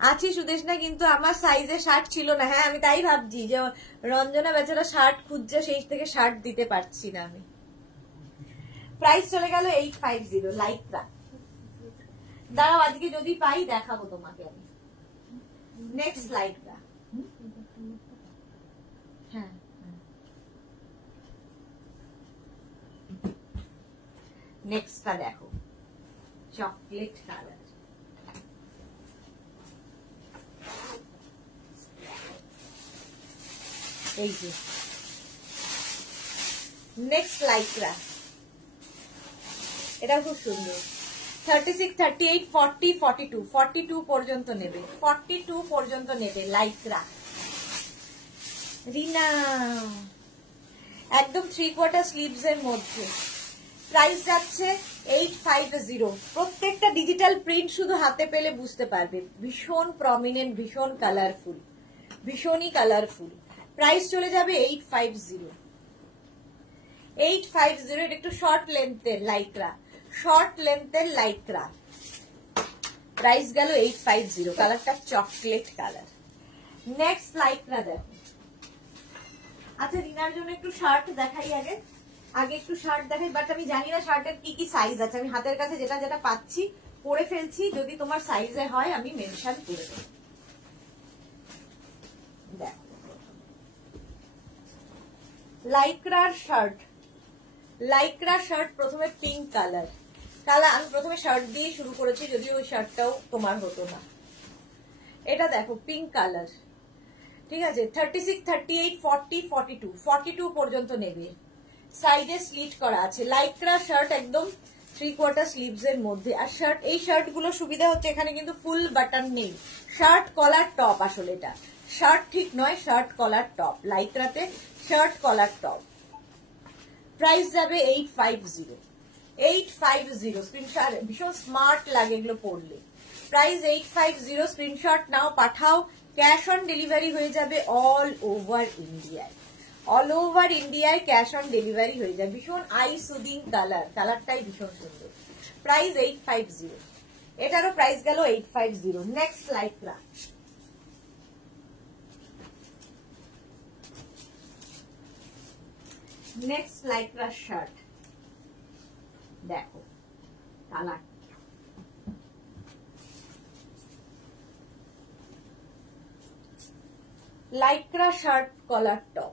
আছি সুদেশ না, কিন্তু আমার সাইজে শার্ট ছিল না। হ্যাঁ আমি তাই ভাবছি যে রঞ্জনা বেচারা শার্ট খুঁজছে, সেই থেকে শার্ট দিতে পারছি না আমি। প্রাইস চলে গেল 850 লাইক্রা। দাঁড়াও আজকে যদি পাই দেখাবো তোমাকে আমি। নেক্সট লাইক্রা, হ্যাঁ নেক্সটটা দেখো, চকলেট কালার। এই যে নেক্সট লাইক্রা, এটা খুব সুন্দর। 36, 38, 40, 42, 42 পর্যন্ত নেবে, 42 পর্যন্ত নেবে লাইক্রা। রিনা একদম 3/4 স্লিভস এর মধ্যে। প্রাইস যাচ্ছে 850। প্রত্যেকটা ডিজিটাল প্রিন্ট, শুধু হাতে পেলে বুঝতে পারবে। ভীষণ প্রমিনেন্ট, ভীষণ কালারফুল, ভীষণই কালারফুল। প্রাইস চলে যাবে 850। 850। এটা একটু শর্ট লেন্থের লাইক্রা, শর্ট লেন্থের লাইক্রা। প্রাইস গেল 850। কালারটা চকলেট কালার। নেক্সট লাইক্রা দেখো। আচ্ছা রিনার জন্য একটু শার্ট দেখাই আগে, একটু শার্ট দেখাই। বাট আমি জানি না শার্টের কি কি সাইজ আছে। আমি হাতের কাছে যেটা যেটা পাচ্ছি পরে ফেলছি, যদি তোমার সাইজে হয় আমি মেনশন করে দেবো। দেখো লাইক্রার শার্ট, লাইক্রা শার্ট প্রথমে পিঙ্ক কালার। আমি প্রথমে শার্ট দিয়ে শুরু করেছি, যদিও ওই শার্টটাও তোমার হতো না। এটা দেখো পিঙ্ক কালার, ঠিক আছে। 36, 38, 40, 42, 42 পর্যন্ত নেবে। সাইডে স্লিট করা আছে। লাইক্রা শার্ট একদম 3/4 স্লিভস এর মধ্যে। আর শার্ট, এই শার্ট গুলো সুবিধা হচ্ছে এখানে কিন্তু ফুল বাটন নেই, শার্ট কলার টপ। আসলে এটা শার্ট ঠিক নয়, শার্ট কলার টপ। লাইক্রাতে শার্ট কলার টপ। প্রাইস যাবে 850। 850 স্ক্রিনশট, ভীষণ স্মার্ট লাগে এগুলো পরলে। প্রাইস 850। স্ক্রিনশট নাও, পাঠাও। ক্যাশ অন ডেলিভারি হয়ে যাবে অল ওভার ইন্ডিয়ায়। অল ওভার ইন্ডিয়ায় ক্যাশ অন ডেলিভারি হয়ে যাবে। ভীষণ আই সুদিং কালার, কালারটাই ভীষণ সুন্দর। প্রাইস 850। এটারও প্রাইস গেল 850। Next lycra, next lycra shirt দেখো, colour lycra shirt collar top.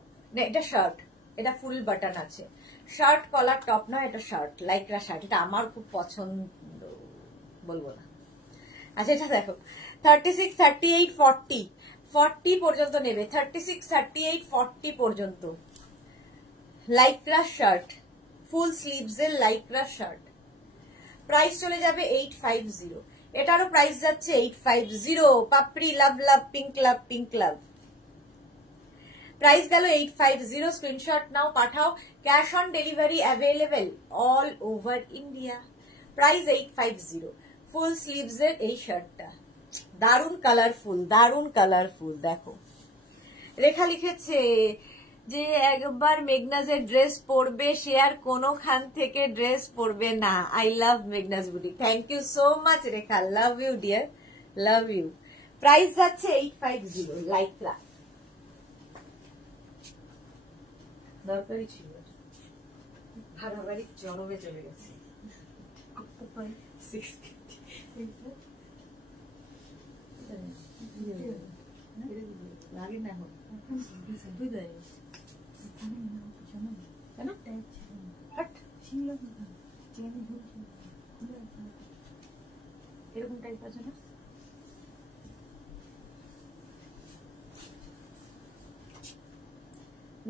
এটা শার্ট, এটা ফুল বাটন আছে। শার্ট কলার টপ নয়, এটা শার্ট, লাইক্রা শার্ট। এটা আমার খুব পছন্দ, বলবো না। আচ্ছা এটা দেখো 36, 38, 40, 40 পর্যন্ত নেবে। 36, 38, 40 পর্যন্ত লাইক্রা শার্ট, ফুল স্লিভস এর লাইক্রা শার্ট। প্রাইস চলে যাবে 850। এটারও প্রাইস যাচ্ছে 850। পাপড়ি লাভ লাভ পিঙ্ক লাভ পিঙ্ক লাভ। প্রাইস গেল 850। স্ক্রিনশট নাও, পাঠাও। Cash on delivery available all over India. Price 850। Full sleeves এর এই শার্টটা দারুন কালারফুল, দারুন কালারফুল। দেখো রেখা লিখেছে যে একবার মেঘনাজের ড্রেস পরবে, সে আর কোনোখান থেকে ড্রেস পরবে না। I love Meghna's boutique. Thank you so much Rekha, love you dear, love you. Price যাচ্ছে 850 লাইক্রা। দরকারই ছিল, ভাড়াবাড়ি চরমে চলে গেছে। লাগে না এরকম টাইপ আছে না?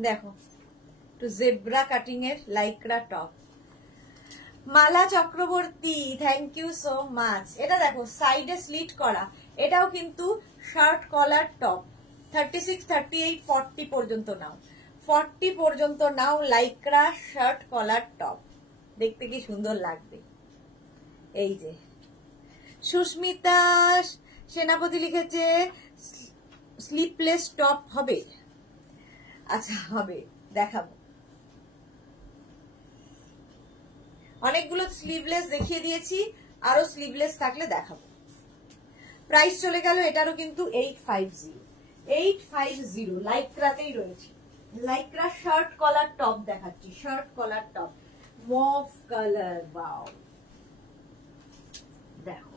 দেখো একটু জেব্রা কাটিং এর Lycra top. Mala Chakraborty, thank you so much. এটা দেখো সাইডে স্লিট করা, এটাও কিন্তু শার্ট কলার টপ। 36, 38, 40 পর্যন্ত নাও, 40 পর্যন্ত নাও। লাইক্রা শার্ট কলার টপ, দেখতে কি সুন্দর লাগবে। এই যে সুস্মিতা সেনাপতি লিখেছে স্লিপলেস টপ হবে। আচ্ছা হবে, দেখাবো। অনেকগুলো স্লিভলেস দেখিয়ে দিয়েছি, আরো স্লিভলেস থাকলে দেখাবো। প্রাইস চলে গেল এটারও কিন্তু 850। 850 লাইক্রাতেই রয়েছে। লাইক্রা শার্ট কলার টপ দেখাচ্ছি, shirt collar top mauve colour. Wow, দেখো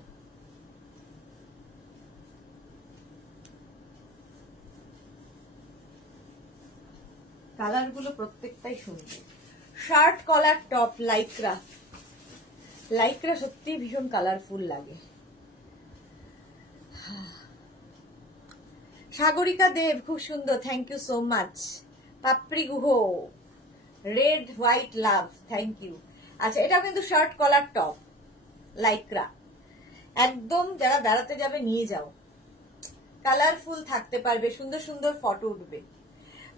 কালার গুলো প্রত্যেকটাই সুন্দর। Shirt collar top Lycra. Lycra সত্যি ভীষণ কালারফুল লাগে। সাগরিকা দেব খুব সুন্দর, thank you so much. Papri Guha, red white love, thank you. আচ্ছা এটাও কিন্তু শার্ট কলার টপ লাইক্রা, একদম যারা বেড়াতে যাবে নিয়ে যাও, কালারফুল থাকতে পারবে, সুন্দর সুন্দর ফটো উঠবে।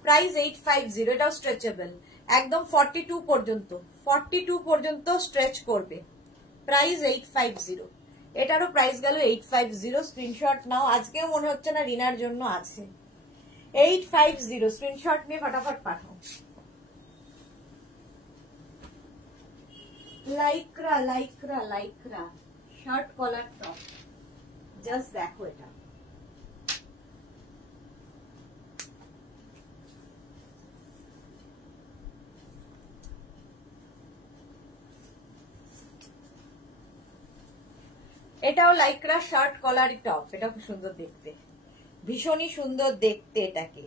প্রাইস 850, এটাও স্ট্রেচেবল, একদম 42 পর্যন্ত, 42 পর্যন্ত স্ট্রেচ করবে। প্রাইস 850, এটারও প্রাইস গেল 850। স্ক্রিনশট নাও, আজকেও মনে হচ্ছে না রিনার জন্য আছে। 850 স্ক্রিনশট নিয়ে ফটাফট পাঠাও। Lycra lycra lycra shirt collar top, just দেখো এটা। এটাও লাইক্রা শার্ট কলার টপ, এটা খুব সুন্দর দেখতে, ভীষণই সুন্দর দেখতে। এটাকে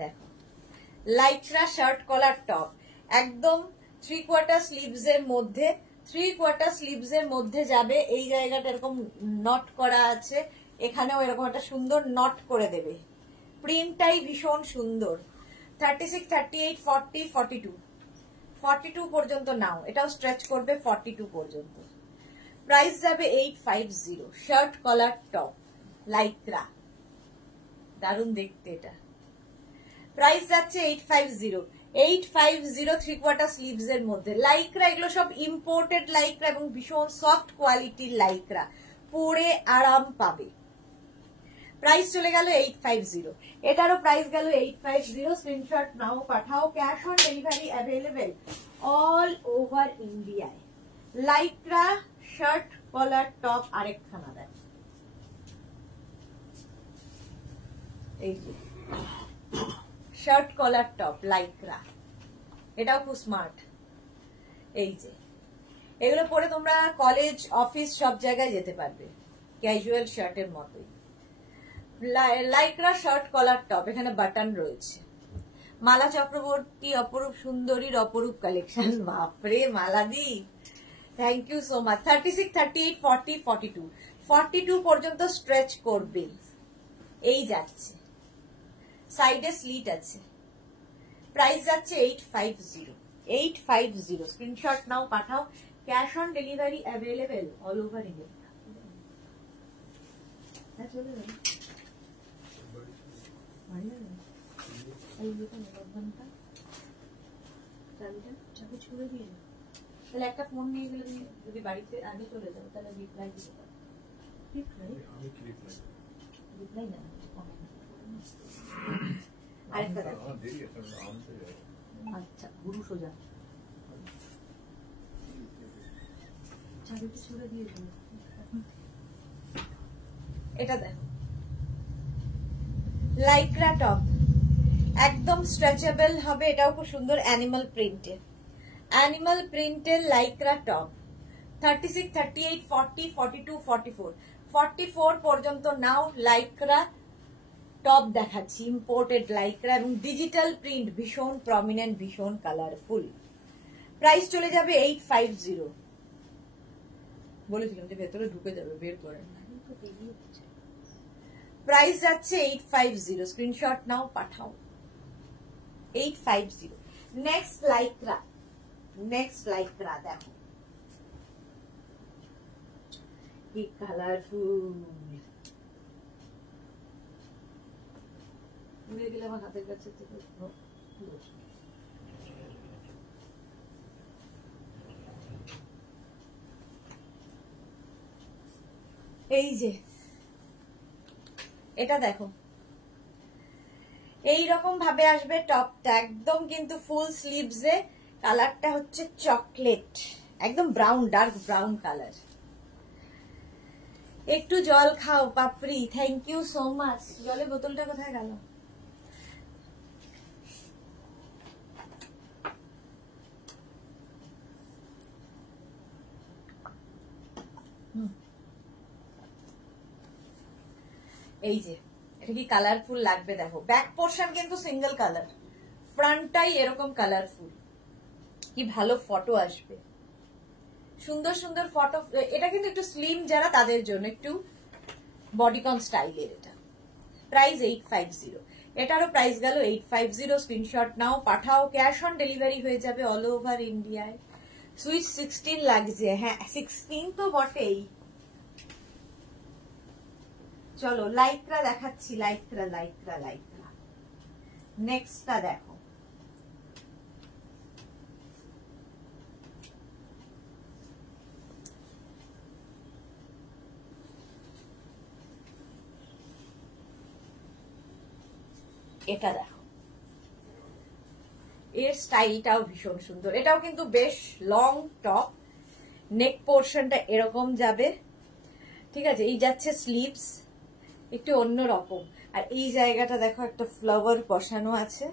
দেখো লাইক্রা শার্ট কলার টপ, একদম 3/4 স্লিভস এর মধ্যে, 3/4 স্লিভস এর মধ্যে যাবে। এই জায়গাটা এরকম নট করা আছে, এখানেও এরকম একটা সুন্দর নট করে দেবে। প্রিন্টটাই ভীষণ সুন্দর। 36, 38, 40, 42, 42 পর্যন্ত নাও, এটাও স্ট্রেচ করবে 42 পর্যন্ত। প্রাইস যাবে 850। শার্ট কলার টপ লাইক্রা, দারুণ দেখতে এটা। প্রাইস যাচ্ছে 850। 850 3/4 স্লিভস এর মধ্যে লাইক্রা। এগুলো সব ইম্পোর্টেড লাইক্রা এবং ভীষণ সফট কোয়ালিটির লাইক্রা, পরে আরাম পাবে। প্রাইস চলে গেল 850, এটারও প্রাইস গেল 850। স্ক্রিনশট নাও পাঠাও, cash on delivery available all over ইন্ডিয়ায়। লাইক্রা শার্ট কলার টপ আরেকখানা দেয়, এই যে শার্ট কলার টপ লাইক্রা, এটাও খুব স্মার্ট। এই যে এগুলো পরে তোমরা কলেজ অফিস সব জায়গায় যেতে পারবে, ক্যাজুয়াল শার্টের মতোই। লাইক্রা শার্ট কলার টপ, এখানে বাটন রয়েছে। মালা চক্রবর্তী, অপরূপ সুন্দরীর অপরূপ কালেকশন। বাপরে মালাদি, থ্যাংক ইউ সো মাচ। 36, 38, 40, 42, 42 পর্যন্ত স্ট্রেচ করবে। এই যাচ্ছে, সাইডে স্লিট আছে। প্রাইস যাচ্ছে 850। 850 স্ক্রিনশট নাও পাঠাও, cash on delivery available all over India. চলে যাবে চাবি ছুড়ে দিয়ে, তাহলে একটা ফোন নিয়ে গেলে তুমি যদি বাড়িতে আগে চলে যাও তাহলে রিপ্লাই দিতে পারো। রিপ্লাই না, আরেকটা দেখো। আচ্ছা গুরু সোজা চাবিটা ছুড়ে দিয়ে দিও। এটা দেখো লাইক্রা টপ, একদম স্ট্রেচেবল হবে, এটাও খুব সুন্দর অ্যানিমাল প্রিন্টের লাইক্রা টপ। 36, 38, 40, 42, 44, 44 পর্যন্ত নাও লাইক্রা টপ দেখাচ্ছি, ইম্পোর্টেড লাইক্রা এবং ডিজিটাল প্রিন্ট, ভীষণ প্রমিনেন্ট, ভীষণ কালারফুল। প্রাইস চলে যাবে 850। বলেছিলাম যে ভেতরে ঢুকে যাবে, বের করেন না। প্রাইস যাচ্ছে 850, স্ক্রিনশট নাও, পাঠাও। 850। নেক্সট লাইক্রা দেখো কি কালারফুল। উড়ে গেলে আমার হাতের কাছে থেকে এই যে এটা দেখো, এই রকম ভাবে আসবে টপটা, একদম কিন্তু ফুল স্লিভসে। কালারটা হচ্ছে চকলেট, একদম ব্রাউন, ডার্ক ব্রাউন কালার। একটু জল খাও পাপড়ি, থ্যাংক ইউ সো মাচ। জলের বোতলটা কোথায় গেল? এই যে এটা কি কালারফুল লাগবে দেখো। ব্যাক পোর্শন কিন্তু সিঙ্গেল কালার, ফ্রন্টটাই এরকম কালারফুল। কি ভালো ফটো আসবে, সুন্দর সুন্দর ফটো। এটা কিন্তু একটু স্লিম যারা, তাদের জন্য একটু বডিকন স্টাইলের এটা। প্রাইস 850। এটারও প্রাইস গেল 850। স্ক্রিনশট নাও, পাঠাও। ক্যাশ অন ডেলিভারি হয়ে যাবে অল ওভার ইন্ডিয়ায়। সুইচ 16 লাগছে, হ্যাঁ 16 তো বটেই। চলো লাইক্রা দেখাচ্ছি, লাইক্রা। নেক্সটটা দেখো, এটা দেখো, এর স্টাইলটাও ভীষণ সুন্দর। এটাও কিন্তু বেশ লং টপ, নেক পোর্শনটা এরকম যাবে, ঠিক আছে। এই যাচ্ছে স্লিভস, একটু অন্য রকম। আর এই জায়গাটা দেখো একটা ফ্লাওয়ার বসানো আছে,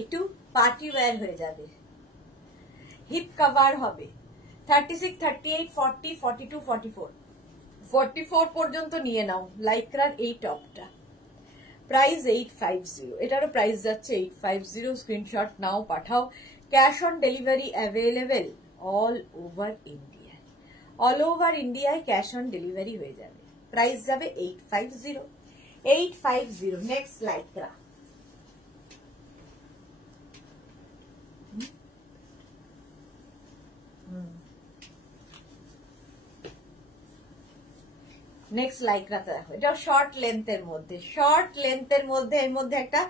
একটু পার্টি ওয়্যার হয়ে যাবে। হিপ কভার হবে। 36, 38, 40, 42, 44, 44 পর্যন্ত নিয়ে নাও লাইক্রার এই টপটা। প্রাইস 850। এটারও প্রাইস যাচ্ছে 850। স্ক্রিনশট নাও, পাঠাও। Cash on delivery available all over India. All over ইন্ডিয়ায় ক্যাশ অন ডেলিভারি হয়ে যাবে। প্রাইস যাবে 850। 850। Next lycra. নেক্সট লাইক্রাটা দেখো, এটা শর্ট লেন্থের মধ্যে, এর মধ্যে একটা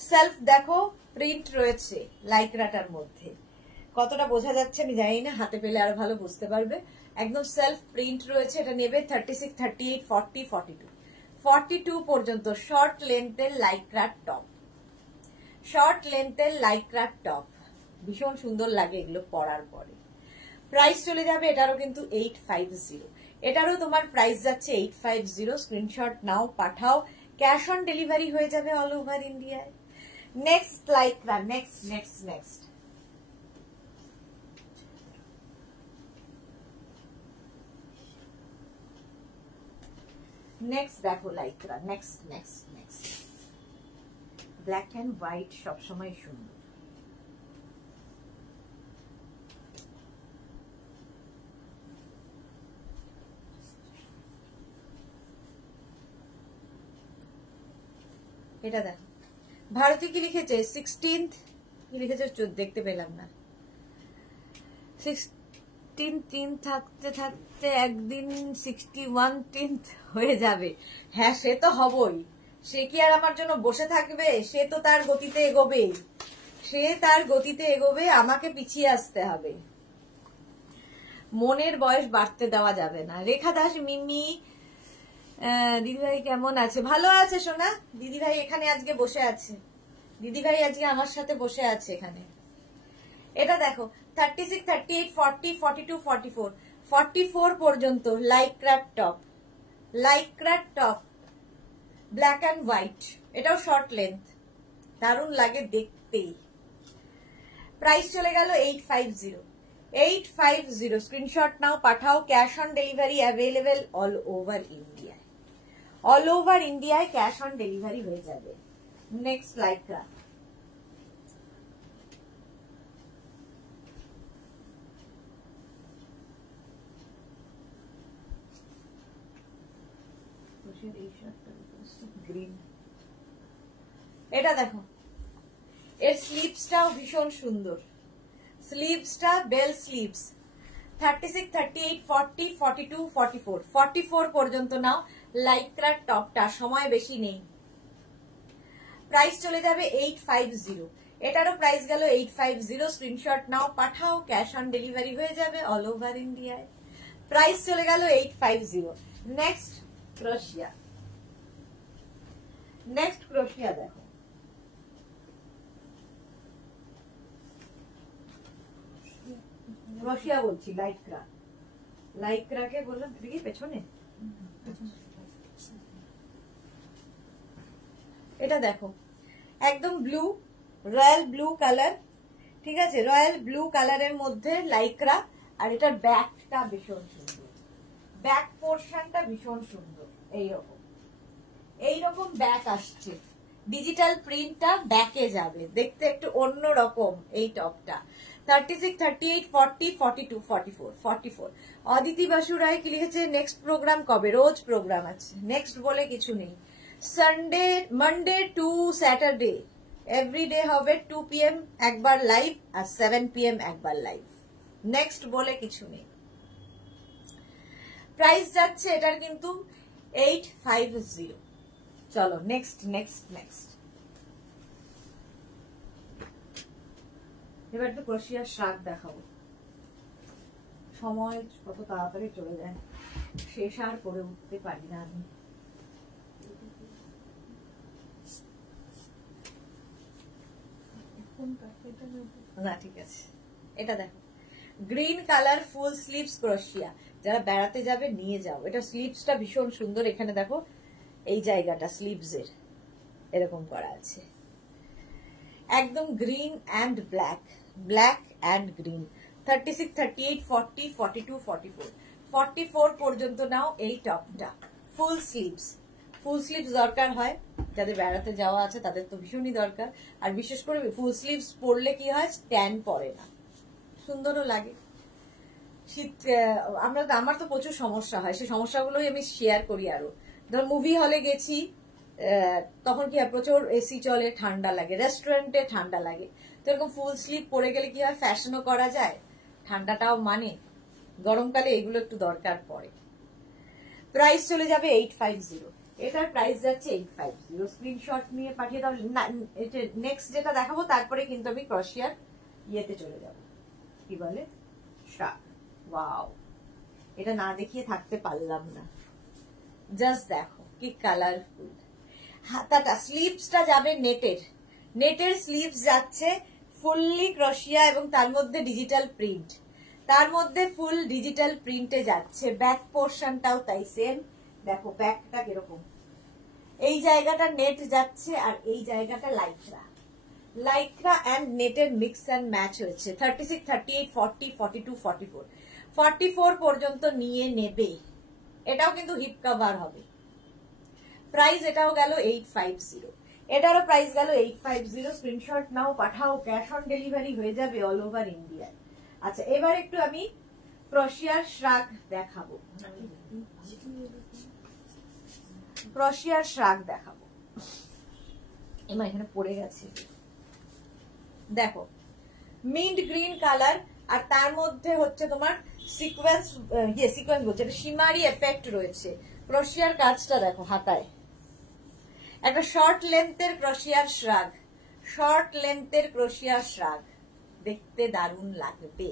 সেলফ দেখো প্রিন্ট রয়েছে লাইক্রাটার মধ্যে। কতটা বোঝা যাচ্ছে আমি জানি না, হাতে পেলে আরো ভালো বুঝতে পারবে। একদম সেলফ প্রিন্ট রয়েছে। এটা নেবে 36, 38, 40, 42, 42 পর্যন্ত। শর্ট লেন্থের লাইক্রার টপ, ভীষণ সুন্দর লাগে এগুলো পরার পরে। প্রাইস চলে যাবে এটারও কিন্তু 850। এটারও তোমার প্রাইস যাচ্ছে 850। স্ক্রিনশট নাও, পাঠাও। ক্যাশ অন ডেলিভারি হয়ে যাবে অল ওভার ইন্ডিয়ায়। Next lycra, next. নেক্সট দেখো Lycra, next. Black and white সবসময় সুন্দর। এটা দেখো, ভারতী কি লিখেছে 16th, কি লিখেছে দেখতে পেলাম না। 16 থাকতে থাকতে একদিন 61 হয়ে যাবে। হ্যাঁ সে তো হবই, সে কি আর আমার জন্য বসে থাকবে? সে তো তার গতিতে এগোবে, আমাকে পিছিয়ে আসতে হবে। মনের বয়স বাড়তে দেওয়া যাবে না। রেখা দাস, মিমি, দিদিভাই কেমন আছে? ভালো আছে সোনা। দিদিভাই এখানে আজকে বসে আছে, দিদিভাই আজকে আমার সাথে বসে আছে এখানে। এটা দেখো 36, 38, 40, 42, 44, 44 পর্যন্ত লাইক্রার টপ। ব্ল্যাক অ্যান্ড হোয়াইট, এটাও শর্ট লেন্থ, দারুণ লাগে দেখতে। প্রাইস চলে গেল 850। 850 স্ক্রিনশট নাও, পাঠাও। Cash on delivery available all over ইন্ডিয়ায়। অল ওভার ইন্ডিয়ায় ক্যাশ অন ডেলিভারি হয়ে যাবে। নেক্সট লাইক্রা, গ্রিন, এটা দেখো, এর স্লিভসটাও ভীষণ সুন্দর। স্লিভসটা বেল স্লিভস, 36, 38, 40, 42, 44, 44 পর্যন্ত নাও। লাইক্রার টপটা, সময় বেশি নেই। প্রাইস চলে যাবে 850। এটারও প্রাইস গেল 850। স্ক্রিনশট নাও, পাঠাও। ক্যাশ অন ডেলিভারি হয়ে যাবে অল ওভার ইন্ডিয়ায়। প্রাইস চলে গেল 850। নেক্সট ক্রোশিয়া, নেক্সট ক্রোশিয়া দেখো, ক্রোশিয়া বলছি, লাইক্রা, লাইক্রাকে বললাম দেখি পেছনে। এটা দেখো, একদম ব্লু, রয়্যাল ব্লু কালার, ঠিক আছে, রয়্যাল ব্লু কালারের মধ্যে লাইক্রা। আর এটার ব্যাকটা ভীষণ সুন্দর, ব্যাক পোর্শনটা ভীষণ সুন্দর। এইরকম ব্যাক আসছে, ডিজিটাল প্রিন্টটা ব্যাকে যাবে, দেখতে একটু অন্য রকম এই টপটা। 36, 38, 40, 42, 44, 44। অদিতি বাসু রায় কি লিখেছে, নেক্সট প্রোগ্রাম কবে? রোজ প্রোগ্রাম আছে, নেক্সট বলে কিছু নেই। Sunday, Monday to Saturday everyday হবে 2 PM একবার লাইভ, আর 7 PM একবার লাইভ, নেক্সট বলে কিছু নেই। প্রাইস যাচ্ছে এটার কিন্তু 850। চলো নেক্সট নেক্সট নেক্সট। এবার তো ক্রোশিয়ার শাক দেখাবো। সময় কত তাড়াতাড়ি চলে যায়, শেষ আর করে উঠতে পারি না আমি। না ঠিক আছে, এটা দেখো, গ্রিন কালার ফুল স্লিভস ক্রোশিয়া। যারা বেড়াতে যাবে নিয়ে যাও। এটা স্লিভসটা ভীষণ সুন্দর, এখানে দেখো এই জায়গাটা স্লিভসের এরকম করা আছে, একদম green and black, black and green. 36, 38, 40, 42, 44, 44 পর্যন্ত নাও এই টপটা। ফুল স্লিভস, ফুল স্লিভস দরকার হয় যাদের বেড়াতে যাওয়া আছে, তাদের তো ভীষণই দরকার। আর বিশেষ করে ফুল স্লিভস পরলে কি হয়, ট্যান পড়ে না, সুন্দরও লাগে। শীত আমার তো প্রচুর সমস্যা হয়, সেই সমস্যাগুলোই আমি শেয়ার করি আরো। ধর মুভি হলে গেছি, তখন কি হয়, প্রচুর এসি চলে, ঠান্ডা লাগে, রেস্টুরেন্টে ঠান্ডা লাগে, তো এরকম ফুল স্লিভ পরে গেলে কি হয়, ফ্যাশনও করা যায়, ঠান্ডাটাও মানে, গরমকালে এগুলো একটু দরকার পড়ে। প্রাইস চলে যাবে 850। এটার প্রাইস যাচ্ছে 850। স্ক্রিনশট নিয়ে পাঠিয়ে দাও। নেক্সট যেটা দেখাবো তারপরে কিন্তু আমি ক্রোশিয়ার ইয়েতে চলে যাব, কি বলে, শাক। ওয়াও, এটা না দেখিয়ে থাকতে পারলাম না, জাস্ট দেখো কি কালারফুল। হাতাটা, স্লিভসটা যাবে নেটের, নেটের স্লিভস যাচ্ছে ফুললি ক্রোশিয়া এবং তার মধ্যে ডিজিটাল প্রিন্ট, তার মধ্যে ফুল ডিজিটাল প্রিন্টে যাচ্ছে। ব্যাক পোর্শনটাও তাই সেম, দেখো ব্যাকটা কিরকম, এই জায়গাটা নেট যাচ্ছে আর এই জায়গাটা লাইক্রা, লাইক্রা অ্যান্ড নেটের মিক্স অ্যান্ড ম্যাচ হয়েছে। 36, 38, 40, 42, 44, 44 পর্যন্ত নিয়ে নেবে। এটাও কিন্তু হিপ কভার হবে। প্রাইস এটাও গেল 850, এটারও প্রাইস গেল 850। স্ক্রিনশট নাও, পাঠাও। ক্যাশ অন ডেলিভারি হয়ে যাবে অল ওভার ইন্ডিয়া। আচ্ছা, এবার একটু আমি ক্রোশিয়ার শ্রাগ দেখাবো, ক্রোশিয়ার শ্রাগ দেখাবো। এবার এখানে পড়ে গেছে, দেখো মিন্ট গ্রিন কালার, আর তার মধ্যে হচ্ছে তোমার সিকোয়েন্স, সিকোয়েন্স বলছে, এটা শিমারি এফেক্ট রয়েছে। ক্রোশিয়ার কাজটা দেখো, হাতায় একটা শর্ট লেন্থের ক্রোশিয়ার শ্রাগ, শর্ট লেন্থের ক্রোশিয়ার শ্রাগ, দেখতে দারুণ লাগবে।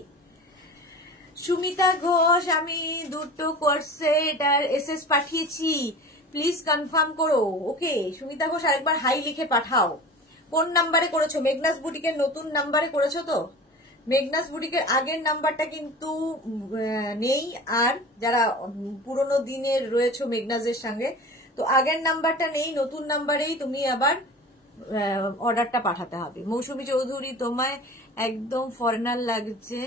সুমিতা ঘোষ, আমি দুটো কোর্সে এটার এসএস পাঠিয়েছি, প্লিজ কনফার্ম করো। ওকে সুমিতা ঘোষ, আরেকবার হাই লিখে পাঠাও। কোন নাম্বারে করেছো? মেঘনাস বুটিকের নতুন নাম্বারে করেছো তো? মেঘনাস বুটিকের আগের নাম্বারটা কিন্তু নেই, আর যারা পুরোনো দিনের রয়েছে মেঘনাসের সঙ্গে তো আগের নাম্বারটা নেই, নতুন নাম্বারেই তুমি আবার অর্ডারটা পাঠাতে হবে। মৌসুমী চৌধুরী তোমায় একদম ফরেনার লাগছে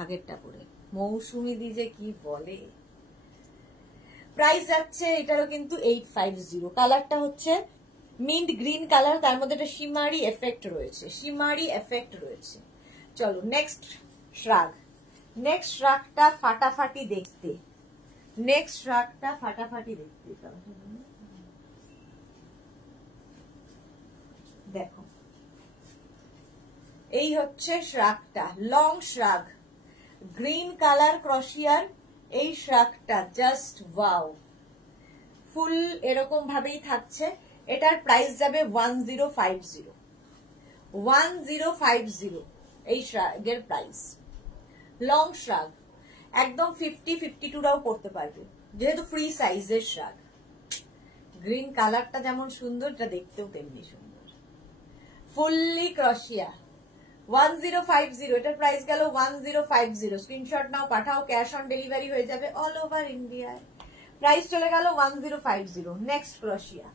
আগেরটা পরে। মৌসুমী দি যে কি বলে। প্রাইস যাচ্ছে এটারও কিন্তু 850। কালারটা হচ্ছে মিন্ট গ্রিন কালার, তার মধ্যে একটা শিমারি এফেক্ট রয়েছে, শিমারি এফেক্ট রয়েছে। চলো নেক্সট শ্রাগ। নেক্সট শ্রাগটা ফাটাফাটি দেখতে, নেক্সট শ্রাগটা ফাটাফাটি দেখতে। দেখো এই হচ্ছে শ্রাগটা, লং শ্রাগ, গ্রিন কালার ক্রশিয়ার। এই শ্রাগটা জাস্ট ওয়াও, ফুল এরকম ভাবেই থাকছে। এটার প্রাইস যাবে 1050, 1050 এই শ্রাগের প্রাইস। লং শ্রাগ, একদম 50-52রাও পড়তে পারবে, যেহেতু ফ্রি সাইজের শ্রাগ। গ্রিন কালারটা যেমন সুন্দর, এটা দেখতেও তেমনি সুন্দর। ফুললি ক্রশিয়া, 1050। এটার প্রাইস গেল 1050। স্ক্রিনশট নাও, পাঠাও, ক্যাশ অন ডেলিভারি হয়ে যাবে অল ওভার ইন্ডিয়ায়। প্রাইস চলে গেল 1050। নেক্সট ক্রশিয়া।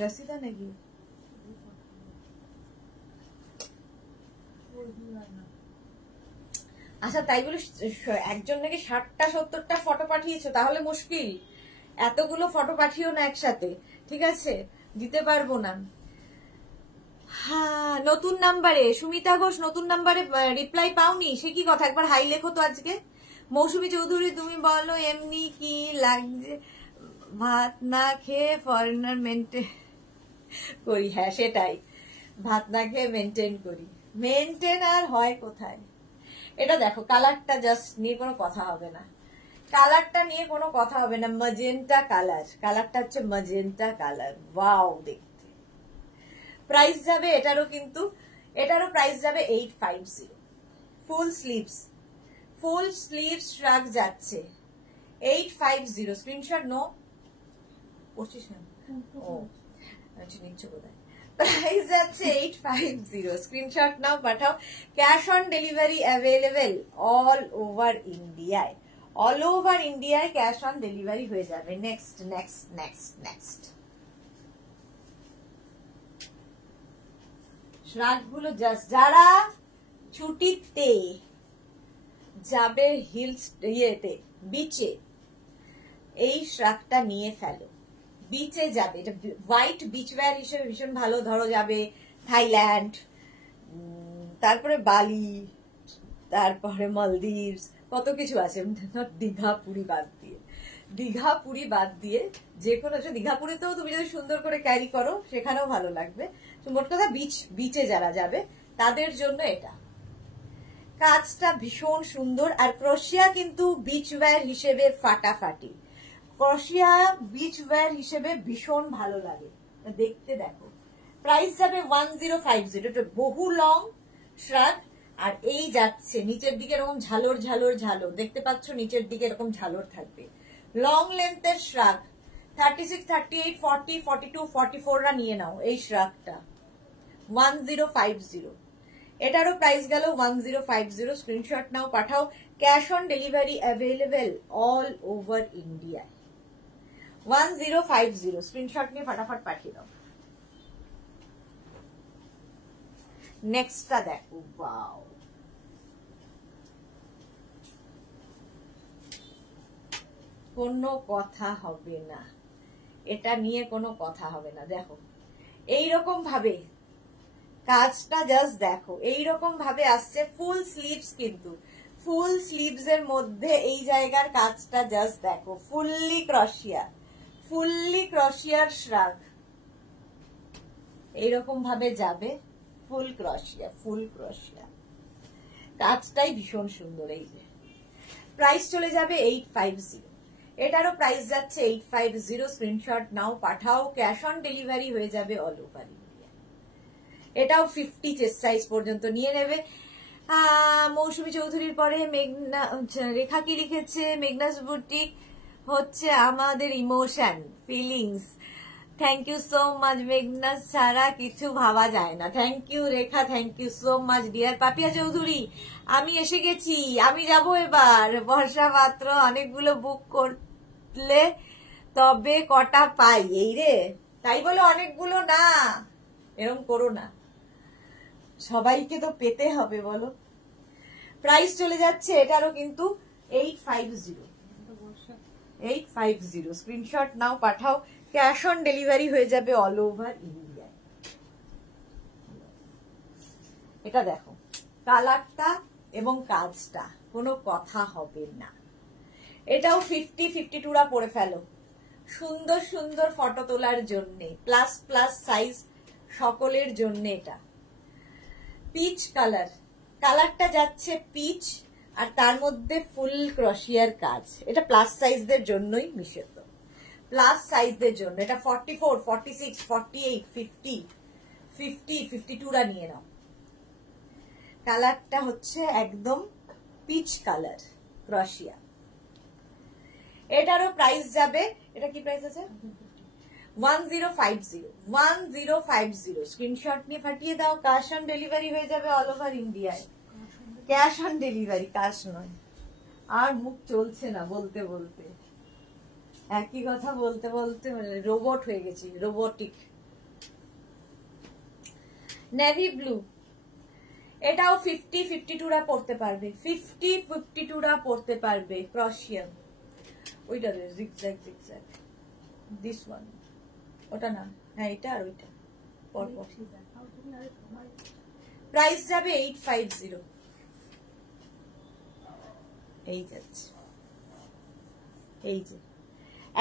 রসিদা নাকি? আচ্ছা তাই বলে একজন নাকি 60টা-70টা ফটো পাঠিয়েছো, তাহলে মুশকিল। এতগুলো ফটো পাঠিও না একসাথে, ঠিক আছে? দিতে পারবো না। হ্যাঁ, নতুন নাম্বারে সুমিতা ঘোষ, নতুন নাম্বারে রিপ্লাই পাওনি, সে কি কথা? একবার হাই লেখো তো আজকে। মৌসুমী চৌধুরী তুমি বলো এমনি কি লাগছে, ভাত না খেয়ে ফরেনার মেনটেন করি। হ্যাঁ সেটাই, ভাত না খেয়ে মেনটেন করি। মেনটেন আর হয় কোথায়? এটা দেখো, কালারটা জাস্ট নিয়ে কোনো কথা হবে না, কালারটা নিয়ে কোনো কথা হবে না। ম্যাজেন্টা কালার, কালারটা হচ্ছে ম্যাজেন্টা কালার, ওয়াও দেখতে। প্রাইস যাবে এটারও কিন্তু, এটারও প্রাইস যাবে 850। ফুল স্লিভস, ফুল স্লিভস শ্রাগ যাচ্ছে 850। স্ক্রিনশট নো পড়ছিস না? ও আচ্ছা, নিচ্ছ বোধহয়। প্রাইস যাচ্ছে 850। স্ক্রিনশট নাও, পাঠাও। Cash on delivery available all over ইন্ডিয়ায়, অল ওভার ইন্ডিয়ায় ক্যাশ অন ডেলিভারি হয়ে যাবে। নেক্সট নেক্সট নেক্সট নেক্সট শ্রাগগুলো জাস্ট, যারা ছুটিতে যাবে হিলস ইয়েতে বিচে, এই শ্রাগটা নিয়ে ফেলো। বিচে যাবে, এটা হোয়াইট বিচ ওয়্যার হিসেবে ভীষণ ভালো। ধরো যাবে থাইল্যান্ড, তারপরে বালি, তারপরে মালদ্বীপস, কত কিছু আছে। দীঘা পুরী বাদ দিয়ে, দীঘা পুরী বাদ দিয়ে যে কোনো, দীঘা পুরীতেও তুমি যদি সুন্দর করে ক্যারি করো সেখানেও ভালো লাগবে। মোট কথা বিচে যারা যাবে তাদের জন্য এটা। কাজটা ভীষণ সুন্দর, আর ক্রোশিয়া কিন্তু বিচ ওয়্যার হিসেবে ফাটাফাটি। ক্রোশিয়া বিচ ওয়্যার হিসেবে ভীষণ ভালো লাগে দেখতে। দেখো প্রাইস যাবে 1050। এটা বহু লং শ্রাগ, আর এই যাচ্ছে নিচের দিকে এরকম ঝালর ঝালর ঝালর, দেখতে পাচ্ছ নিচের দিকে এরকম ঝালর থাকবে। লং লেন্থের শ্রাগ 36, 38, 40, 42, 44রা নিয়ে নাও এই শ্রাগটা 1050। এটারও প্রাইস গেল 1050। স্ক্রিনশট নাও, পাঠাও। Cash on delivery available all over India. 1050 screenshot নিয়ে ফটাফট পাঠিয়ে দাও। নেক্সটটা দেখো, ওয়াও, কোনো কথা হবে না, এটা নিয়ে কোনো কথা হবে না। দেখো এইরকম ভাবে কাজটা জাস্ট দেখো, এইরকম ভাবে আসছে। ফুল স্লিভস, কিন্তু ফুল স্লিভস এর মধ্যে এই জায়গার কাজটা জাস্ট দেখো। ফুললি ক্রশিয়া, ফুললি ক্রশিয়ার শ্রাগ এইরকম ভাবে যাবে। ফুল ক্রশিয়া, ফুল ক্রশিয়া, কাজটাই ভীষণ সুন্দর। এই যে প্রাইস চলে যাবে 850। এটারও প্রাইস যাচ্ছে 850। স্ক্রিনশট নাও, পাঠাও। ক্যাশ অন ডেলিভারি হয়ে যাবে অল ওভার ইন্ডিয়া। এটাও 50 চেস্ট সাইজ পর্যন্ত নিয়ে নেবে। মৌসুমী চৌধুরীর পরে মেঘনা, রেখা কি লিখেছে? মেঘনাস বুটিক হচ্ছে আমাদের emotion, feelings. Thank you so much মেঘনা, ছাড়া কিছু ভাবা যায় না। Thank you Rekha, thank you so much dear. Papiya Chowdhury, আমি এসে গেছি, আমি যাব এবার। বর্ষা পাত্র, অনেকগুলো বুক করলে তবে কটা পাই? এই রে, তাই বলে অনেকগুলো না, এরকম করো না, সবাইকে তো পেতে হবে বলো। প্রাইস চলে যাচ্ছে এটারও কিন্তু 850 স্ক্রিনশট নাও, পাঠাও। ক্যাশ অন ডেলিভারি হয়ে যাবে অল ওভার ইন্ডিয়ায়। এটা দেখো কালারটা এবং কাজটা, কোনো কথা হবে না। এটাও 52রা পরে ফেলো, সুন্দর সুন্দর ফটো তোলার জন্য, প্লাস প্লাস সাইজ সকলের জন্য। এটা পিচ কালার, কালারটা যাচ্ছে পিচ, আর তার মধ্যে ফুল ক্রশিয়ার কাজ। এটা প্লাস সাইজদের জন্যই মিশত, প্লাস সাইজদের জন্য। এটা 44, 46, 48, 50, 52রা নিয়ে নাও। কালারটা হচ্ছে একদম পিচ কালার ক্রশিয়া। এটারও প্রাইস যাবে, এটা কি প্রাইস আছে? 1050 স্ক্রিনশট নিয়ে পাঠিয়ে দাও। ক্যাশ অন ডেলিভারি হয়ে যাবে অল ওভার ইন্ডিয়ায়। ক্যাশ অন ডেলিভারি, ক্যাশ নয়। আর মুখ চলছে না বলতে বলতে, একই কথা বলতে বলতে রোবট হয়ে গেছি, রোবোটিক। নেভি ব্লু, এটাও 52রা পড়তে পারবে, 52রা পড়তে পারবে। ক্রশিয়ান, ওইটা জিগজ্যাগ জিগজ্যাগ, দিস ওয়ান, ওটা না, হ্যাঁ এটা আর ওইটা পরপর। প্রাইস যাবে 850। এই যাচ্ছে, এই যে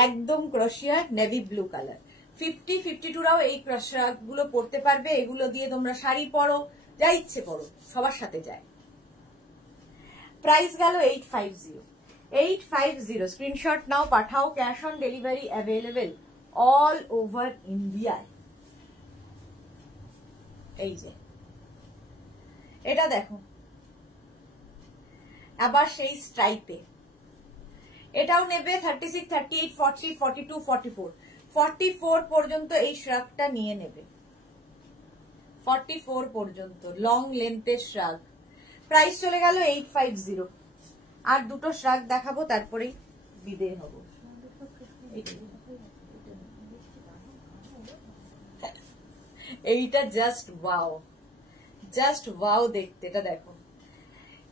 একদম ক্রশিয়ার নেভি ব্লু কালার। 52রাও এই ক্রশিয়া গুলো পড়তে পারবে। এগুলো দিয়ে তোমরা শাড়ি পরো, যা ইচ্ছে পরো, সবার সাথে যায়। প্রাইস গেল 850 স্ক্রিনশট নাও, পাঠাও। Cash on delivery available all over ইন্ডিয়ায়। এই যে এটা দেখো, আবার সেই স্ট্রাইপে। এটাও নেবে 36, 38, 40, 42, 44 পর্যন্ত এই শ্রাগটা নিয়ে নেবে। 44 পর্যন্ত লং লেন্থের শ্রাগ। প্রাইস চলে গেল 850। আর দুটো শ্রাগ দেখাবো, তারপরেই বিদেয় হব। এইটা জাস্ট ওয়াও, জাস্ট ওয়াও দেখতে। এটা দেখো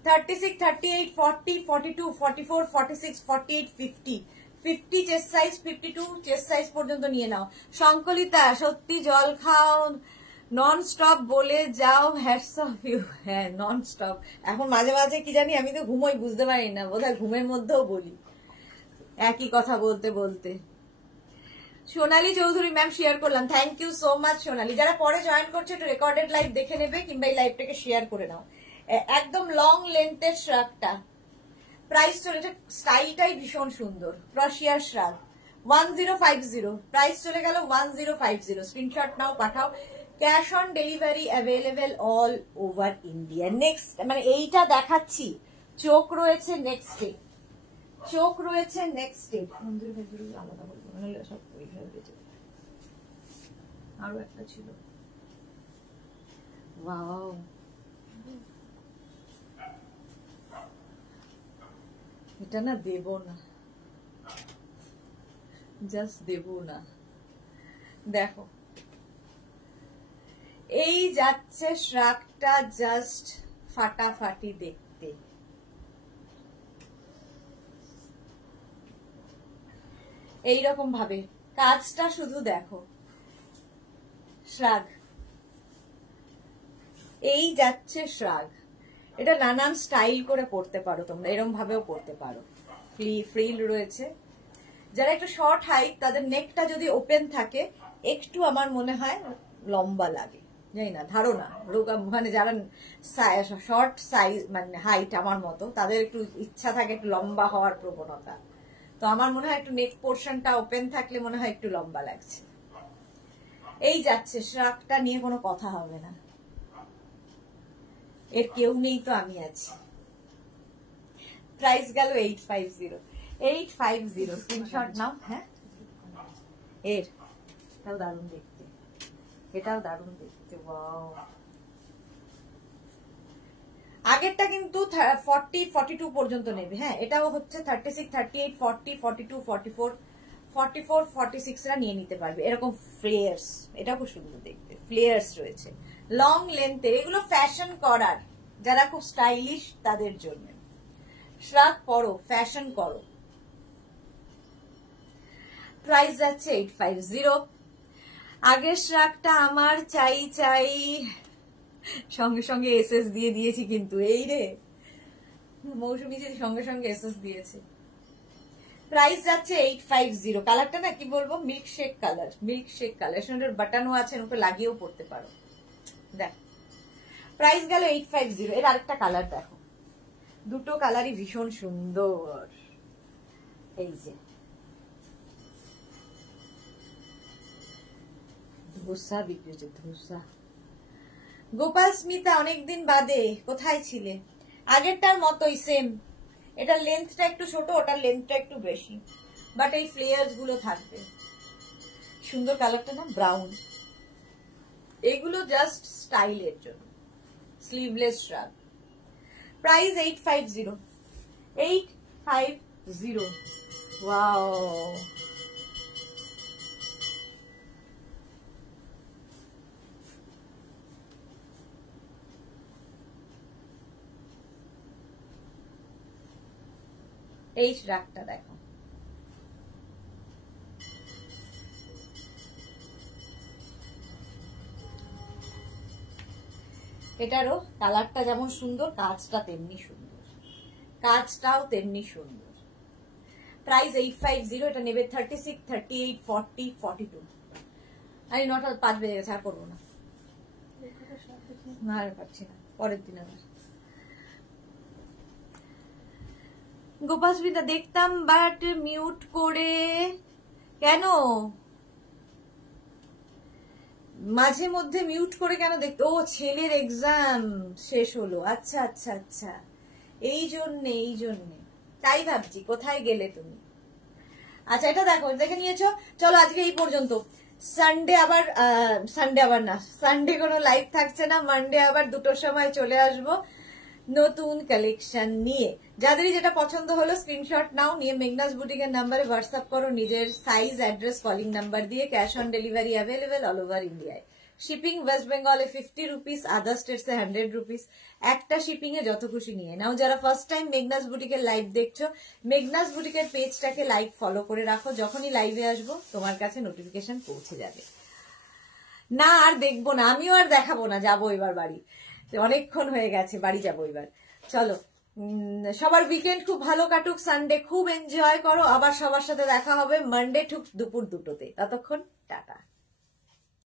36, 38, 40, 42, 44, 46, 48, 50 চেস্ট সাইজ, 52 চেস্ট সাইজ পর্যন্ত নিয়ে নাও। সংকলিতা, সত্যি জল খাও, নন স্টপ বলে যাও, হ্যাটস অফ ইউ। হ্যাঁ নন স্টপ। এখন মাঝে মাঝে কি জানি, আমি তো ঘুমোই, বুঝতে পারি না, বোধহয় ঘুমের মধ্যেও বলি একই কথা বলতে বলতে। সোনালী চৌধুরী ম্যাম শেয়ার করলাম, থ্যাংক ইউ সো মাচ সোনালী। যারা পরে জয়েন করছে একটু রেকর্ডেড লাইভ দেখে নেবে, কিংবা এই লাইভটাকে শেয়ার করে নাও। একদম লং লেন্থের শ্রাগটা। প্রাইস চলে, স্টাইলটাই ভীষণ সুন্দর, ক্রশিয়ার শ্রাগ। 1050 প্রাইস চলে গেল 1050। স্ক্রিনশট নাও, পাঠাও। Cash on delivery available all over India. Next, মানে এইটা দেখাচ্ছি, চোখ রয়েছে নেক্সটে, চোখ রয়েছে নেক্সটে। আলাদা বলবো, নাহলে সব আরো একটা ছিল, ওয়াও এটা না দেব না, জাস্ট দেব না। দেখো এই যাচ্ছে শ্রাগটা, জাস্ট ফাটাফাটি দেখতে। এইরকম ভাবে কাজটা শুধু দেখো, শ্রাগ এই যাচ্ছে শ্রাগ। এটা নানান স্টাইল করে পড়তে পারো তোমরা, এরকম ভাবেও পড়তে পারো। ফ্রিল রয়েছে। যারা একটু শর্ট হাইট, তাদের নেকটা যদি ওপেন থাকে একটু আমার মনে হয় লম্বা লাগে, জানি না, ধারণা। মানে যারা শর্ট সাইজ মানে হাইট আমার মতো, তাদের একটু ইচ্ছা থাকে একটু লম্বা হওয়ার প্রবণতা। তো আমার মনে হয় একটু নেক পোর্শনটা ওপেন থাকলে মনে হয় একটু লম্বা লাগছে। এই যাচ্ছে শ্রাগটা নিয়ে কোনো কথা হবে না, এর কেউ নেই তো আমি আছি। প্রাইস গেল 850 স্ক্রিনশট নাও। হ্যাঁ এর এটাও দারুণ দেখতে, এটাও দারুণ দেখতে। ওয়াও, আগেরটা কিন্তু 40-42 পর্যন্ত নেবে। হ্যাঁ, এটাও হচ্ছে 36, 38, 40, 42, 44, 44, 46 রা নিয়ে নিতে পারবে। এরকম ফ্লেয়ার্স, এটা খুব সুন্দর দেখতে, ফ্লেয়ার্স রয়েছে লং লেন্থের। এগুলো ফ্যাশন করার, যারা খুব স্টাইলিশ তাদের জন্য। শ্রাগ পরো, ফ্যাশন করো। প্রাইস যাচ্ছে 850। আগের শ্রাগটা আমার চাই চাই, সঙ্গে সঙ্গে এসএস দিয়ে দিয়েছি কিন্তু। এই রে মৌসুমী যে সঙ্গে সঙ্গে এসএস দিয়েছে। প্রাইস যাচ্ছে 850। কালারটা না কি বলবো, milk shake colour, milk shake colour. সঙ্গে বাটনও আছে, ওকে লাগিয়েও পড়তে পারো। দেখ, প্রাইস গেল 850। এর আরেকটা কালার দেখো, দুটো কালারই ভীষণ সুন্দর। এই যে ধোসা বিক্রি হচ্ছে, ধোসা। গোপাল স্মিতা, অনেকদিন বাদে, কোথায় ছিলে? আগেরটার মতোই সেম। এটা লেন্থটা একটু ছোট, ওটার লেন্থটা একটু বেশি, বাট এই ফ্লেয়ার্স গুলো থাকবে। সুন্দর কালারটা না, ব্রাউন। এগুলো জাস্ট স্টাইলের জন্য, স্লিভলেস শ্রাগ। প্রাইস 850। 850। ওয়াও, এই শ্রাগটা দেখো, এটারও কালারটা যেমন সুন্দর, কাজটা তেমনি সুন্দর, কাজটাও তেমনি সুন্দর। প্রাইস 850। এটা নেবে 36, 38, 40, 42। আমি 9টা 5 বেজে গেছে, আর করবো না, আর পারছি না, পরের দিন আবার। গোপাল স্মিতা দেখতাম, বাট মিউট করে কেন? মাঝে মধ্যে মিউট করে কেন দেখতে? ও, ছেলের এক্সাম শেষ হলো। আচ্ছা আচ্ছা আচ্ছা, এই জন্যে, এই জন্যে। তাই ভাবছি কোথায় গেলে তুমি। আচ্ছা, এটা দেখো, দেখে নিয়েছো। চলো আজকে এই পর্যন্ত। সানডে আবার না, সানডে কোনো লাইভ থাকছে না। মানডে আবার 2টোর সময় চলে আসবো নতুন কালেকশন নিয়ে। যাদেরই যেটা পছন্দ হলো স্ক্রিনশট নাও, নিয়ে মেঘনাস বুটিকের নাম্বারে হোয়াটসঅ্যাপ করো নিজের সাইজ, অ্যাড্রেস, কলিং নাম্বার দিয়ে। Cash on delivery available all over ইন্ডিয়ায়। শিপিং ওয়েস্ট বেঙ্গলে 50 রুপিস, আদার স্টেটসে 100 রুপিস। একটা শিপিং এ যত খুশি নিয়ে নাও। যারা ফার্স্ট টাইম মেঘনাস বুটিকের লাইভ দেখছো, মেঘনাস বুটিকের পেজটাকে লাইক ফলো করে রাখো। যখনই লাইভে আসবো তোমার কাছে নোটিফিকেশন পৌঁছে যাবে। না, আর দেখবো না, আমিও আর দেখাবো না, যাবো এবার বাড়ি। অনেকক্ষণ হয়ে গেছে, বাড়ি যাবো এবার। চলো, সবার উইকেন্ড খুব ভালো কাটুক, সানডে খুব এনজয় করো। আবার সবার সাথে দেখা হবে মানডে ঠিক দুপুর 2টোতে। ততক্ষণ টাটা।